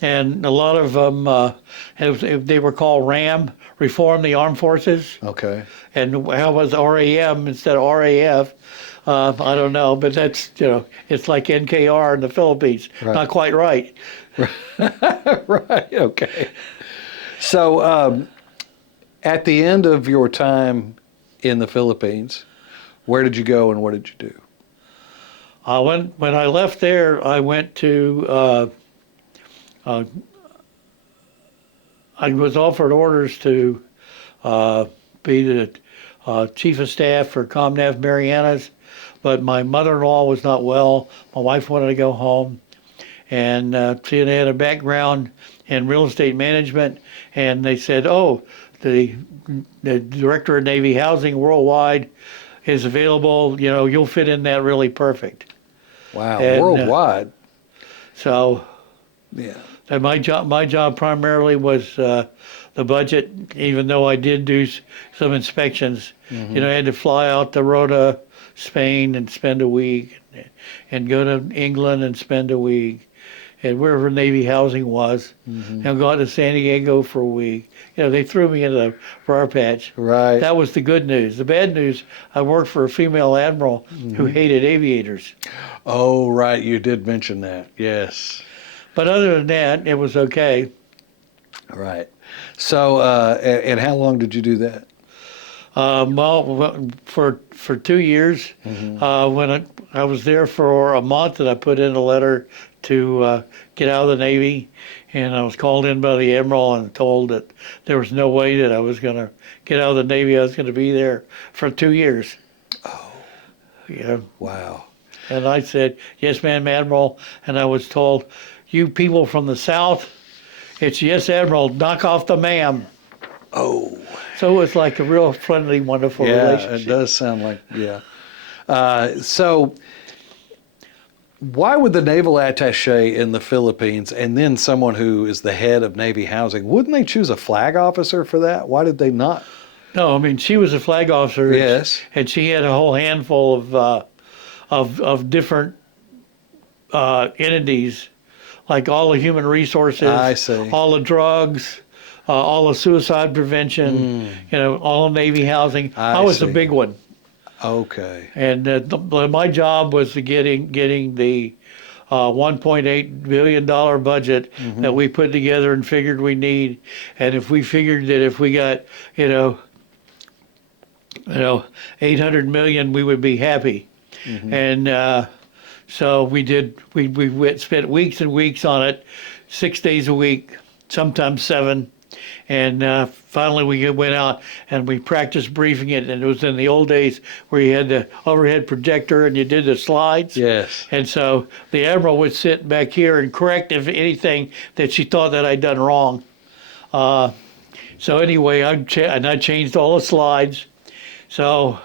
and a lot of them, they were called RAM, Reform the Armed Forces, Okay. and how was RAM instead of RAF? I don't know, but that's, it's like NKR in the Philippines. Right. Not quite right. Right. Okay. So at the end of your time in the Philippines, where did you go and what did you do? When I left there, I went to, I was offered orders to be the chief of staff for ComNav Marianas, but my mother-in-law was not well. My wife wanted to go home, and she had a background in real estate management, and they said, "Oh, the director of Navy Housing worldwide is available. You'll fit in that really perfect." Wow. And, worldwide. So Yeah. and my job primarily was the budget, even though I did do some inspections. Mm-hmm. I had to fly out to Rota, Spain, and spend a week, and go to England and spend a week, and wherever Navy housing was, Mm-hmm. and go out to San Diego for a week. They threw me in the briar patch. Right. That was the good news. The bad news, I worked for a female admiral who hated aviators. Oh, right. You did mention that. Yes. But other than that, it was okay. Right. So, and how long did you do that? Well, for 2 years, when I was there for a month, and I put in a letter to get out of the Navy, and I was called in by the admiral and told that there was no way that I was going to get out of the Navy. I was going to be there for 2 years. Oh. Yeah. Wow. And I said, "Yes, ma'am, Admiral." And I was told, "You people from the South, it's yes, Admiral, knock off the ma'am." Oh. So it was like a real friendly, wonderful Yeah, relationship. it does sound like, yeah. So why would the naval attaché in the Philippines and then someone who is the head of Navy housing, wouldn't they choose a flag officer for that? Why did they not? No, I mean, she was a flag officer. Yes. And she had a whole handful of different entities, like all the human resources, I see. all the drugs, all the suicide prevention, all the Navy housing. I was the see. big one. Okay. And my job was to getting the $1.8 billion budget that we put together and figured we need. And if we figured that if we got, you know, 800 million, we would be happy. And so we did. Spent weeks and weeks on it, 6 days a week, sometimes 7. And finally, we went out and we practiced briefing it. And it was in the old days where you had the overhead projector and you did the slides. Yes. And so the admiral would sit back here and correct if anything that she thought that I'd done wrong. So anyway, I changed all the slides. So,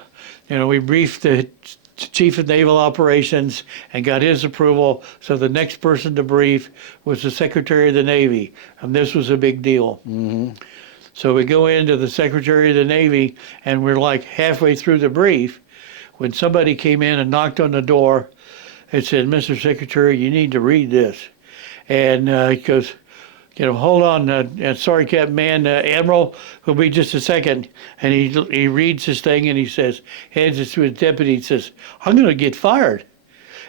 we briefed the Chief of Naval Operations and got his approval. So the next person to brief was the Secretary of the Navy, and this was a big deal. So we go into the Secretary of the Navy, and we're like halfway through the brief when somebody came in and knocked on the door and said, "Mr. Secretary, you need to read this." And he goes, hold on, sorry, Captain Mann, Admiral, will be just a second. And he reads his thing and he says, hands it to his deputy, he says, "I'm going to get fired."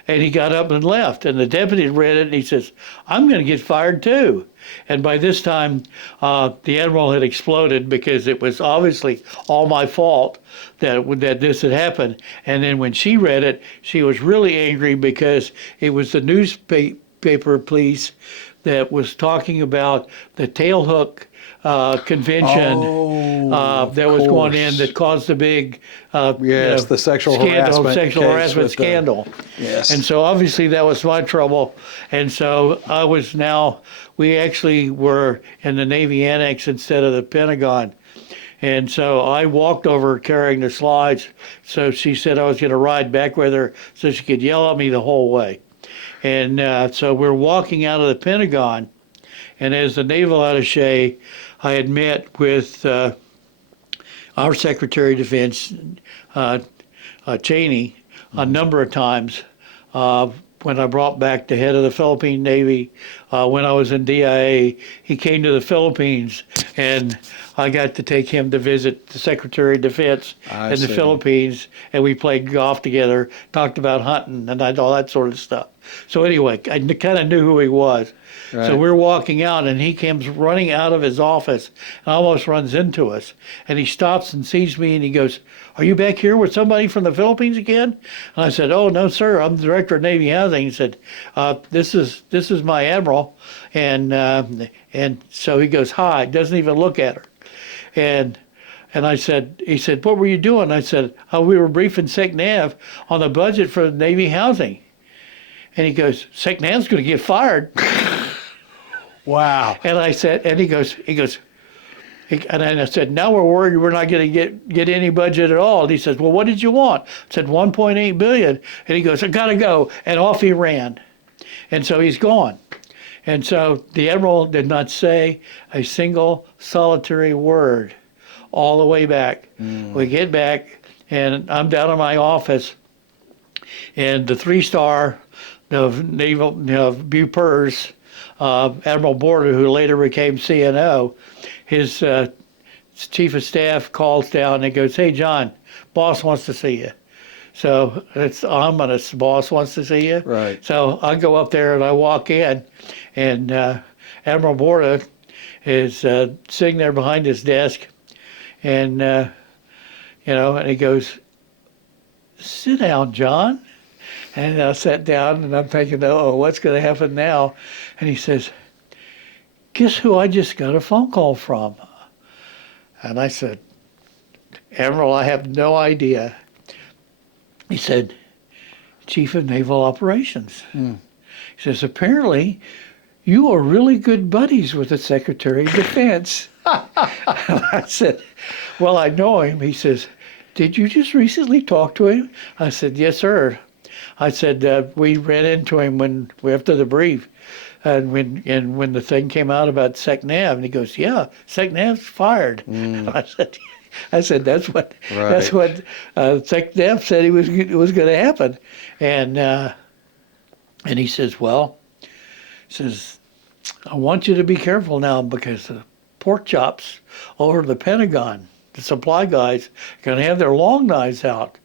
And he got up and left. And the deputy read it and he says, "I'm going to get fired too." And by this time, the Admiral had exploded because it was obviously all my fault that this had happened. And then when she read it, she was really angry because it was the newspaper police that was talking about the tailhook convention that was going in that caused the big the sexual scandal, harassment sexual case harassment with scandal. Yes. And so obviously that was my trouble. And so we actually were in the Navy Annex instead of the Pentagon. And so I walked over carrying the slides. So she said I was going to ride back with her so she could yell at me the whole way. And so we're walking out of the Pentagon, and as the naval attaché, I had met with our Secretary of Defense, Cheney, a number of times when I brought back the head of the Philippine Navy. When I was in DIA, he came to the Philippines, and I got to take him to visit the Secretary of Defense in the Philippines, and we played golf together, talked about hunting, and all that sort of stuff. So anyway, I kind of knew who he was. Right. So we're walking out, and he comes running out of his office and almost runs into us. And he stops and sees me, and he goes, "Are you back here with somebody from the Philippines again?" And I said, "Oh, no, sir. I'm the Director of Navy Housing." He said, this is my Admiral." And so he goes, "Hi," doesn't even look at her. And he said, "What were you doing?" I said, "Oh, we were briefing SecNav on the budget for Navy housing." And he goes, "SecNav's going to get fired." Wow. And I said, and he goes, and I said, "Now we're worried we're not going to get any budget at all." And he says, "Well, what did you want?" I said, $1.8 billion. And he goes, "I got to go." And off he ran. And so he's gone. And so the Admiral did not say a single solitary word all the way back. We get back, and I'm down in my office, and the 3-star of Naval Bupers, Admiral Border, who later became CNO, his chief of staff calls down and goes, "Hey, John, boss wants to see you." So it's ominous. Boss wants to see you. Right. So I go up there and I walk in, and Admiral Borda is sitting there behind his desk, and and he goes, "Sit down, John." And I sat down, and I'm thinking, "Oh, what's going to happen now?" And he says, "Guess who I just got a phone call from?" And I said, "Admiral, I have no idea." He said, "Chief of Naval Operations." He says, "Apparently, you are really good buddies with the Secretary of Defense." And I said, "Well, I know him." He says, "Did you just recently talk to him?" I said, "Yes, sir." I said, "We ran into him after the brief, and when the thing came out about SecNav." And he goes, "Yeah, SecNav's fired." And I said, that's what SecNav said it was going to happen." And he says, "Well," "I want you to be careful now, because the pork chops over the Pentagon, the supply guys, are going to have their long knives out.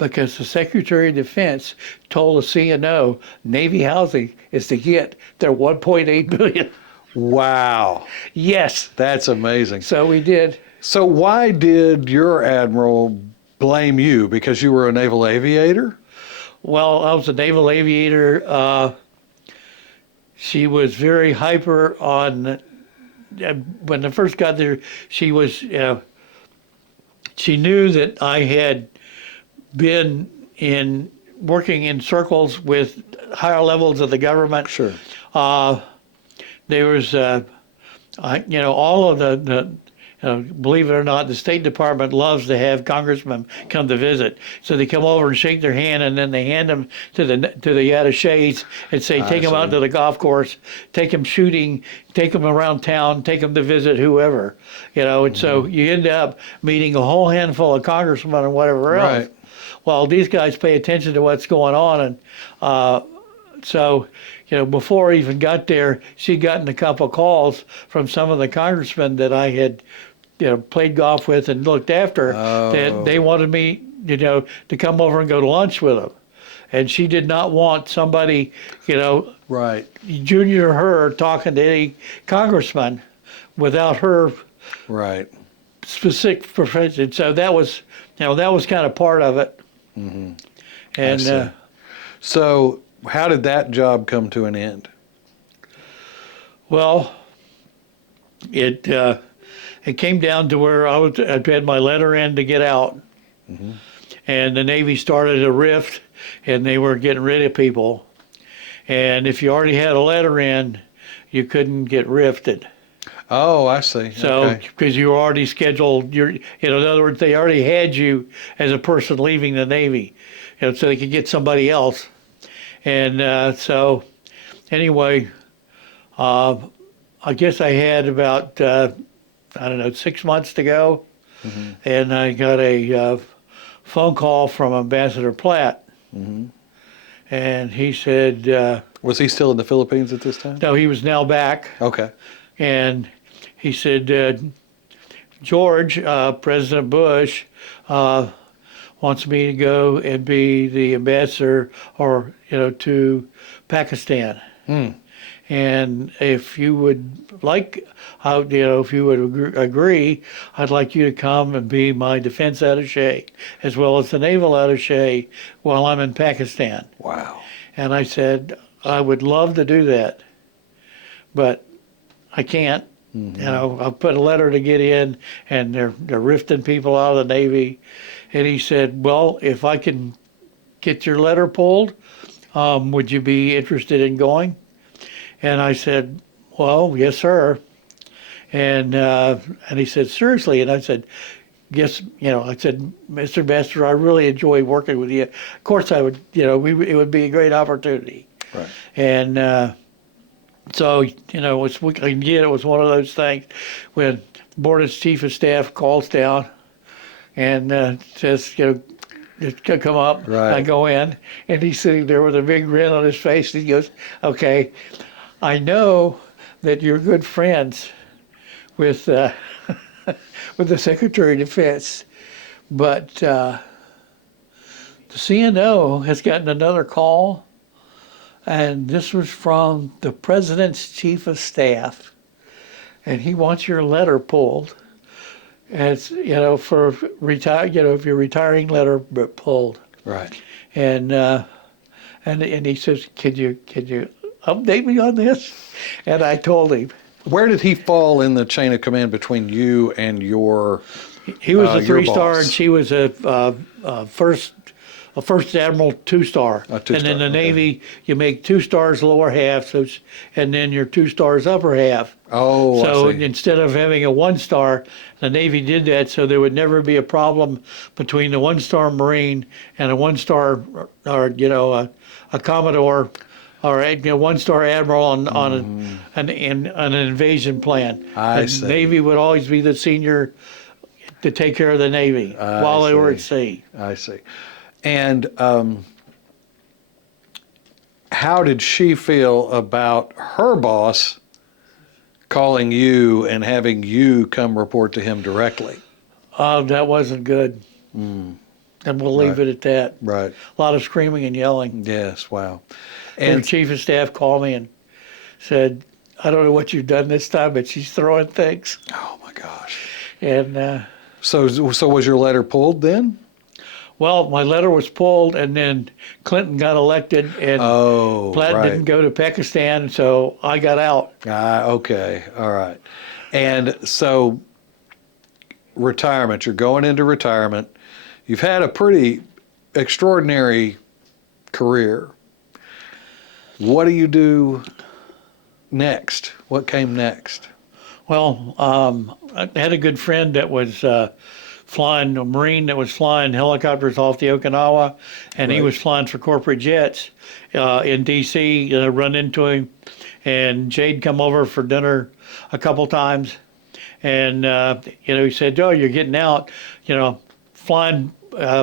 because the Secretary of Defense told the CNO Navy housing is to get their 1.8 billion. Wow. Yes. That's amazing. So we did. So why did your admiral blame you? Because you were a naval aviator? Well, I was a naval aviator. She was very hyper on. When I first got there, she was. She knew that I had been in working in circles with higher levels of the government. Sure. There was, all of the believe it or not, the State Department loves to have congressmen come to visit. So they come over and shake their hand, and then they hand them to the attachés and say, take them out to the golf course, take them shooting, take them around town, take them to visit whoever. And so you end up meeting a whole handful of congressmen and whatever else. Right. Well, these guys pay attention to what's going on, and so, before I even got there, she'd gotten a couple calls from some of the congressmen that I had, played golf with and looked after, that they wanted me, to come over and go to lunch with them. And she did not want somebody, Right. junior to her talking to any congressman without her Right. specific profession. So that was, that was kind of part of it. Mm-hmm. And so how did that job come to an end? well, it came down to where I'd had my letter in to get out, and the Navy started a rift, and they were getting rid of people. And if you already had a letter in, you couldn't get rifted. Oh, I see. So, Okay. because you were already scheduled, in other words, they already had you as a person leaving the Navy, so they could get somebody else. And so, anyway, I guess I had about, 6 months to go, and I got a phone call from Ambassador Platt, and he said, Was he still in the Philippines at this time? no, he was now back, Okay. and he said, George, President Bush, wants me to go and be the ambassador, or to Pakistan. And if you would like, if you would agree, I'd like you to come and be my defense attaché as well as the naval attaché while I'm in Pakistan. Wow. And I said, I would love to do that, but I can't. I put a letter to get in, and they're rifting people out of the Navy. And he said, well, if I can get your letter pulled, would you be interested in going? And I said, well, yes, sir. And he said, seriously? And I said, yes. I said, Mr. Ambassador, I really enjoy working with you. Of course I would, it would be a great opportunity. Right. And so, it was one of those things when Board's Chief of Staff calls down and says, just come up. Right. I go in, and he's sitting there with a big grin on his face. And he goes, okay, I know that you're good friends with with the Secretary of Defense, but the CNO has gotten another call, and this was from the President's Chief of Staff, and he wants your letter pulled. As for retire, if your retiring letter pulled. Right. And he says, can you update me on this? And I told him. Where did he fall in the chain of command between you and your? He was a your 3-star, boss? and she was a first admiral 2-star. A 2-star, And in the okay. Navy, you make 2 stars lower half, and then your 2 stars upper half. Oh, So I see. instead of having a 1-star, the Navy did that so there would never be a problem between the 1-star Marine and a 1-star, or a Commodore, or a 1-star Admiral on an invasion plan. I the see. Navy would always be the senior to take care of the Navy while they were at sea. I see. And how did she feel about her boss calling you and having you come report to him directly? That wasn't good. and we'll leave Right. it at that. Right. A lot of screaming and yelling. Yes. Wow. And the And chief of staff called me and said, "I don't know what you've done this time, but she's throwing things." oh my gosh. And So was your letter pulled then? well, my letter was pulled, and then Clinton got elected, and Oh, Platt right. didn't go to Pakistan, so I got out. Okay. All right. And so retirement, you're going into retirement. You've had a pretty extraordinary career. What do you do next? What came next? Well, I had a good friend that was flying, a Marine that was flying helicopters off the Okinawa, and he Right. was flying for corporate jets in D.C. Run into him, and Jade come over for dinner a couple times, and he said, "Oh, you're getting out, flying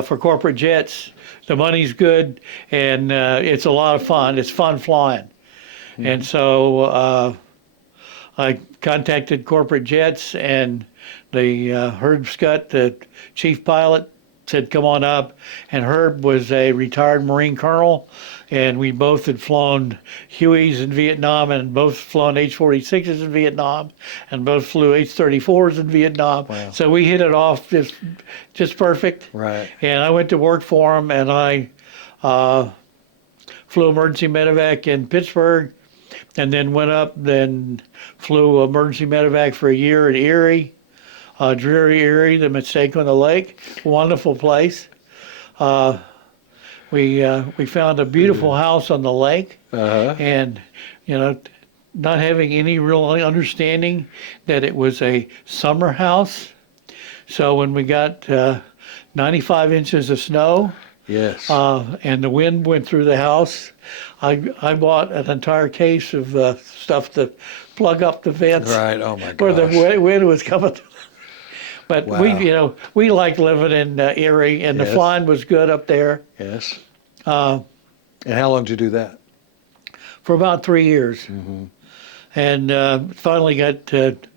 for corporate jets. The money's good, and it's a lot of fun. It's fun flying." And so I contacted corporate jets, and the Herb Scott, the chief pilot, said, "Come on up." And Herb was a retired Marine colonel, and we both had flown Hueys in Vietnam, and both flown H-46s in Vietnam, and both flew H-34s in Vietnam. Wow. So we hit it off just perfect. Right. And I went to work for him, and I flew emergency medevac in Pittsburgh, and then went up, then flew emergency medevac for a year at Erie, dreary Erie, the Mistake on the Lake, wonderful place. We found a beautiful house on the lake, Uh-huh. and not having any real understanding that it was a summer house. So when we got 95 inches of snow, Yes. and the wind went through the house, I bought an entire case of stuff to plug up the vents right. Oh my where the gosh. wind was coming through. But Wow. we liked living in Erie, and the Yes. flying was good up there Yes. uh, And how long did you do that? for about 3 years. Mm-hmm. And finally I did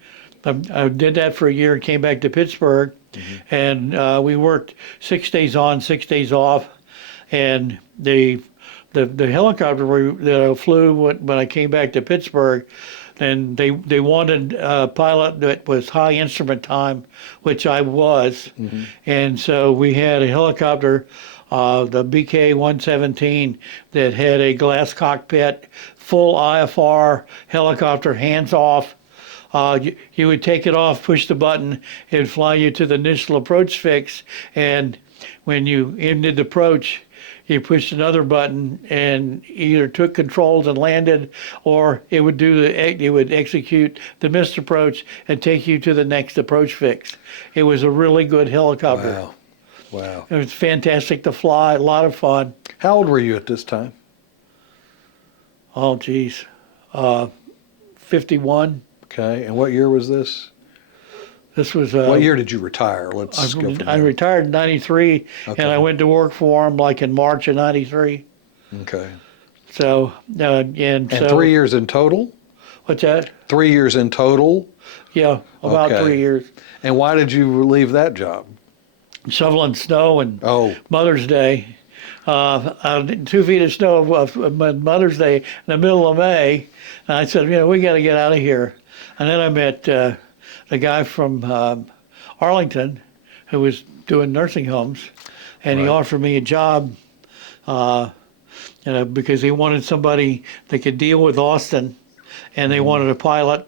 that for a year and came back to Pittsburgh. And we worked 6 days on, 6 days off. And the helicopter that I flew when I came back to Pittsburgh, and they wanted a pilot that was high instrument time, which I was. And so we had a helicopter, the BK-117, that had a glass cockpit, full IFR helicopter, hands off. You would take it off, push the button, it would fly you to the initial approach fix, and when you ended the approach, you pushed another button and either took controls and landed, or it would execute the missed approach and take you to the next approach fix. It was a really good helicopter. Wow. Wow. It was fantastic to fly, a lot of fun. How old were you at this time? Oh, geez. 51. Okay. And what year was this? This was What year did you retire? Let's go from I there. retired in '93, Okay. and I went to work for him like in March of '93. Okay. So And so 3 years in total? what's that? 3 years in total? Yeah, about Okay. 3 years. And why did you leave that job? Shoveling snow and Oh, Mother's Day. 2 feet of snow of Mother's Day in the middle of May. And I said, we got to get out of here. And then I met the guy from Arlington who was doing nursing homes, and he Right. offered me a job because he wanted somebody that could deal with Austin, and they wanted a pilot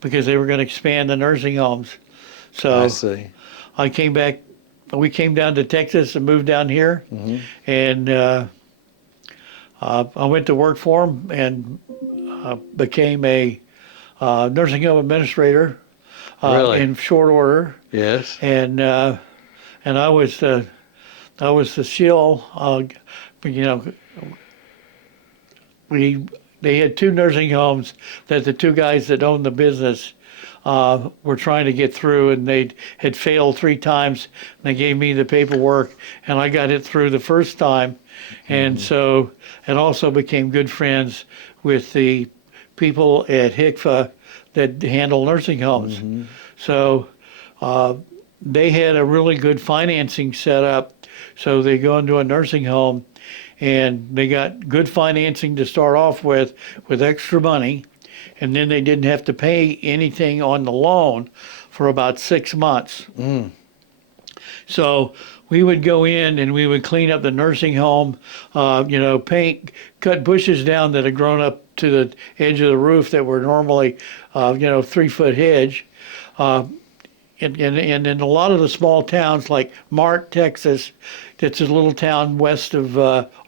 because they were going to expand the nursing homes. So I see. I came back. We came down to Texas and moved down here, and I went to work for him and became a nursing home administrator Really? in short order. Yes. And I was the shill. They had 2 nursing homes that the 2 guys that owned the business were trying to get through, and they had failed 3 times. And they gave me the paperwork, and I got it through the first time, and so and also became good friends with the people at HICFA that handle nursing homes. So they had a really good financing set up So they go into a nursing home, and they got good financing to start off with extra money, and then they didn't have to pay anything on the loan for about 6 months. So we would go in and we would clean up the nursing home, paint, cut bushes down that had grown up to the edge of the roof that were normally, 3-foot hedge. And in a lot of the small towns like Mart, Texas, that's a little town west of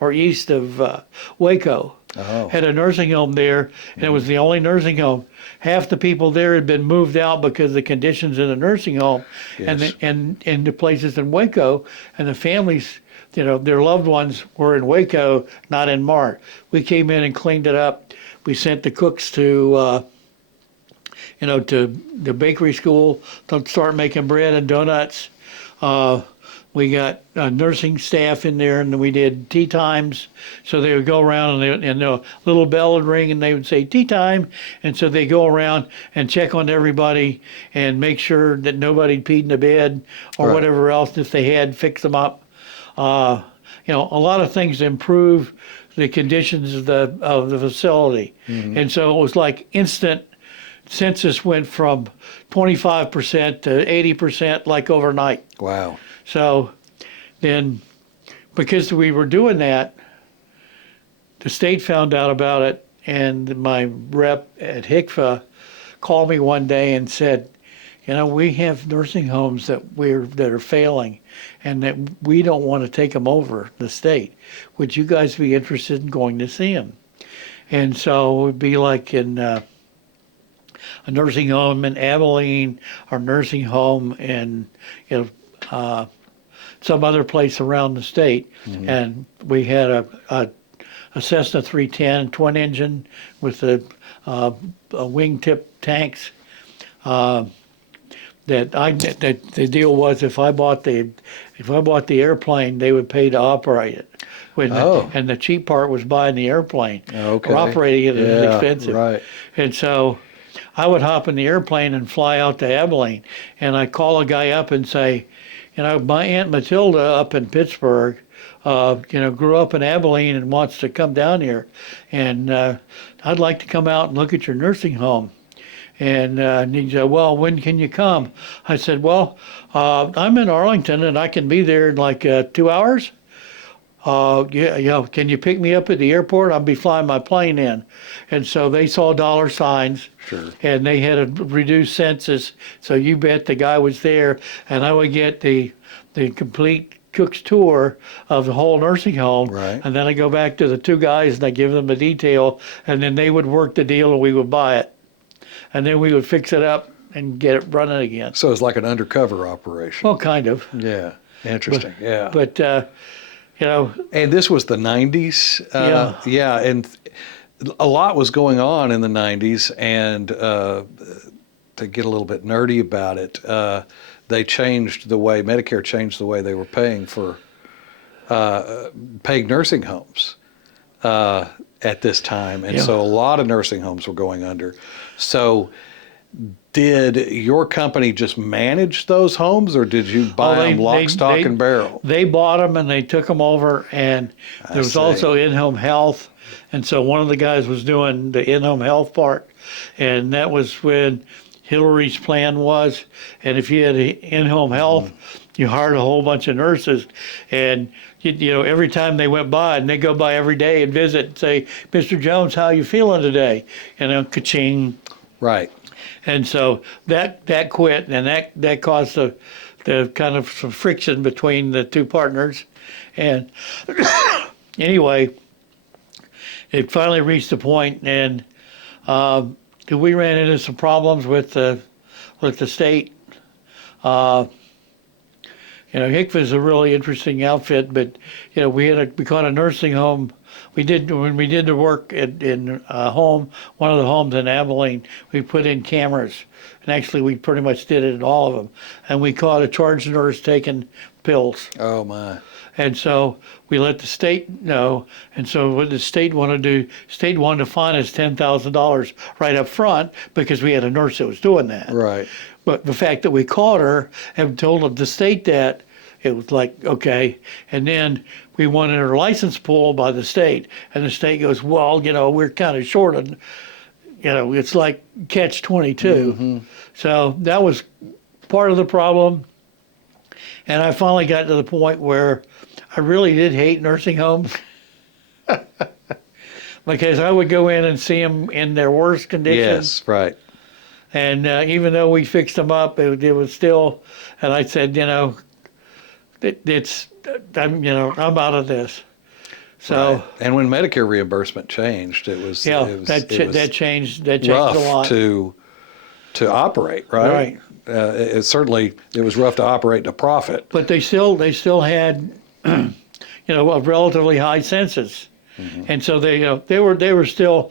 or east of Waco, had a nursing home there, and it was the only nursing home. Half the people there had been moved out because of the conditions in the nursing home, Yes. and the places in Waco, and the families, their loved ones were in Waco, not in Mart. We came in and cleaned it up. We sent the cooks to the bakery school to start making bread and donuts. We got nursing staff in there, and we did tea times. So they would go around, and a little bell would ring, and they would say tea time. And so they go around and check on everybody and make sure that nobody peed in the bed or Right. whatever else. If they had, fix them up. A lot of things to improve the conditions of the facility. And so it was like instant. Census went from 25% to 80% like overnight. Wow. So then, because we were doing that, the state found out about it, and my rep at HICFA called me one day and said, we have nursing homes that are failing, and that we don't want to take them over the state. Would you guys be interested in going to see them? And so it would be like in a nursing home in Abilene, or nursing home in some other place around the state. And we had a Cessna 310 twin engine with a wingtip tanks. That the deal was, if I bought the airplane, they would pay to operate it. And the cheap part was buying the airplane. Okay. Or operating it is expensive. Right. And so I would hop in the airplane and fly out to Abilene, and I'd call a guy up and say, my Aunt Matilda up in Pittsburgh, grew up in Abilene and wants to come down here, and I'd like to come out and look at your nursing home. And he said, well, when can you come? I said, well, I'm in Arlington, and I can be there in like 2 hours. Can you pick me up at the airport? I'll be flying my plane in. And so they saw dollar signs. Sure. And they had a reduced census. So you bet the guy was there, and I would get the complete cook's tour of the whole nursing home. Right. And then I go back to the two guys and I give them the detail, and then they would work the deal and we would buy it. And then we would fix it up and get it running again. So it's like an undercover operation. Well, kind of. Yeah. Interesting. Yeah. But, And this was the 90s. Yeah. And a lot was going on in the 90s. And to get a little bit nerdy about it, Medicare changed the way they were paying for paying nursing homes at this time. And so a lot of nursing homes were going under. So did your company just manage those homes, or did you buy them lock, stock, and barrel? They bought them and they took them over, and there was also in-home health. And so one of the guys was doing the in-home health part, and that was when Hillary's plan was. And if you had in-home health, you hired a whole bunch of nurses, and every time they went by, and they go by every day and visit and say, Mr. Jones, how you feeling today? Ka-ching. Right. And so that quit, and that caused the kind of some friction between the two partners. And anyway, it finally reached a point, and we ran into some problems with the state. HICFA is a really interesting outfit, but we caught a nursing home. When we did the work in a home, one of the homes in Abilene, we put in cameras, and actually we pretty much did it in all of them. And we caught a charge nurse taking pills. Oh my! And so we let the state know. And so what the state wanted to do, state wanted to fine us $10,000 right up front because we had a nurse that was doing that. Right. But the fact that we caught her and told the state that, it was like, okay. And then we wanted our license pulled by the state, and the state goes, well, we're kind of short on, it's like catch 22. So that was part of the problem. And I finally got to the point where I really did hate nursing homes because I would go in and see them in their worst conditions. Yes, right. And even though we fixed them up, it was still, and I said, I'm out of this. So, Right. And when Medicare reimbursement changed, it was that changed a rough lot. to operate, right? Right. It was rough to operate to profit. But they still had, a relatively high census, and so they were still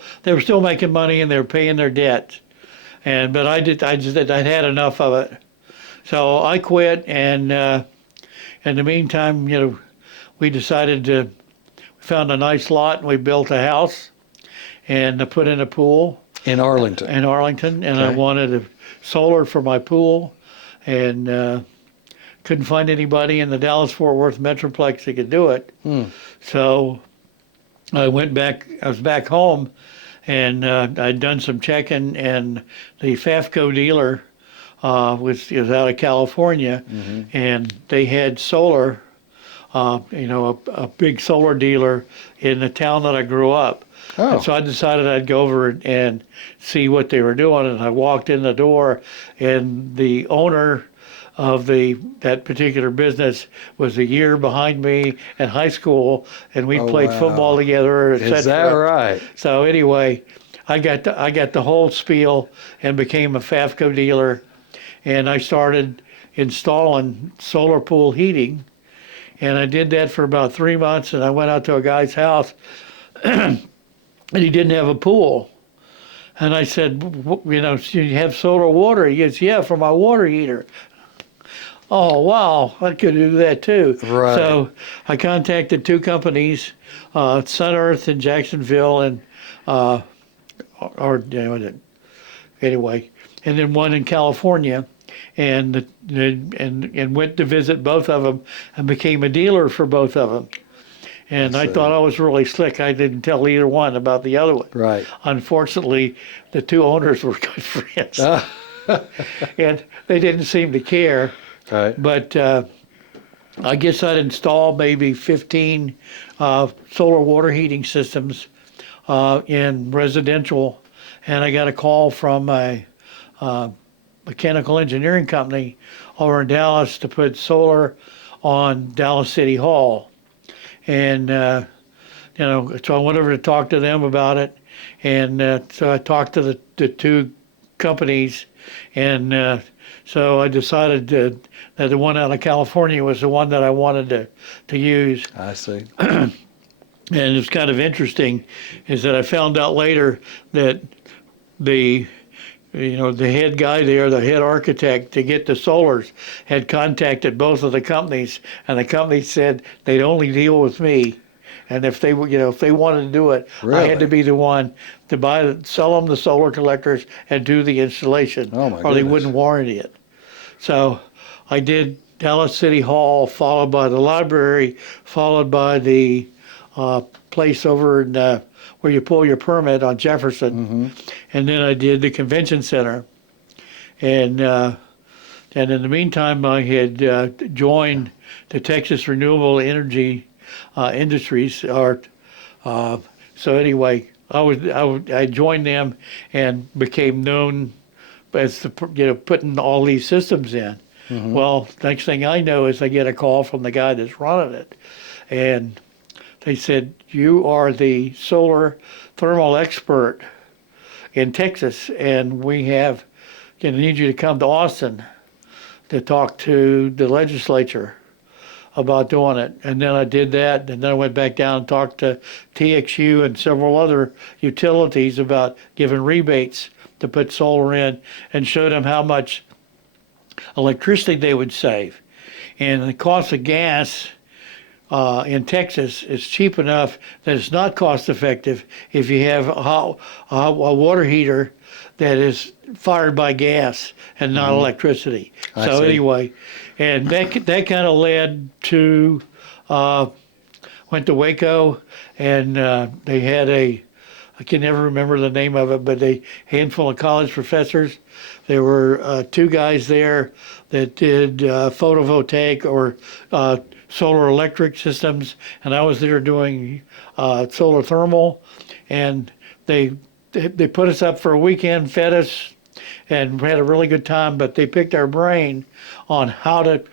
making money and they were paying their debt, but I'd had enough of it, so I quit. And in the meantime, we found a nice lot and we built a house and put in a pool In Arlington. and I wanted a solar for my pool, and couldn't find anybody in the Dallas-Fort Worth Metroplex that could do it. So I went back. I was back home, and I'd done some checking, and the FAFCO dealer was out of California, and they had solar. A big solar dealer in the town that I grew up. Oh. And so I decided I'd go over and see what they were doing. And I walked in the door, and the owner of that particular business was a year behind me in high school, and we played football together, etc. Is that right? So anyway, I got the whole spiel and became a FAFCO dealer, and I started installing solar pool heating. And I did that for about 3 months, and I went out to a guy's house, and he didn't have a pool. And I said, do you have solar water? He goes, yeah, for my water heater. Oh, wow, I could do that too. Right. So I contacted 2 companies, Sun Earth in Jacksonville, and anyway, and then one in California. And went to visit both of them and became a dealer for both of them. And I thought I was really slick. I didn't tell either one about the other one. Right. Unfortunately, the 2 owners were good friends. And they didn't seem to care. Right. But I guess I'd installed maybe 15 solar water heating systems in residential. And I got a call from a mechanical engineering company over in Dallas to put solar on Dallas City Hall. And, so I went over to talk to them about it. And so I talked to the 2 companies. And so I decided that the one out of California was the one that I wanted to use. I see. And it's kind of interesting is that I found out later that the head guy there, the head architect to get the solars, had contacted both of the companies, and the company said they'd only deal with me, and if they wanted to do it, I had to be the one to sell them the solar collectors and do the installation, Oh my or they goodness. wouldn't warranty it. So I did Dallas City Hall, followed by the library, followed by the place over in where you pull your permit on Jefferson, and then I did the convention center, and in the meantime I had joined the Texas Renewable Energy Industries. So anyway, I joined them and became known as putting all these systems in. Well, next thing I know is I get a call from the guy that's running it, and they said, you are the solar thermal expert in Texas, and we need you to come to Austin to talk to the legislature about doing it. And then I did that, and then I went back down and talked to TXU and several other utilities about giving rebates to put solar in, and showed them how much electricity they would save. And the cost of gas in Texas is cheap enough that it's not cost effective if you have a water heater that is fired by gas and not electricity. I So see. anyway, and that kind of led to went to Waco, and they had I can never remember the name of it, but a handful of college professors. There were two guys there that did photovoltaic or solar electric systems, and I was there doing solar thermal, and they put us up for a weekend, fed us, and we had a really good time. But they picked our brain on how to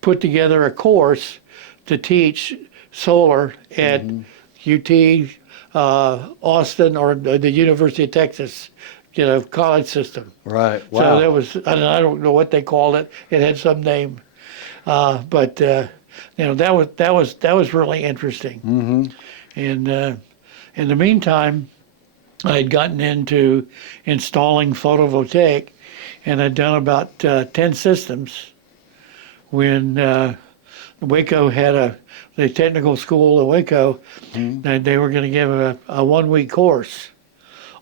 put together a course to teach solar at UT, Austin, or the University of Texas, college system. Right. So Wow. that was, I don't know what they called it. It had some name, but that was really interesting. And in the meantime, I had gotten into installing photovoltaic, and I'd done about 10 systems when Waco had the technical school in Waco. And they were going to give a 1 week course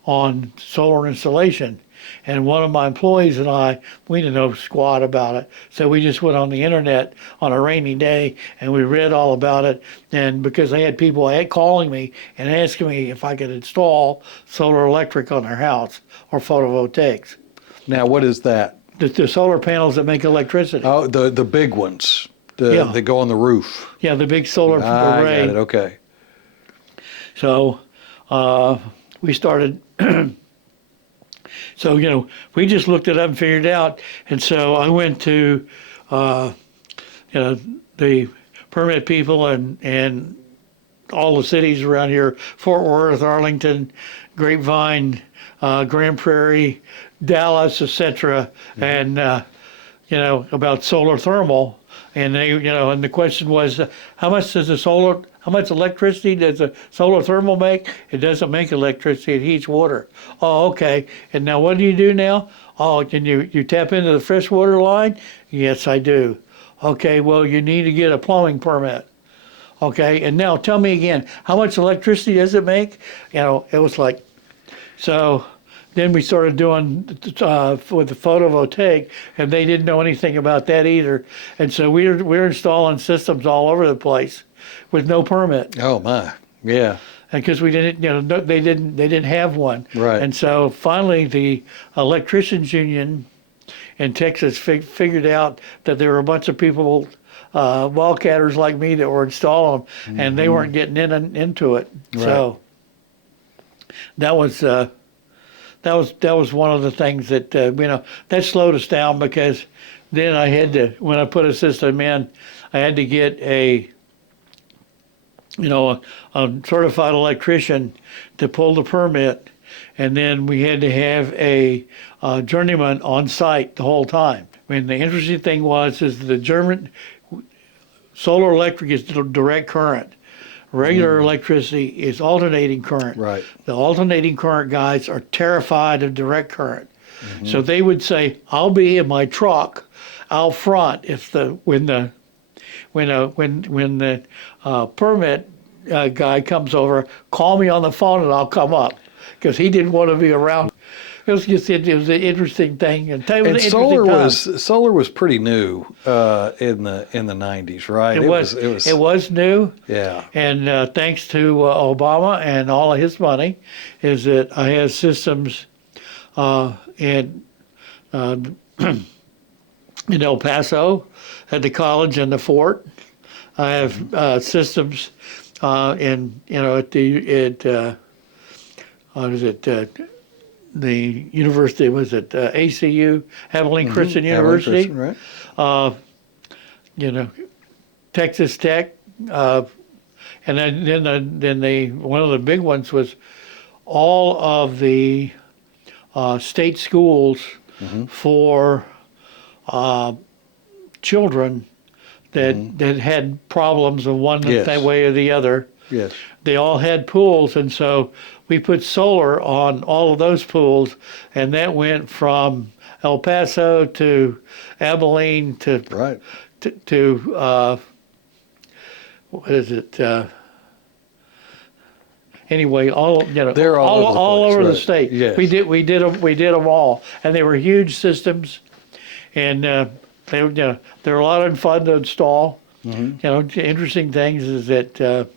on solar installation. And one of my employees and I, we didn't know squat about it. So we just went on the internet on a rainy day and we read all about it. And because I had people calling me and asking me if I could install solar electric on their house or photovoltaics. Now, what is that? The solar panels that make electricity. Oh, the big ones. Yeah. They go on the roof. Yeah, the big solar I array. got it. Okay. So we started. So we just looked it up and figured it out. And so I went to the permit people and all the cities around here: Fort Worth, Arlington, Grapevine, Grand Prairie, Dallas, etc. And about solar thermal. And they, and the question was, how much electricity does a solar thermal make? It doesn't make electricity; it heats water. Oh, okay. And now, what do you do now? Oh, can you tap into the freshwater line? Yes, I do. Okay. Well, you need to get a plumbing permit. Okay. And now, tell me again, how much electricity does it make? It was like, so. Then we started doing with the photovoltaic, and they didn't know anything about that either. And so we're installing systems all over the place with no permit. Oh my. Yeah. And because we didn't, they didn't have one. Right. And so finally, the electricians union in Texas figured out that there were a bunch of people, wildcatters like me, that were installing them, and they weren't getting into it. Right. So that was. That was one of the things that that slowed us down, because then I had to, when I put a system in, I had to get a certified electrician to pull the permit, and then we had to have a journeyman on site the whole time. I mean, the interesting thing is the German solar electric is direct current. Regular electricity is alternating current. Right. The alternating current guys are terrified of direct current. So they would say, "I'll be in my truck out front when the permit guy comes over. Call me on the phone and I'll come up," because he didn't want to be around. It was an interesting thing, and solar was pretty new in the 90s, right? It was new. Yeah. And thanks to Obama and all of his money, is that I have systems in El Paso at the college and the fort. I have systems the university, was it ACU, Abilene Christian University, Abilene Christian, right? Texas Tech, and then one of the big ones was all of the state schools for children that had problems of one way or the other. Yes. They all had pools, and so we put solar on all of those pools, and that went from El Paso to Abilene to Right. to what is it? Anyway, They're all over the place, over the right. state. Yes. We did them all, and they were huge systems, and they're a lot of fun to install. Interesting things is that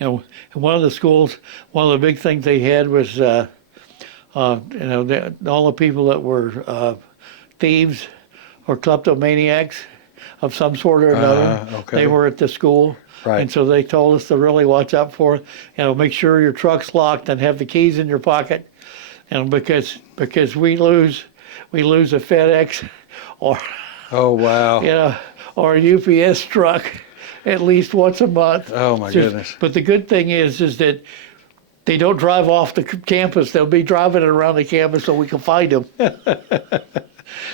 in one of the schools, one of the big things they had was all the people that were thieves or kleptomaniacs of some sort or another. Okay. They were at the school. Right. And so they told us to really watch out for, make sure your truck's locked and have the keys in your pocket. Because we lose a FedEx or Oh, wow. or a UPS truck at least once a month. Oh, my goodness. But the good thing is that they don't drive off the campus. They'll be driving it around the campus so we can find them.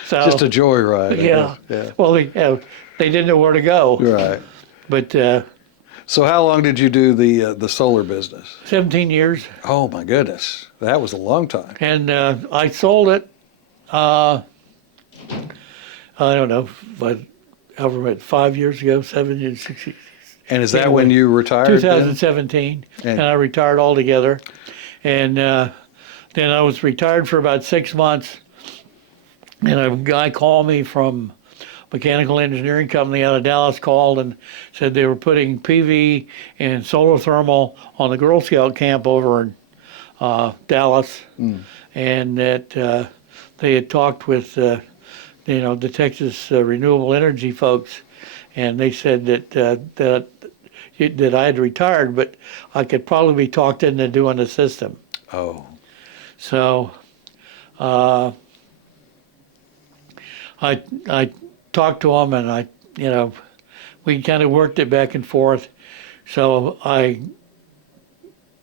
So Just a joyride. I yeah. guess. Yeah. Well, they didn't know where to go. Right. But So how long did you do the solar business? 17 years. Oh, my goodness. That was a long time. And I sold it, I don't know, but however, 5 years ago, 7 years, 6 years. And is that when you retired? 2017, and I retired altogether. And then I was retired for about 6 months, and a guy called me from mechanical engineering company out of Dallas called and said they were putting PV and solar thermal on the Girl Scout camp over in Dallas, and that they had talked with the Texas renewable energy folks, and they said that I had retired, but I could probably be talked into doing the system. Oh. So I talked to him, and we kind of worked it back and forth. So I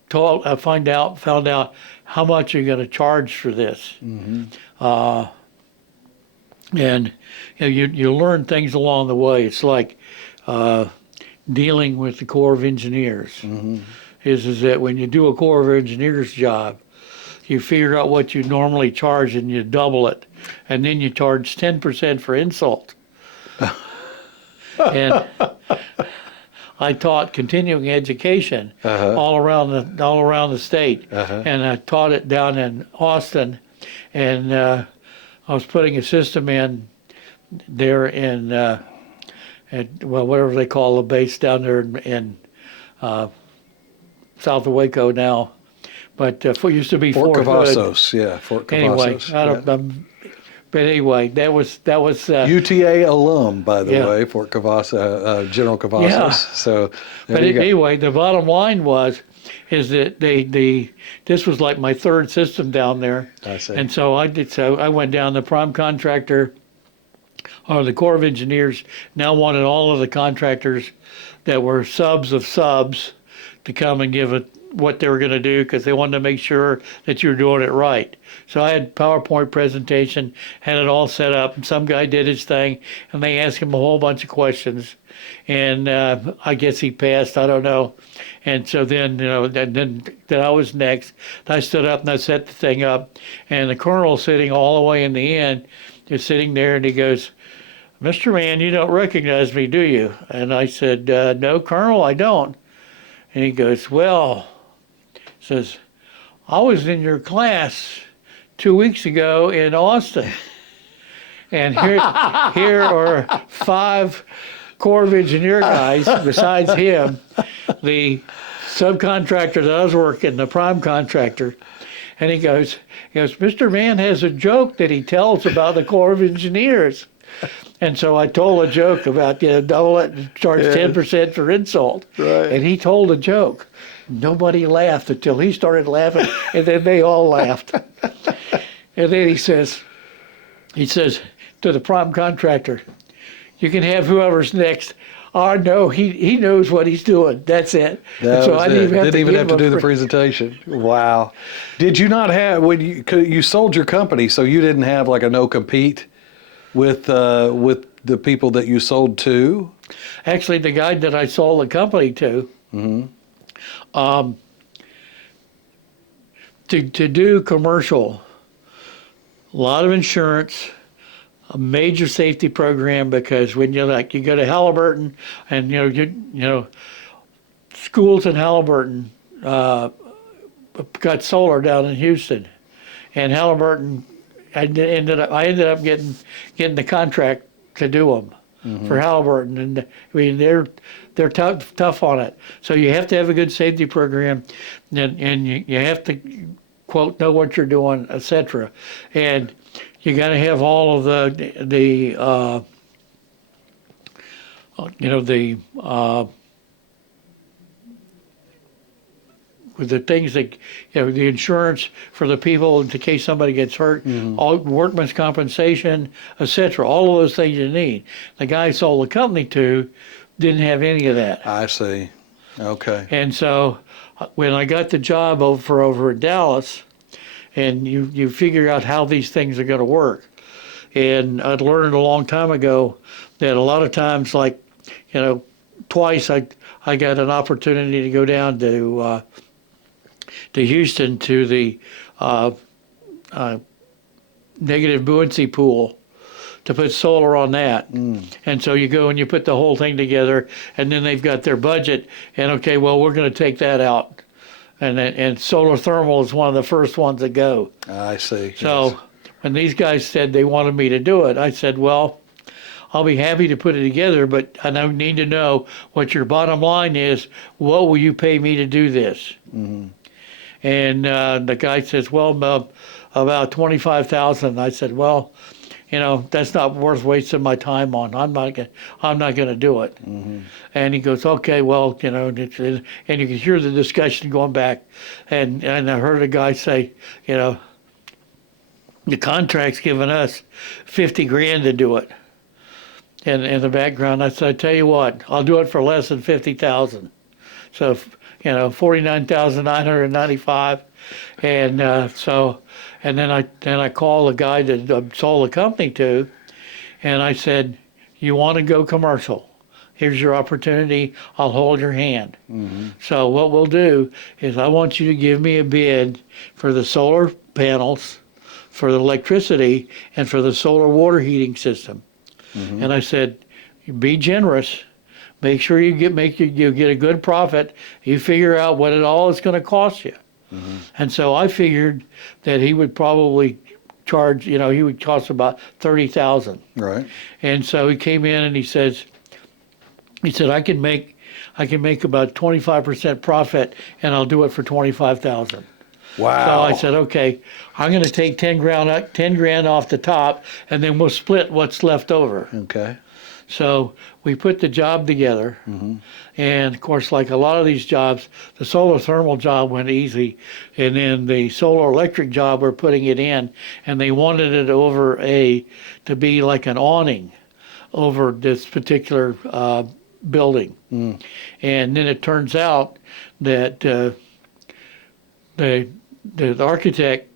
found out how much you're going to charge for this. And you learn things along the way. It's like dealing with the Corps of Engineers. Is that when you do a Corps of Engineers job, you figure out what you normally charge and you double it, and then you charge 10% for insult. And I taught continuing education all around the state, and I taught it down in Austin, and I was putting a system in there in whatever they call the base down there in south of Waco now, but it used to be Fort Hood. Cavazos, yeah, Fort Cavazos. Anyway, but anyway, that was UTA alum, by the Yeah. way, Fort Cavazos, General Cavazos. Yeah. So, But anyway, the bottom line is that this was like my third system down there. I see. And so I went down. The prime contractor, or the Corps of Engineers, now wanted all of the contractors that were subs of subs to come and give it what they were going to do, because they wanted to make sure that you were doing it right. So I had PowerPoint presentation, had it all set up, and some guy did his thing, and they asked him a whole bunch of questions, and I guess he passed. I don't know. And so then then I was next. I stood up and I set the thing up, and the colonel sitting all the way in the end is sitting there, and he goes, "Mr. Mann, you don't recognize me, do you?" And I said, "No, Colonel, I don't." And he goes, "Well," says, "I was in your class 2 weeks ago in Austin, and here are 5 Corps of Engineer guys besides him, the subcontractor that I was working, the prime contractor." And he goes, "Mr. Mann has a joke that he tells about the Corps of Engineers." And so I told a joke about, double it and charge 10% for insult. Right. And he told a joke. Nobody laughed until he started laughing, and then they all laughed. And then he says to the prime contractor, "You can have whoever's next." "Oh, no, he knows what he's doing. That's it." That so was I it. didn't even have to do the presentation. Wow. Did you not have, when you sold your company, so you didn't have like a no compete with the people that you sold to? Actually, the guy that I sold the company to, to do commercial, a lot of insurance, a major safety program, because when you go to Halliburton, and schools in Halliburton got solar down in Houston, and Halliburton, I ended up getting the contract to do them for Halliburton, and I mean they're tough on it. So you have to have a good safety program, and you have to quote know what you're doing, etc. And you got to have all of the with the things that, the insurance for the people in case somebody gets hurt, all workman's compensation, etc. All of those things you need. The guy I sold the company to didn't have any of that. I see. Okay. And so when I got the job over in Dallas, and you figure out how these things are going to work. And I'd learned a long time ago that a lot of times, like, twice I got an opportunity to go down to Houston to the negative buoyancy pool to put solar on that. And so you go and you put the whole thing together, and then they've got their budget, and okay, well, we're going to take that out. And solar thermal is one of the first ones that go. I see. So Yes. when these guys said they wanted me to do it, I said, well, I'll be happy to put it together, but I need to know what your bottom line is. What will you pay me to do this? And the guy says, well, about $25,000. I said, well, that's not worth wasting my time on. I'm not going to do it. And he goes, okay, well, and you can hear the discussion going back. And I heard a guy say, the contract's giving us $50,000 to do it. And in the background, I said, I tell you what, I'll do it for less than $50,000. So, $49,995. And so, and then I called the guy that I sold the company to, and I said, you want to go commercial? Here's your opportunity. I'll hold your hand. So what we'll do is I want you to give me a bid for the solar panels, for the electricity, and for the solar water heating system. And I said, be generous. Make sure you get a good profit. You figure out what it all is going to cost you. And so I figured that he would probably charge, he would cost about $30,000. Right. And so he came in and he said, I can make about 25% profit, and I'll do it for $25,000. Wow. So I said, okay, I'm going to take $10,000 off the top, and then we'll split what's left over. Okay. So we put the job together, and of course, like a lot of these jobs, the solar thermal job went easy, and then the solar electric job, we're putting it in, and they wanted it to be like an awning over this particular building. And then it turns out that the architect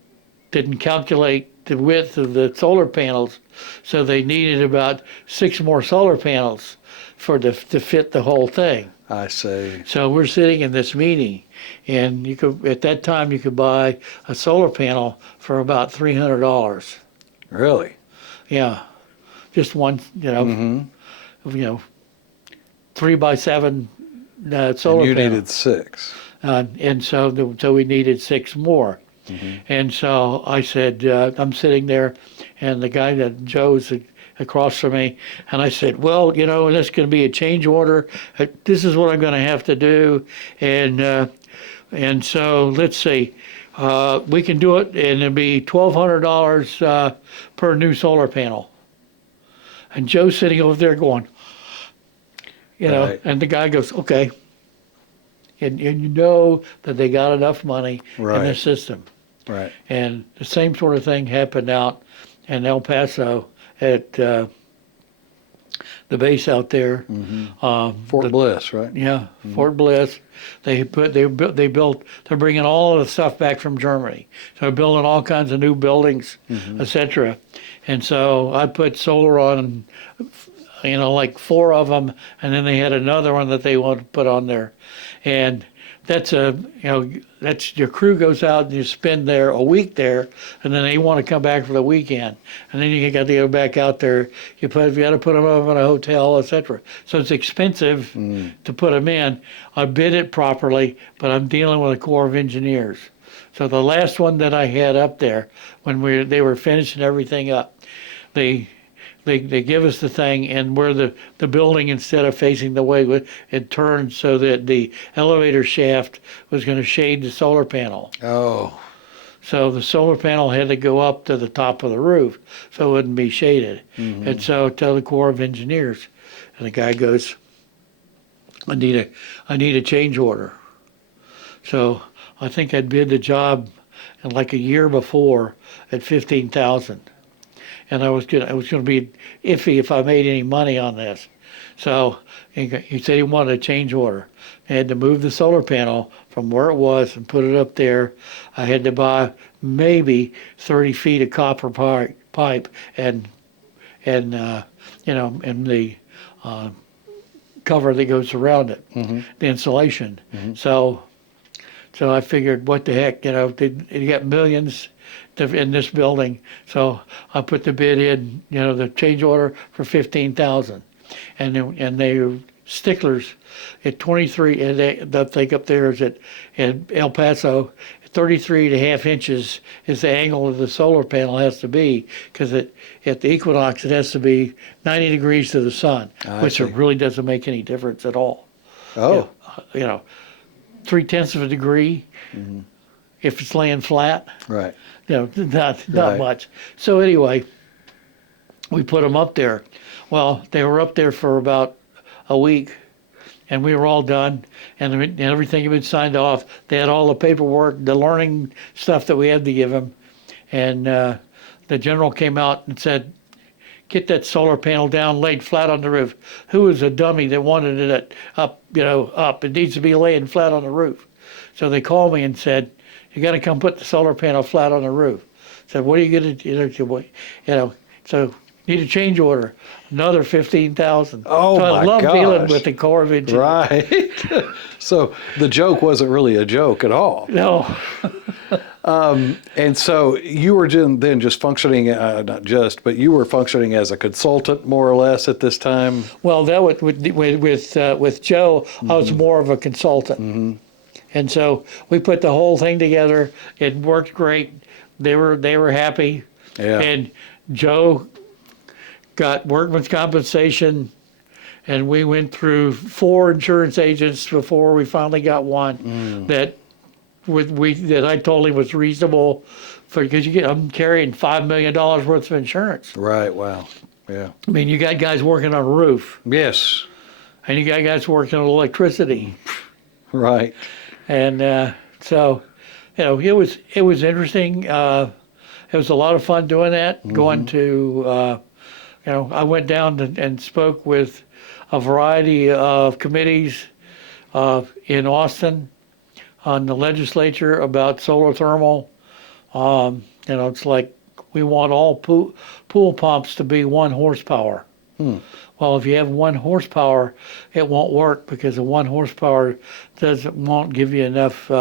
didn't calculate the width of the solar panels, so they needed about 6 more solar panels to fit the whole thing. I see. So we're sitting in this meeting, and at that time you could buy a solar panel for about $300. Really? Yeah, just one, 3x7 solar And you panel. needed 6. And so we needed 6 more. And so I said, I'm sitting there, and the guy that Joe's across from me, and I said, well, this is going to be a change order. This is what I'm going to have to do, and so let's see, we can do it, and it'll be $1,200 per new solar panel. And Joe's sitting over there going, Right. and the guy goes, okay. And you know that they got enough money in the Right. system. Right. And the same sort of thing happened out in El Paso at the base out there. Fort Bliss, right? Yeah, Fort Bliss. They're bringing all of the stuff back from Germany. So they're building all kinds of new buildings, etc. And so I put solar on, like 4 of them, and then they had another one that they wanted to put on there. And that's that's your crew goes out and you spend there a week there, and then they want to come back for the weekend, and then you got to go back out there. You got to put them up in a hotel, etc. So it's expensive to put them in. I bid it properly, but I'm dealing with a Corps of Engineers. So the last one that I had up there, when they were finishing everything up, they give us the thing, and where the building, instead of facing the way, it turned so that the elevator shaft was going to shade the solar panel. Oh. So the solar panel had to go up to the top of the roof so it wouldn't be shaded. And so I tell the Corps of Engineers, and the guy goes, I need a change order. So I think I'd bid the job like a year before at 15,000. And I was gonna be iffy if I made any money on this. So he said he wanted a change order. I had to move the solar panel from where it was and put it up there. I had to buy maybe 30 feet of copper pipe and the cover that goes around it, the insulation. So I figured, what the heck, they got millions in this building. So I put the bid in, the change order for 15,000, and they were sticklers at 23. And the thing up there is at El Paso, 33.5 inches is the angle of the solar panel has to be, because at the equinox it has to be 90 degrees to the sun, which it really doesn't make any difference at all. Oh. 0.3 of a degree if it's laying flat. Right. Not Right. much. So anyway, we put them up there. Well, they were up there for about a week, and we were all done, and everything had been signed off. They had all the paperwork, the learning stuff that we had to give them, and the general came out and said, "Get that solar panel down, laid flat on the roof." Who was a dummy that wanted it up? Up. It needs to be laying flat on the roof. So they called me and said, "You got to come put the solar panel flat on the roof." I said, "What are you going to do?" So need a change order, another 15,000. Oh, so I my love dealing gosh. with the Corps of Engineers. Right. So the joke wasn't really a joke at all. No. And so you were then just functioning, not just, but you were functioning as a consultant more or less at this time? Well, that with Joe, I was more of a consultant. And so we put the whole thing together. It worked great. They were happy. Yeah. And Joe got workman's compensation, and we went through 4 insurance agents before we finally got one that I told him was reasonable, because I'm carrying $5 million worth of insurance. Right. Wow. Yeah. I mean, you got guys working on a roof, Yes. and you got guys working on electricity. Right. And so, it was interesting. It was a lot of fun doing that. Going to, I went down and spoke with a variety of committees in Austin on the legislature about solar thermal. It's like we want all pool pumps to be 1 horsepower. Well, if you have 1 horsepower, it won't work, because the 1 horsepower won't give you enough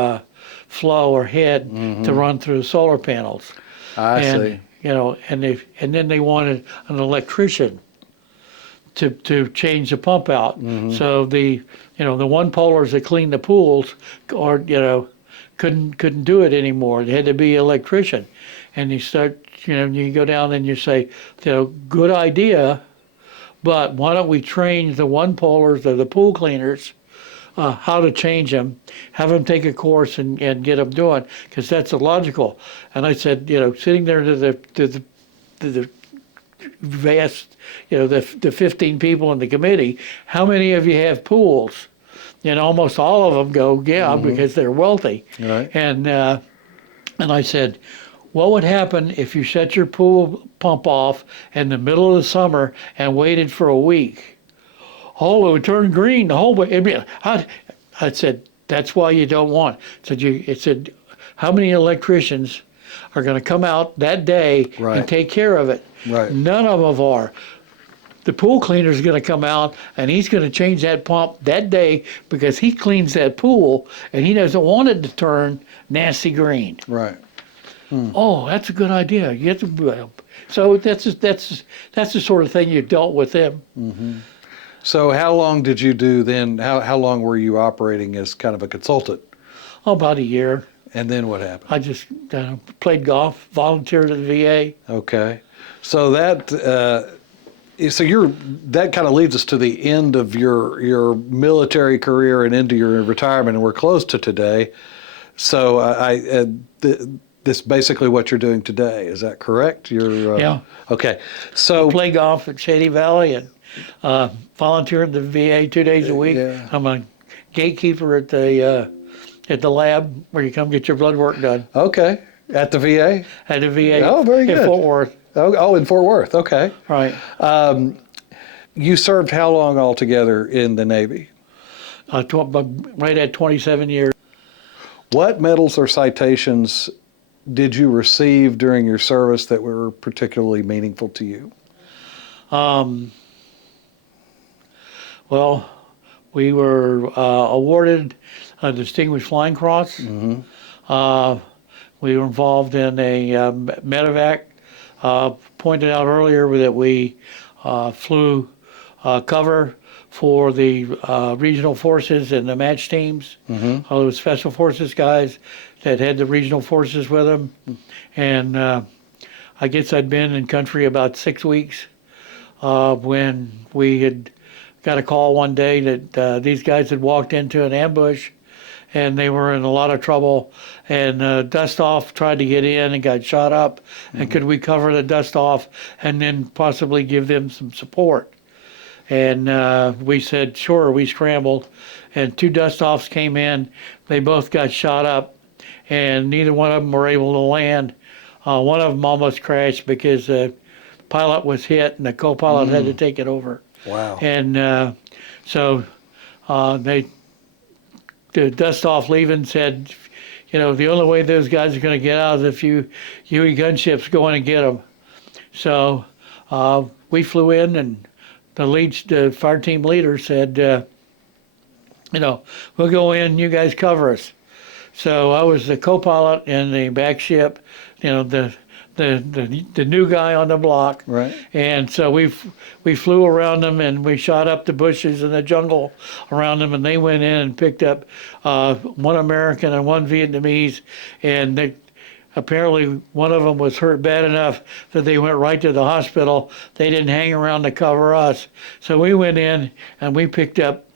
flow or head to run through the solar panels. I see. And then they wanted an electrician to change the pump out. So the 1 polars that clean the pools, couldn't do it anymore. It had to be an electrician. And you start, you go down and you say, good idea, but why don't we train the 1 polars or the pool cleaners how to change them, have them take a course and get them doing, because that's illogical. And I said, sitting there to the vast, the 15 people in the committee, how many of you have pools? And almost all of them go, yeah, because they're wealthy. Right. And I said, what would happen if you shut your pool pump off in the middle of the summer and waited for a week? Oh, it would turn green the whole way. I said, that's why you don't want it. It said, how many electricians are going to come out that day Right. and take care of it? Right. None of them are. the pool cleaner's going to come out and he's going to change that pump that day because he cleans that pool and he doesn't want it to turn nasty green. Right. Oh, that's a good idea. You have to, so that's the sort of thing you dealt with them. So how long did you do then? How long were you operating as kind of a consultant? Oh, about a year. And then what happened? I just played golf, volunteered at the VA. Okay. So that that kind of leads us to the end of your military career and into your retirement, and we're close to today. So this is basically what you're doing today. Is that correct? Yeah. Okay. So Play golf at Shady Valley and volunteer at the VA 2 days a week. Yeah. I'm a gatekeeper at the lab where you come get your blood work done. Okay. At the VA? At the VA. Oh, very good. In Fort Worth. Oh, in Fort Worth. Okay. Right. You served how long altogether in the Navy? Right at 27 years. What medals or citations did you receive during your service that were particularly meaningful to you? Well, we were awarded a Distinguished Flying Cross. We were involved in a medevac. Pointed out earlier that we flew cover for the regional forces and the match teams. All those special forces guys that had the regional forces with them. And I guess I'd been in country about 6 weeks when we had got a call one day that these guys had walked into an ambush and they were in a lot of trouble, and Dust Off tried to get in and got shot up, and could we cover the Dust Off and then possibly give them some support? And we said, sure. We scrambled, and 2 Dust Offs came in. They both got shot up, and neither one of them were able to land. One of them almost crashed because the pilot was hit and the co-pilot had to take it over. Wow. And so the Dust Off leaving said, the only way those guys are going to get out is if you UE gunships go in and get them. So we flew in, and the fire team leader said, we'll go in, you guys cover us. So I was the co-pilot in the back ship, the new guy on the block. Right. And so we flew around them, and we shot up the bushes in the jungle around them, and they went in and picked up one American and one Vietnamese, and apparently one of them was hurt bad enough that they went right to the hospital. They didn't hang around to cover us. So we went in and we picked up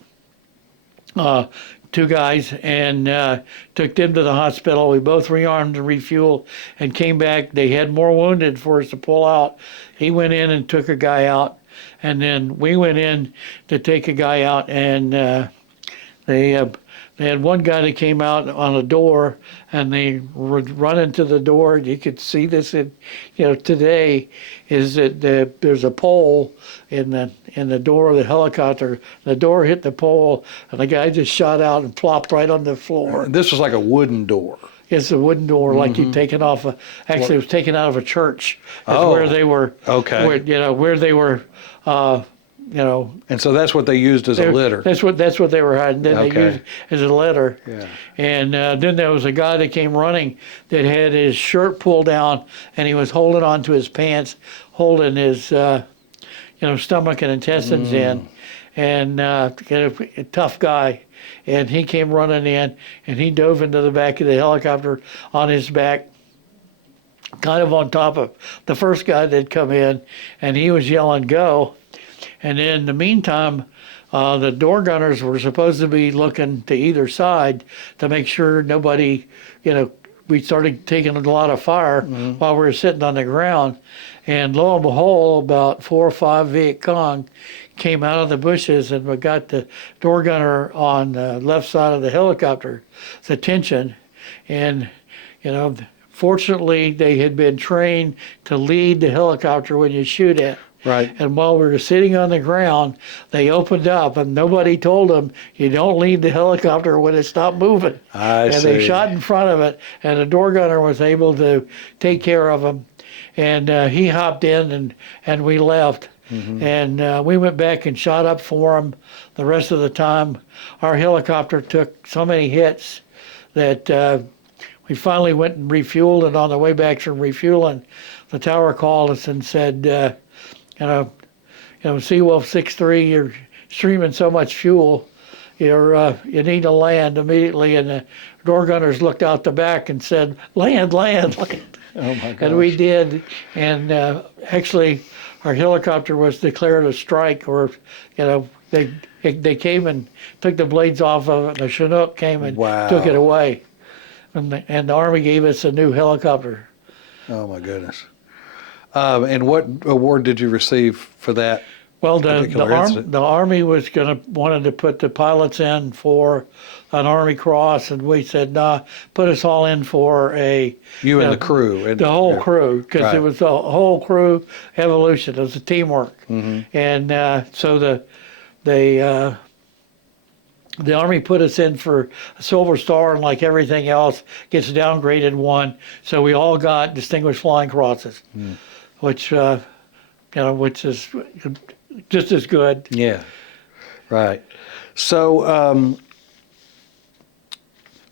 2 guys and took them to the hospital. We both rearmed and refueled and came back. They had more wounded for us to pull out. He went in and took a guy out, and then we went in to take a guy out, and they had one guy that came out on a door, and they would run into the door. You could see this today, is that there's a pole in the door of the helicopter. The door hit the pole, and the guy just shot out and plopped right on the floor. This was like a wooden door. It's a wooden door, like you'd taken off it was taken out of a church. That's where they were. Okay. Where they were. And so that's what they used as a litter. That's what they were hiding. Then they used as a litter. Yeah. And then there was a guy that came running that had his shirt pulled down, and he was holding onto his pants, holding his stomach and intestines in, and a tough guy. And he came running in, and he dove into the back of the helicopter on his back, kind of on top of the first guy that come in, and he was yelling, "Go!" And then in the meantime, the door gunners were supposed to be looking to either side to make sure nobody, we started taking a lot of fire while we were sitting on the ground. And lo and behold, about 4 or 5 Viet Cong came out of the bushes, and we got the door gunner on the left side of the helicopter's attention. And, fortunately, they had been trained to lead the helicopter when you shoot it. Right. And while we were sitting on the ground, they opened up, and nobody told them, you don't lead the helicopter when it stopped moving. I see. And they shot in front of it, and the door gunner was able to take care of him. And he hopped in, and we left. and we went back and shot up for them. The rest of the time, our helicopter took so many hits that we finally went and refueled, and on the way back from refueling, the tower called us and said, Seawolf 6-3, you're streaming so much fuel, you need to land immediately. And the door gunners looked out the back and said, land, land, land. Oh my gosh. And we did. And actually, our helicopter was declared a strike, or, they came and took the blades off of it, and the Chinook came and Wow. took it away. And the Army gave us a new helicopter. Oh my goodness. And what award did you receive for that? Well, Particular incident? the Army wanted to put the pilots in for an Army Cross, and we said, nah, put us all in for You and the crew. the whole crew, because Right. it was a whole crew evolution. It was a teamwork. And so the Army put us in for a Silver Star, and like everything else, gets downgraded one. So we all got Distinguished Flying Crosses, which is just as good. Yeah. Right. So,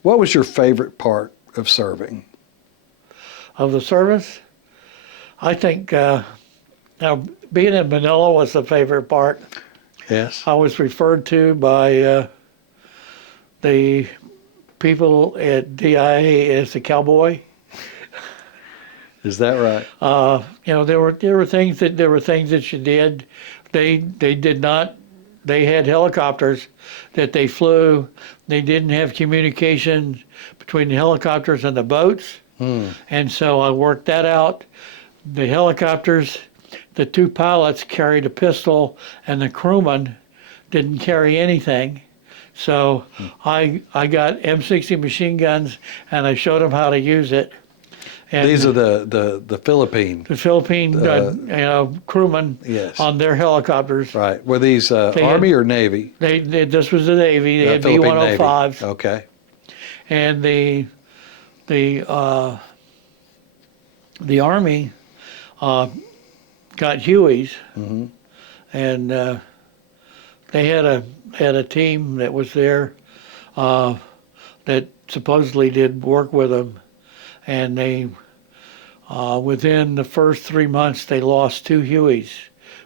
what was your favorite part of serving? Of the service, I think being in Manila was the favorite part. Yes. I was referred to by the people at DIA as the cowboy. Is that right? There were things that you did. They did not. They had helicopters that they flew. They didn't have communication between the helicopters and the boats, and so I worked that out. The helicopters, the two pilots carried a pistol, and the crewman didn't carry anything. So I got M60 machine guns, and I showed them how to use it. And These are the Philippine. the Philippine crewmen Yes. on their helicopters. Right. Were these Army or Navy? They this was the Navy. They had Philippine Navy. B-105s, Okay. and the Army got Hueys, and they had a team that was there that supposedly did work with them, and they within the first 3 months they lost 2 Hueys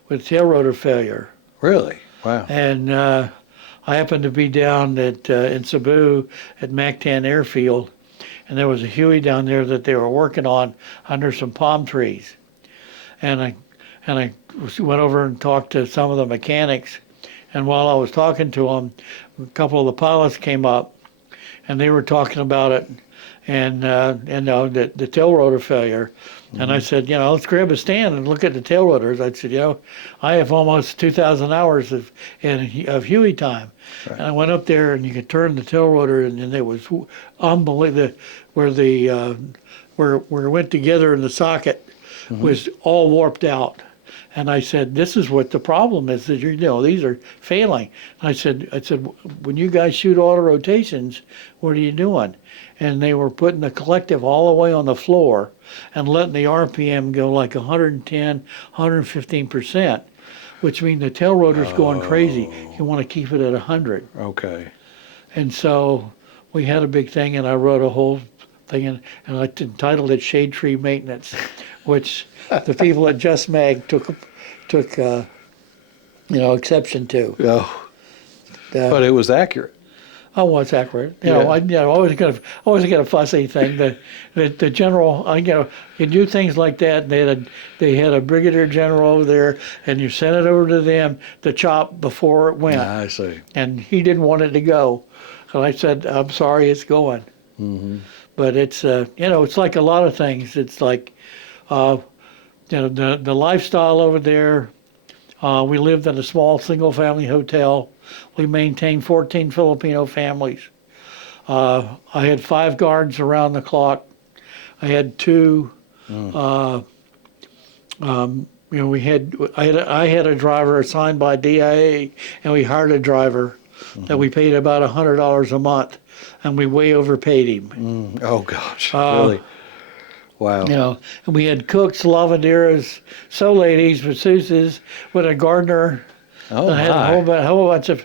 with tail rotor failure. Really? Wow. And I happened to be down in Cebu at MAC-10 Airfield, and there was a Huey down there that they were working on under some palm trees. And I went over and talked to some of the mechanics, and while I was talking to them, a couple of the pilots came up, and they were talking about it, and the tail rotor failure. And I said, let's grab a stand and look at the tail rotors. I said, I have almost 2,000 hours of Huey time. Right. And I went up there, and you could turn the tail rotor, and it was unbelievable. Where it went together in the socket was all warped out. And I said, this is what the problem is, that these are failing. And I said, when you guys shoot auto rotations, what are you doing? And they were putting the collective all the way on the floor and letting the RPM go like 110, 115%, which means the tail rotor's going crazy. You want to keep it at 100. Okay. And so we had a big thing, and I wrote a whole thing, and I entitled it Shade Tree Maintenance, which the people at Just Mag took exception to. Oh. But it was accurate. Oh, well, it's accurate. I always got a fussy thing. The general, you do things like that. They had a brigadier general over there, and you sent it over to them to chop before it went. I see. And he didn't want it to go, so I said, "I'm sorry, it's going." But it's it's like a lot of things. It's like the lifestyle over there. We lived in a small single-family hotel. We maintained 14 Filipino families. I had 5 guards around the clock. I had 2. I had a driver assigned by DIA, and we hired a driver that we paid about $100 a month, and we way overpaid him. Oh gosh. Really? Wow. And we had cooks, lavanderas, sew ladies, masseuses, with a gardener. Oh, I had a my. whole bunch of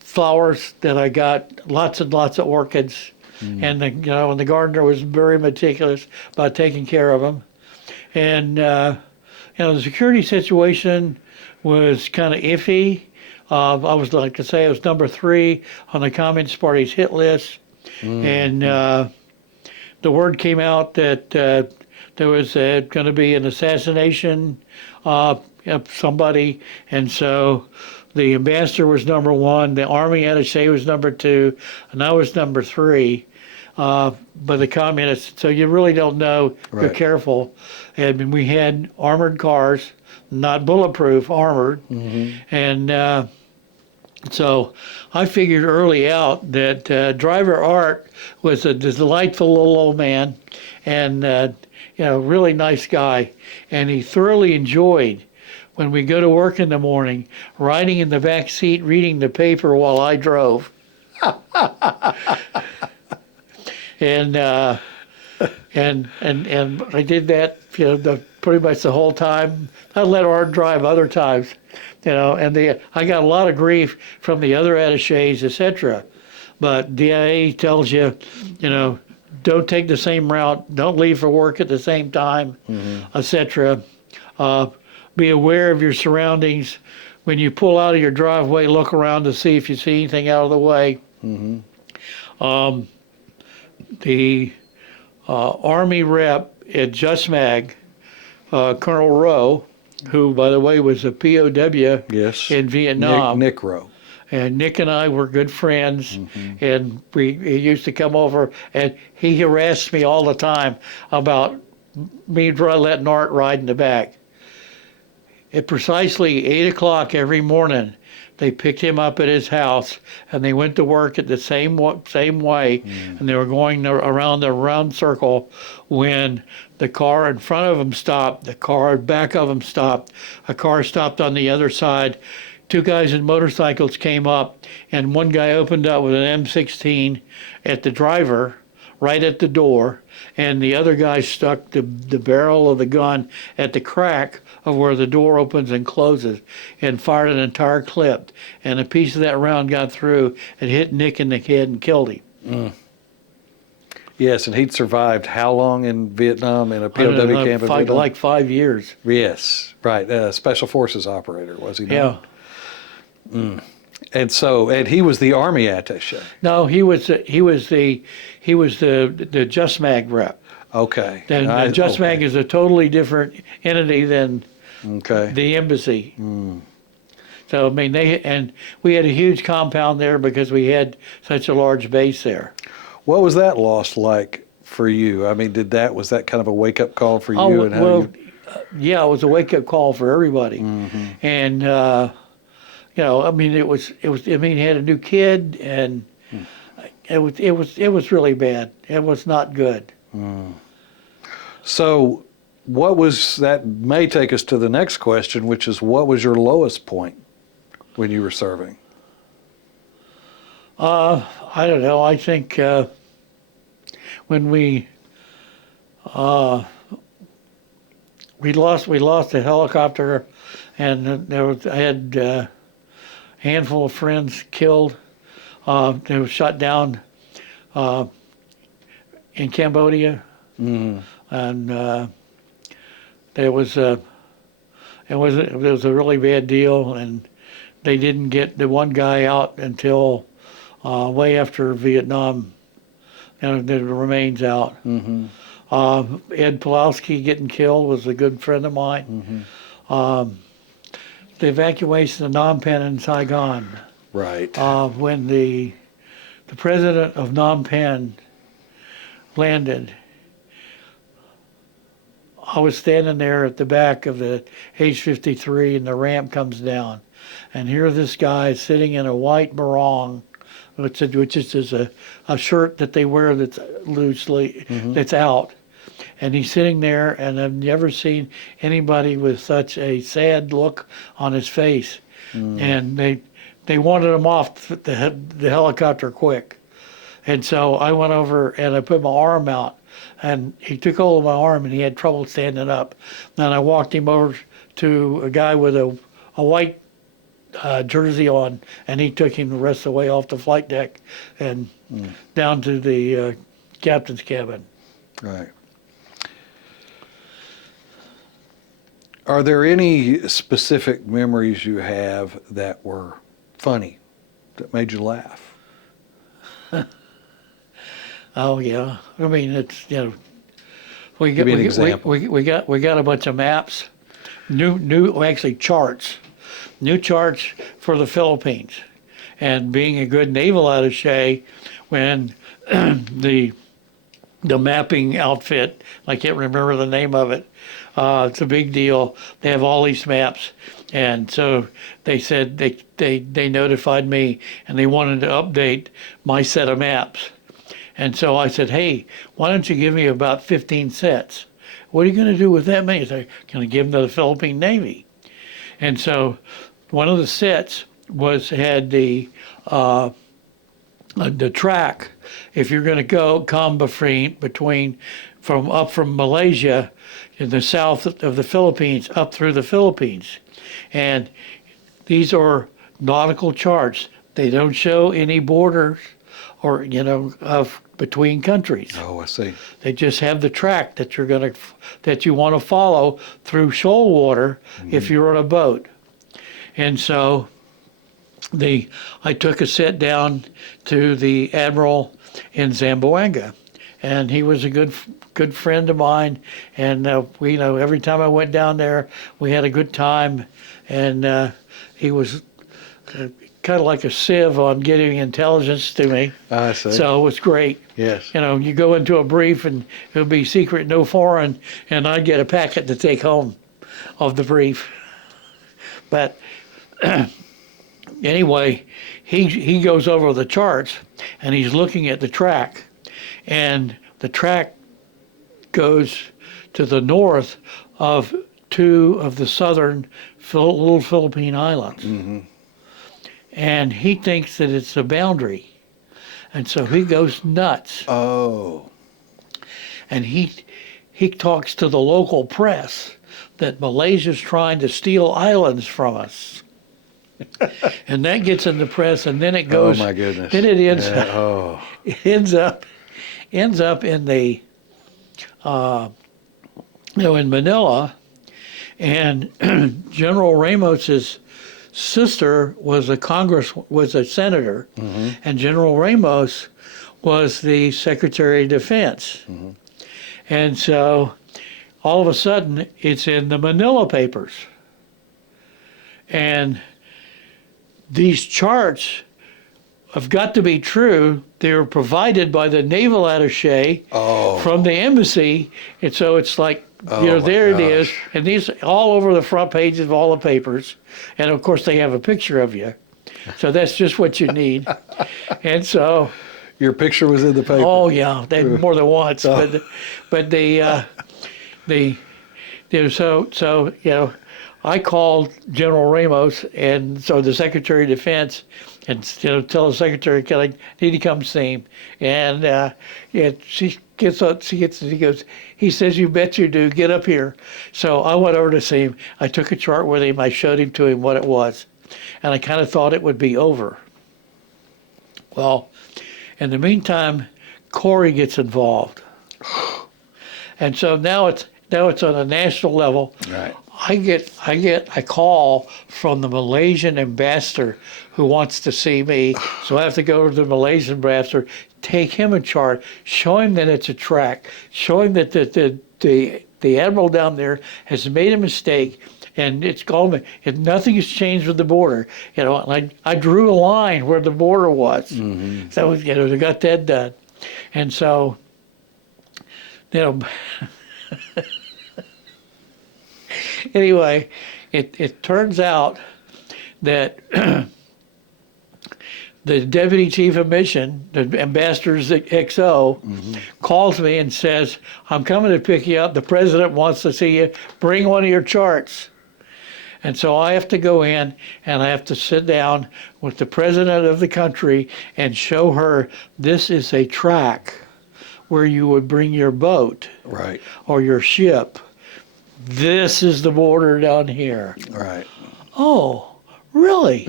flowers that I got, lots and lots of orchids, and and the gardener was very meticulous about taking care of them. And the security situation was kind of iffy. I was, like I say, I was number 3 on the Communist Party's hit list, and the word came out that there was going to be an assassination of somebody, and so the ambassador was number 1, the army attaché was number 2, and I was number 3. But the communists, so you really don't know. You're Right. careful. And we had armored cars, not bulletproof, armored, and so I figured early out that Driver Art was a delightful little old man, and really nice guy, and he thoroughly enjoyed when we go to work in the morning, riding in the back seat reading the paper while I drove. And and I did that, pretty much the whole time. I let Art drive other times, and I got a lot of grief from the other attachés, etc. But DIA tells you, don't take the same route, don't leave for work at the same time, etc. Be aware of your surroundings. When you pull out of your driveway, look around to see if you see anything out of the way. The Army rep at Just Mag, Colonel Rowe, who, by the way, was a POW Yes. in Vietnam. Nick Rowe. And Nick and I were good friends, and he used to come over, and he harassed me all the time about me letting Art ride in the back. At precisely 8 o'clock every morning, they picked him up at his house, and they went to work at the same way, and they were going around the round circle when the car in front of them stopped, the car back of them stopped, a car stopped on the other side. 2 guys in motorcycles came up, and one guy opened up with an M16 at the driver, right at the door, and the other guy stuck the barrel of the gun at the crack of where the door opens and closes, and fired an entire clip. And a piece of that round got through and hit Nick in the head and killed him. Yes, and he'd survived how long in Vietnam in a I POW don't know, camp in Vietnam? like 5 years. Yes, right. Special Forces operator, was he Yeah. not? And he was the Army attaché. No, he was the Just Mag rep. Okay. And Just Mag is a totally different entity than Okay. the embassy. So I mean, we had a huge compound there because we had such a large base there. What was that loss like for you? I mean, was that kind of a wake up call for you? And how yeah, it was a wake up call for everybody. And I mean, it was. I mean, he had a new kid, and it was really bad. It was not good. So, that may take us to the next question, which is, what was your lowest point when you were serving? I don't know. I think when we lost a helicopter, and I had a handful of friends killed. They were shot down in Cambodia, and it was a really bad deal, and they didn't get the one guy out until way after Vietnam, and the remains out. Ed Pulowski getting killed was a good friend of mine. The evacuation of Phnom Penh and Saigon. Right. When the president of Phnom Penh landed, I was standing there at the back of the H-53, and the ramp comes down, and here this guy is sitting in a white barong, which is a shirt that they wear that's loosely, that's out. And he's sitting there, and I've never seen anybody with such a sad look on his face. And they wanted him off the helicopter quick. And so I went over and I put my arm out, and he took hold of my arm and he had trouble standing up. Then I walked him over to a guy with a white jersey on, and he took him the rest of the way off the flight deck and down to the captain's cabin. Right. Are there any specific memories you have that were funny, that made you laugh? Oh yeah, I mean it's we Give got me an example. we got a bunch of maps, actually charts, new charts for the Philippines, and being a good naval attaché, when the mapping outfit, I can't remember the name of it. It's a big deal. They have all these maps, and so they said they notified me, and they wanted to update my set of maps. And so I said, hey, why don't you give me about 15 sets? What are you going to do with that many? They're going to give them to the Philippine Navy. And so one of the sets had the track. If you're going to come from Malaysia in the south of the Philippines up through the Philippines, and these are nautical charts. They don't show any borders or of between countries. Oh, I see. They just have the track that you want to follow through shoal water if you're on a boat. And so I took a set down to the admiral in Zamboanga, and he was a good friend of mine. And we every time I went down there, we had a good time. And he was kind of like a sieve on getting intelligence to me. I see. So it was great. Yes. You go into a brief and it'll be secret, no foreign, and I'd get a packet to take home of the brief. But anyway, he goes over the charts and he's looking at the track, and the track goes to the north of two of the southern little Philippine islands. Mm-hmm. And he thinks that it's a boundary. And so he goes nuts. Oh. And he talks to the local press that Malaysia's trying to steal islands from us. And that gets in the press, and then it goes. Oh my goodness. Then it ends. Yeah, oh. It ends up in the in Manila, and General Ramos's sister was a senator, mm-hmm. and General Ramos was the Secretary of Defense. Mm-hmm. And so all of a sudden it's in the Manila papers. And these charts have got to be true. They were provided by the naval attaché from the embassy. And so it's like, there it is. And these all over the front pages of all the papers. And of course they have a picture of you. So that's just what you need. And so. Your picture was in the paper. Oh yeah, more than once. Oh. But I called General Ramos, and so the Secretary of Defense, and tell the Secretary, I need to come see him. And she gets up, he says, you bet you do, get up here. So I went over to see him. I took a chart with him. I showed him to him what it was. And I kind of thought it would be over. Well, in the meantime, Corey gets involved. And so now it's on a national level. Right. I get a call from the Malaysian ambassador who wants to see me. So I have to go to the Malaysian ambassador, take him a chart, show him that it's a track, show him that the admiral down there has made a mistake, and it's called, and nothing has changed with the border. And I drew a line where the border was. Mm-hmm. So I got that done. And so, anyway, it turns out that the deputy chief of mission, the ambassador's XO, mm-hmm. calls me and says, I'm coming to pick you up. The president wants to see you. Bring one of your charts. And so I have to go in and I have to sit down with the president of the country and show her this is a track where you would bring your boat Right. or your ship. This is the border down here. Right. Oh, really?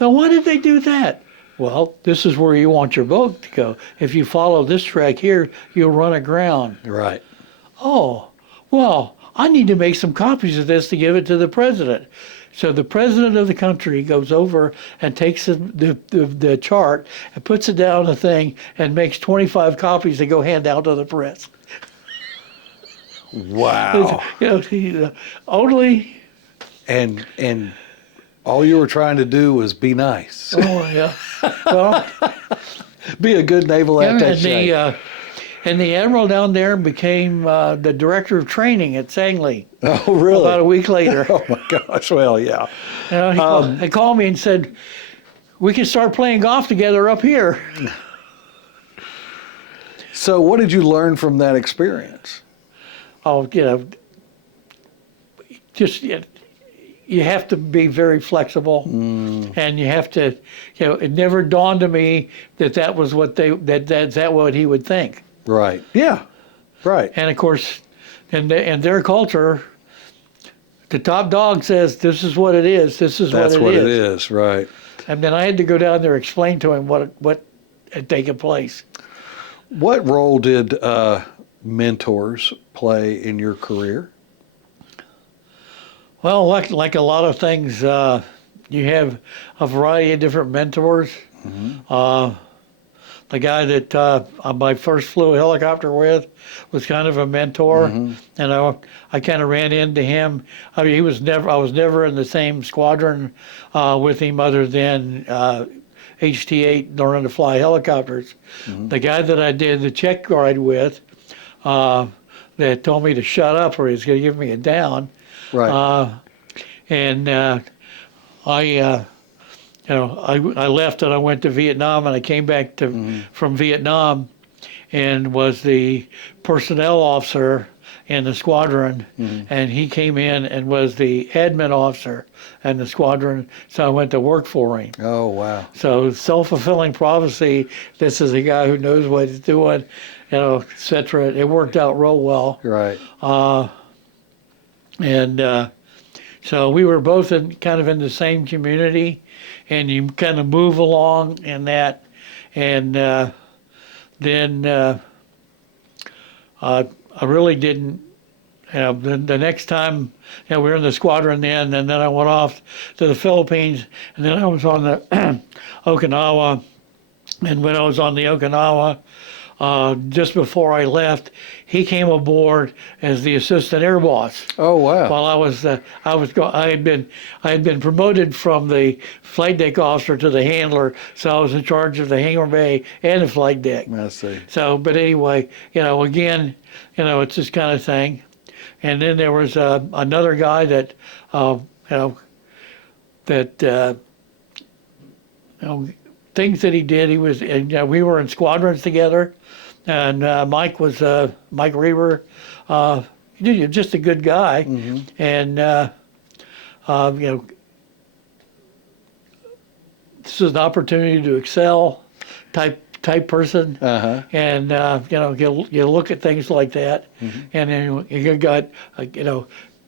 Now, why did they do that? Well, this is where you want your boat to go. If you follow this track here, you'll run aground. Right. Oh, well, I need to make some copies of this to give it to the president. So the president of the country goes over and takes the chart and puts it down on the thing and makes 25 copies to go hand out to the press. Wow. Only. And all you were trying to do was be nice. Oh yeah. Well, Be a good naval yeah, attaché. and the admiral down there became the director of training at Sangley Oh, really? about a week later. Oh my gosh. Well, yeah. He called me and said, "We can start playing golf together up here." So, what did you learn from that experience? Oh, just you have to be very flexible, and you have to, it never dawned on me that was what that's what he would think. Right. Yeah. Right. And of course, in their culture, the top dog says, "This is what it is. This is That's what it it is." is. Right. And then I had to go down there and explain to him what had taken place. What role did mentors play in your career? Well, like a lot of things, you have a variety of different mentors. The guy that I first flew a helicopter with was kind of a mentor, and I kind of ran into him. I mean, I was never in the same squadron with him other than HT-8 learning to fly helicopters. The guy that I did the check ride with, that told me to shut up or he was going to give me a down. Right. I left and I went to Vietnam, and I came back from Vietnam and was the personnel officer in the squadron, and he came in and was the admin officer in the squadron, so I went to work for him. Oh, wow. So self-fulfilling prophecy, this is a guy who knows what he's doing, et cetera. It worked out real well. Right. So we were both kind of in the same community, and you kind of move along in that. And then I really didn't, the next time, we were in the squadron then, and then I went off to the Philippines, and then I was on the Okinawa. And when I was on the Okinawa, just before I left, he came aboard as the assistant air boss. Oh, wow. While I had been promoted from the flight deck officer to the handler, so I was in charge of the hangar bay and the flight deck. I see. So, but anyway, again, it's this kind of thing. And then there was another guy that, things that he did. He was, and we were in squadrons together. And Mike was Mike Reber, just a good guy, and this is an opportunity to excel, type person, and you look at things like that, and then you got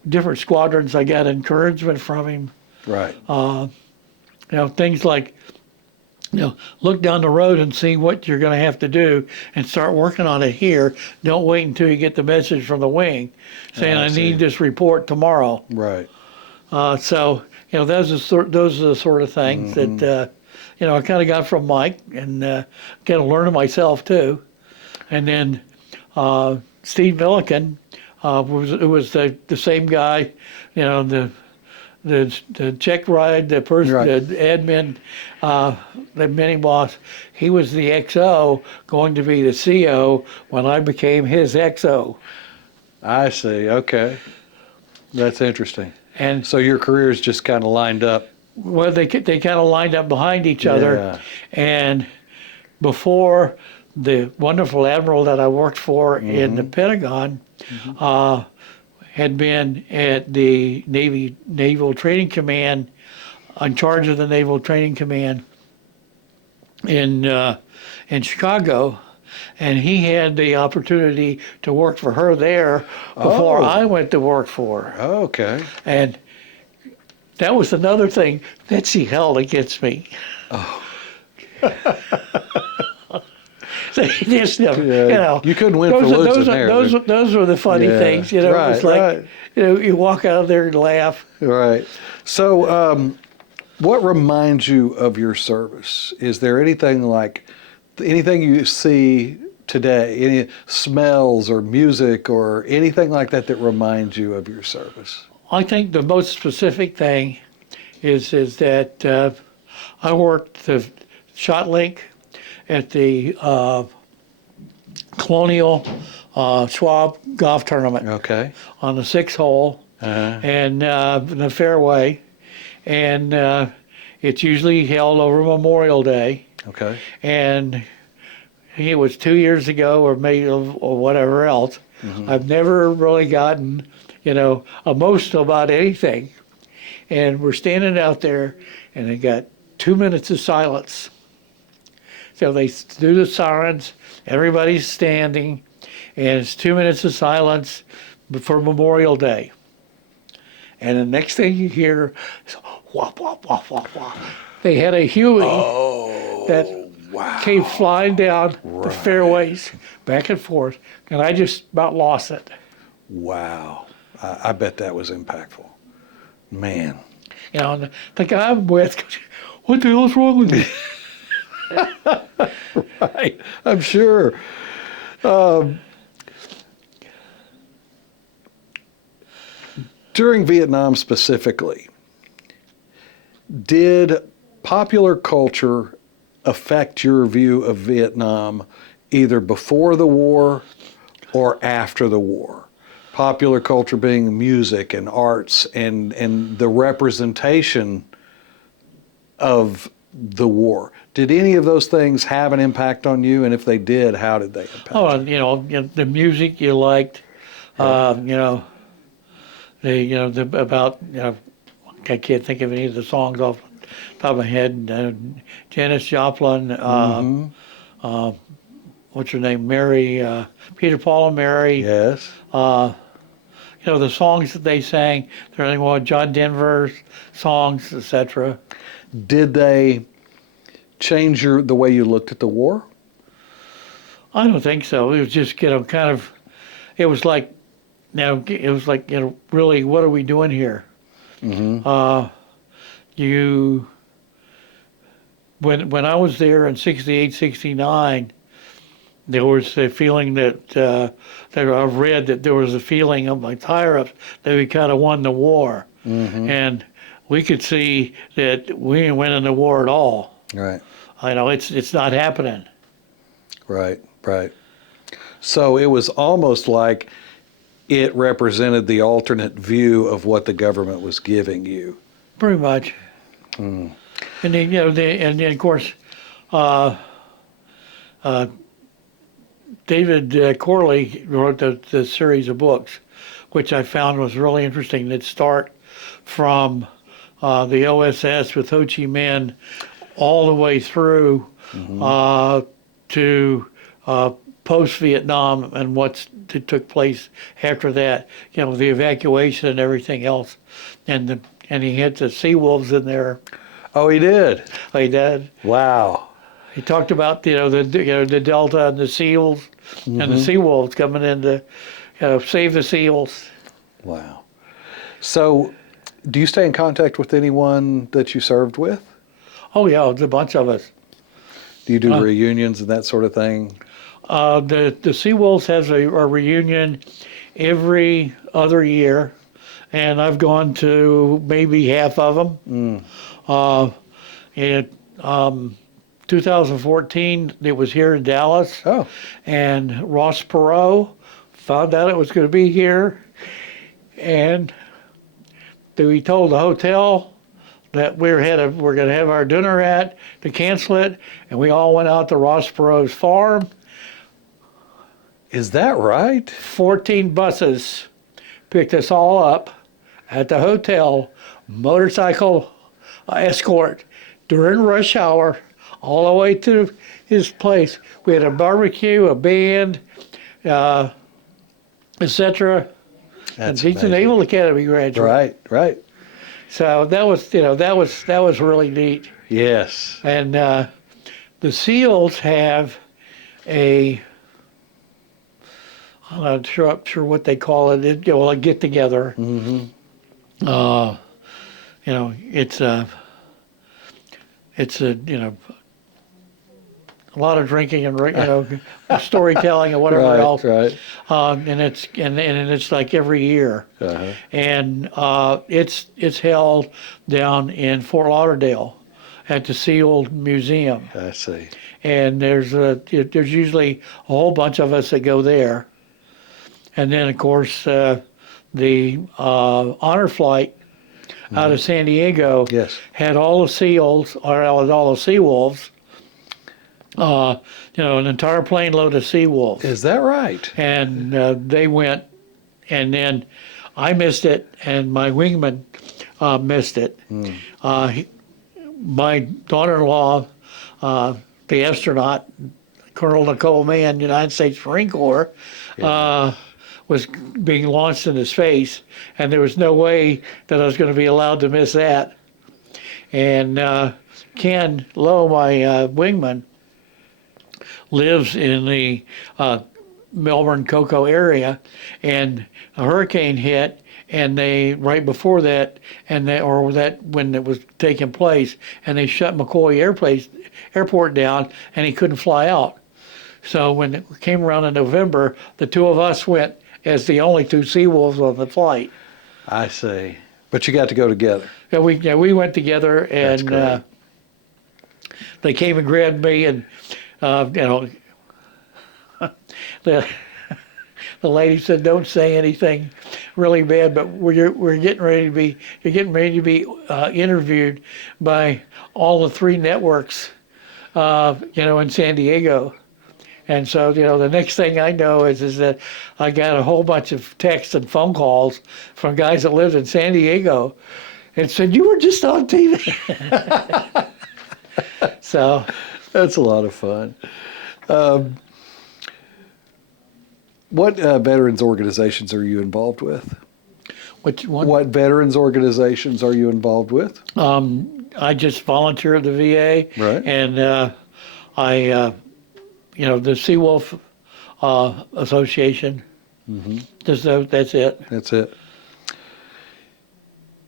different squadrons. I got encouragement from him, Right. Things like. Look down the road and see what you're going to have to do and start working on it here. Don't wait until you get the message from the wing saying, I need this report tomorrow. Right. So, those are the sort of things that, I kind of got from Mike and kind of learned myself too. And then Steve Milliken was the same guy, the check ride, the person, Right. the admin, the mini boss. He was the XO, going to be the CO when I became his XO. I see. Okay. That's interesting. And So your careers just kind of lined up. well, they kind of lined up behind each other. Yeah. And before the wonderful admiral that I worked for in the Pentagon, had been at the Naval Training Command, in charge of the Naval Training Command in Chicago, and he had the opportunity to work for her there before Oh. I went to work for her. Okay. And that was another thing that she held against me. Oh. So you just, Yeah, you couldn't win for losing there. Those were the funny Yeah. things, you know. Right, It was like, right. you know, you walk out of there and laugh. Right. So, what reminds you of your service? Is there anything you see today, any smells or music or anything like that that reminds you of your service? I think the most specific thing is that I worked the shot link at the Colonial Schwab golf tournament Okay. on the 6th hole Uh-huh. and the fairway, and it's usually held over Memorial Day. Okay. And it was 2 years ago, or maybe or whatever else. I've never really gotten, you know, emotional about anything. And we're standing out there, and they got 2 minutes of silence. So they do the sirens, everybody's standing, and it's 2 minutes of silence before Memorial Day. And the next thing you hear is whop, whop, whop, whop, whop. They had a Huey that came flying down the fairways back and forth, and I just about lost it. Wow. I bet that was impactful. Man. You know, and the guy I'm with goes, "What the hell's wrong with me?" Right. I'm sure. During Vietnam specifically, did popular culture affect your view of Vietnam either before the war or after the war? Popular culture being music and arts and the representation of the war. Did any of those things have an impact on you? And if they did, how did they impact Oh, you? and, you know, the music you liked, you know, about, you know, I can't think of any of the songs off the top of my head. Janis Joplin, what's her name, Mary, Peter, Paul and Mary. Yes. You know, the songs that they sang, they're like John Denver's songs, etc. Did they change the way you looked at the war? I don't think so. It was just, you know, kind of, it was like, you know, really, what are we doing here? When I was there in 68, 69, there was a feeling that I've read that there was a feeling of my higher-ups that we kind of won the war. And we could see that we didn't win in the war at all. Right. I know it's not happening. Right, right. So it was almost like it represented the alternate view of what the government was giving you. Pretty much. And then, you know, and then of course, David Corley wrote the series of books, which I found was really interesting, that start from the OSS with Ho Chi Minh all the way through to post-Vietnam and what took place after that, you know, the evacuation and everything else. And he had the sea wolves in there. Oh, he did? He did. Wow. He talked about, you know, the Delta and the seals and the sea wolves coming in to, you know, save the seals. Wow. So do you stay in contact with anyone that you served with? Oh, yeah, there's a bunch of us. Do you do reunions and that sort of thing? The Sea Wolves has a reunion every other year, and I've gone to maybe half of them. In 2014, it was here in Dallas. Oh. And Ross Perot found out it was going to be here, and we told the hotel that we're going to have our dinner at to cancel it, and we all went out to Ross Perot's farm. Is that right? 14 buses picked us all up at the hotel, motorcycle escort during rush hour, all the way to his place. We had a barbecue, a band, etc. And That's he's a amazing. Naval Academy graduate. Right. So that was, that was really neat. Yes. And the SEALs have a, I'm not sure what they call it. A get together. Mm-hmm. It's a a lot of drinking and storytelling and whatever else. Right. And it's like every year, Uh-huh. and it's held down in Fort Lauderdale at the SEAL Museum. I see. And there's usually a whole bunch of us that go there, and then of course the honor flight out of San Diego Yes. had all the SEALs or all the sea wolves. An entire plane load of sea wolves, Is that right? and they went, and then I missed it, and my wingman missed it. My daughter-in-law, the astronaut, Colonel Nicole Mann, United States Marine Corps, was being launched into space, and there was no way that I was going to be allowed to miss that. And Ken Lowe, my wingman, lives in the Melbourne Cocoa area, and a hurricane hit, and they right before that, when it was taking place, and they shut McCoy Airport down, and he couldn't fly out. So when it came around in November, the two of us went as the only two Seawolves on the flight. I see. But you got to go together. We went together, That's and great. they came and grabbed me, and the the lady said, "Don't say anything really bad, but you're getting ready to be interviewed by all the three networks, in San Diego." And so, the next thing I know is that I got a whole bunch of texts and phone calls from guys that lived in San Diego and said, "You were just on TV." So That's a lot of fun. What veterans organizations are you involved with? which one? What veterans organizations are you involved with? I just volunteer at the VA. Right. And the Seawolf Association. Mm-hmm. That's it. That's it.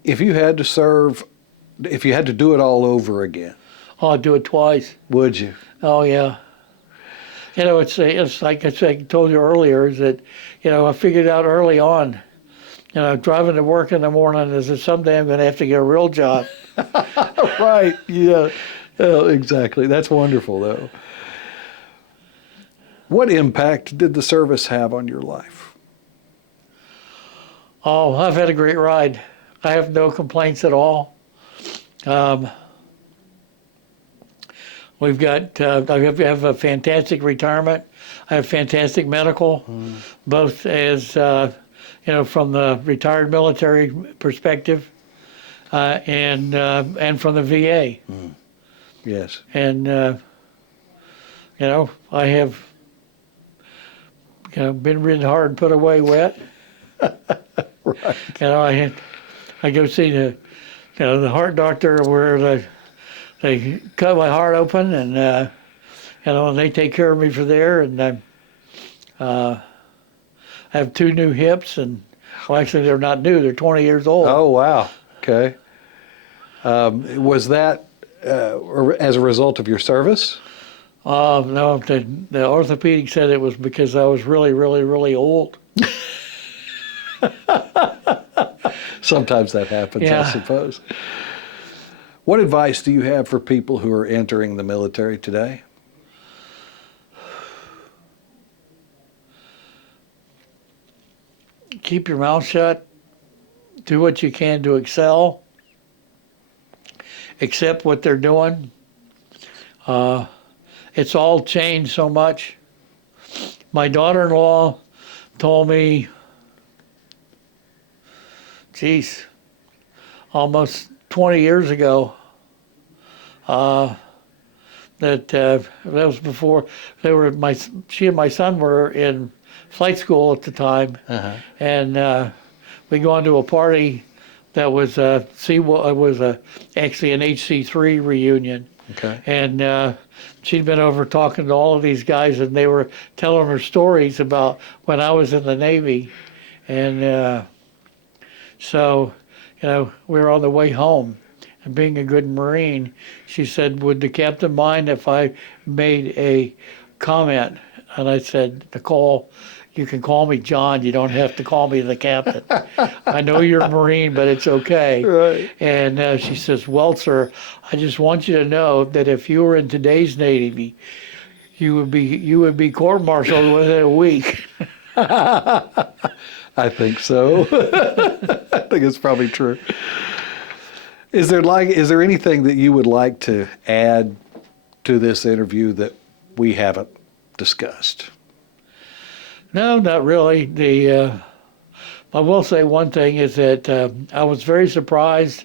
If you had to do it all over again, Oh, I'll do it twice. would you? Oh, yeah. It's like I told you earlier, is that, I figured out early on, driving to work in the morning is that someday I'm going to have to get a real job. Right. Yeah. Exactly. That's wonderful, though. What impact did the service have on your life? Oh, I've had a great ride. I have no complaints at all. We've got, I have a fantastic retirement. I have fantastic medical, both as, from the retired military perspective, and from the VA. Yes. And, I have, been ridden hard and put away wet. Right. I go see the heart doctor where they cut my heart open, and and they take care of me for there, and I have two new hips, and well, actually they're not new; they're 20 years old. Oh, wow. Okay. Was that as a result of your service? No, the orthopedic said it was because I was really, really, really old. Sometimes that happens, Yeah. I suppose. What advice do you have for people who are entering the military today? Keep your mouth shut. Do what you can to excel. Accept what they're doing. It's all changed so much. My daughter-in-law told me geez, almost 20 years ago. That was before she and my son were in flight school at the time, and we go to a party that was actually an HC3 reunion. Okay. And she'd been over talking to all of these guys, and they were telling her stories about when I was in the Navy. And so, we were on the way home. And being a good Marine, she said, would the captain mind if I made a comment? And I said, Nicole, you can call me John. You don't have to call me the captain. I know you're a Marine, but it's okay. Right. And she says, well, sir, I just want you to know that if you were in today's Navy, you would be court-martialed within a week. I think so. I think it's probably true. Is there anything that you would like to add to this interview that we haven't discussed? No, not really. I will say one thing is that I was very surprised.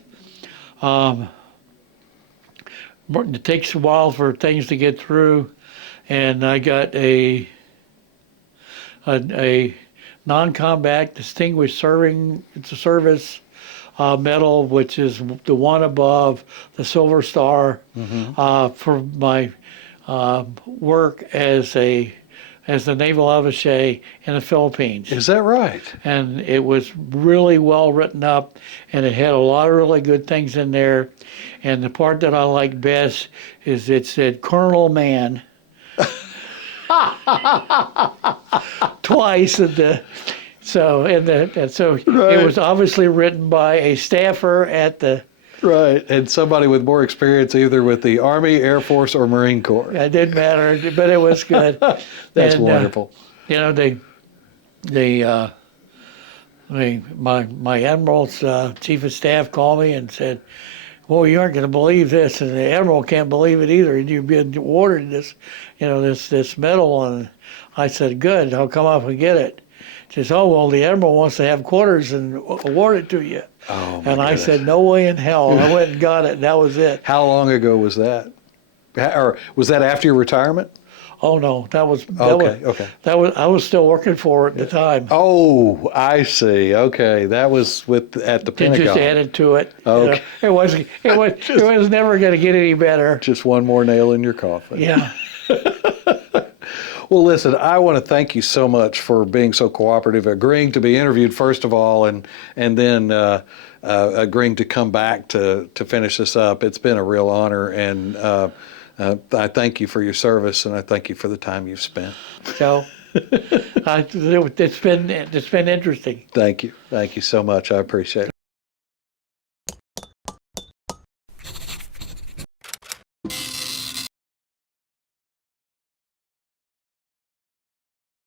It takes a while for things to get through, and I got a non-combat distinguished service medal, which is the one above the Silver Star, for my work as the naval attaché in the Philippines. Is that right? And it was really well written up, and it had a lot of really good things in there. And the part that I liked best is it said Colonel Mann twice. So Right. It was obviously written by a staffer at the. Right, and somebody with more experience either with the Army, Air Force, or Marine Corps. It didn't matter, but it was good. That's And, wonderful. My admiral's chief of staff called me and said, "Well, you aren't going to believe this," and the admiral can't believe it either. And you've been awarded this medal, and I said, "Good, I'll come up and get it." She says, "Oh, well, the admiral wants to have quarters and award it to you." Oh, my And I goodness. said, "No way in hell." I went and got it, and that was it. How long ago was that? Or was that after your retirement? Oh no, that was Okay. I was still working for it at the time. Oh, I see. Okay, that was at the They Pentagon. just added to it. Okay. It was never going to get any better. Just one more nail in your coffin. Yeah. Well, listen, I want to thank you so much for being so cooperative, agreeing to be interviewed first of all, and then agreeing to come back to finish this up. It's been a real honor, and I thank you for your service, and I thank you for the time you've spent. So it's been interesting. Thank you so much. I appreciate it.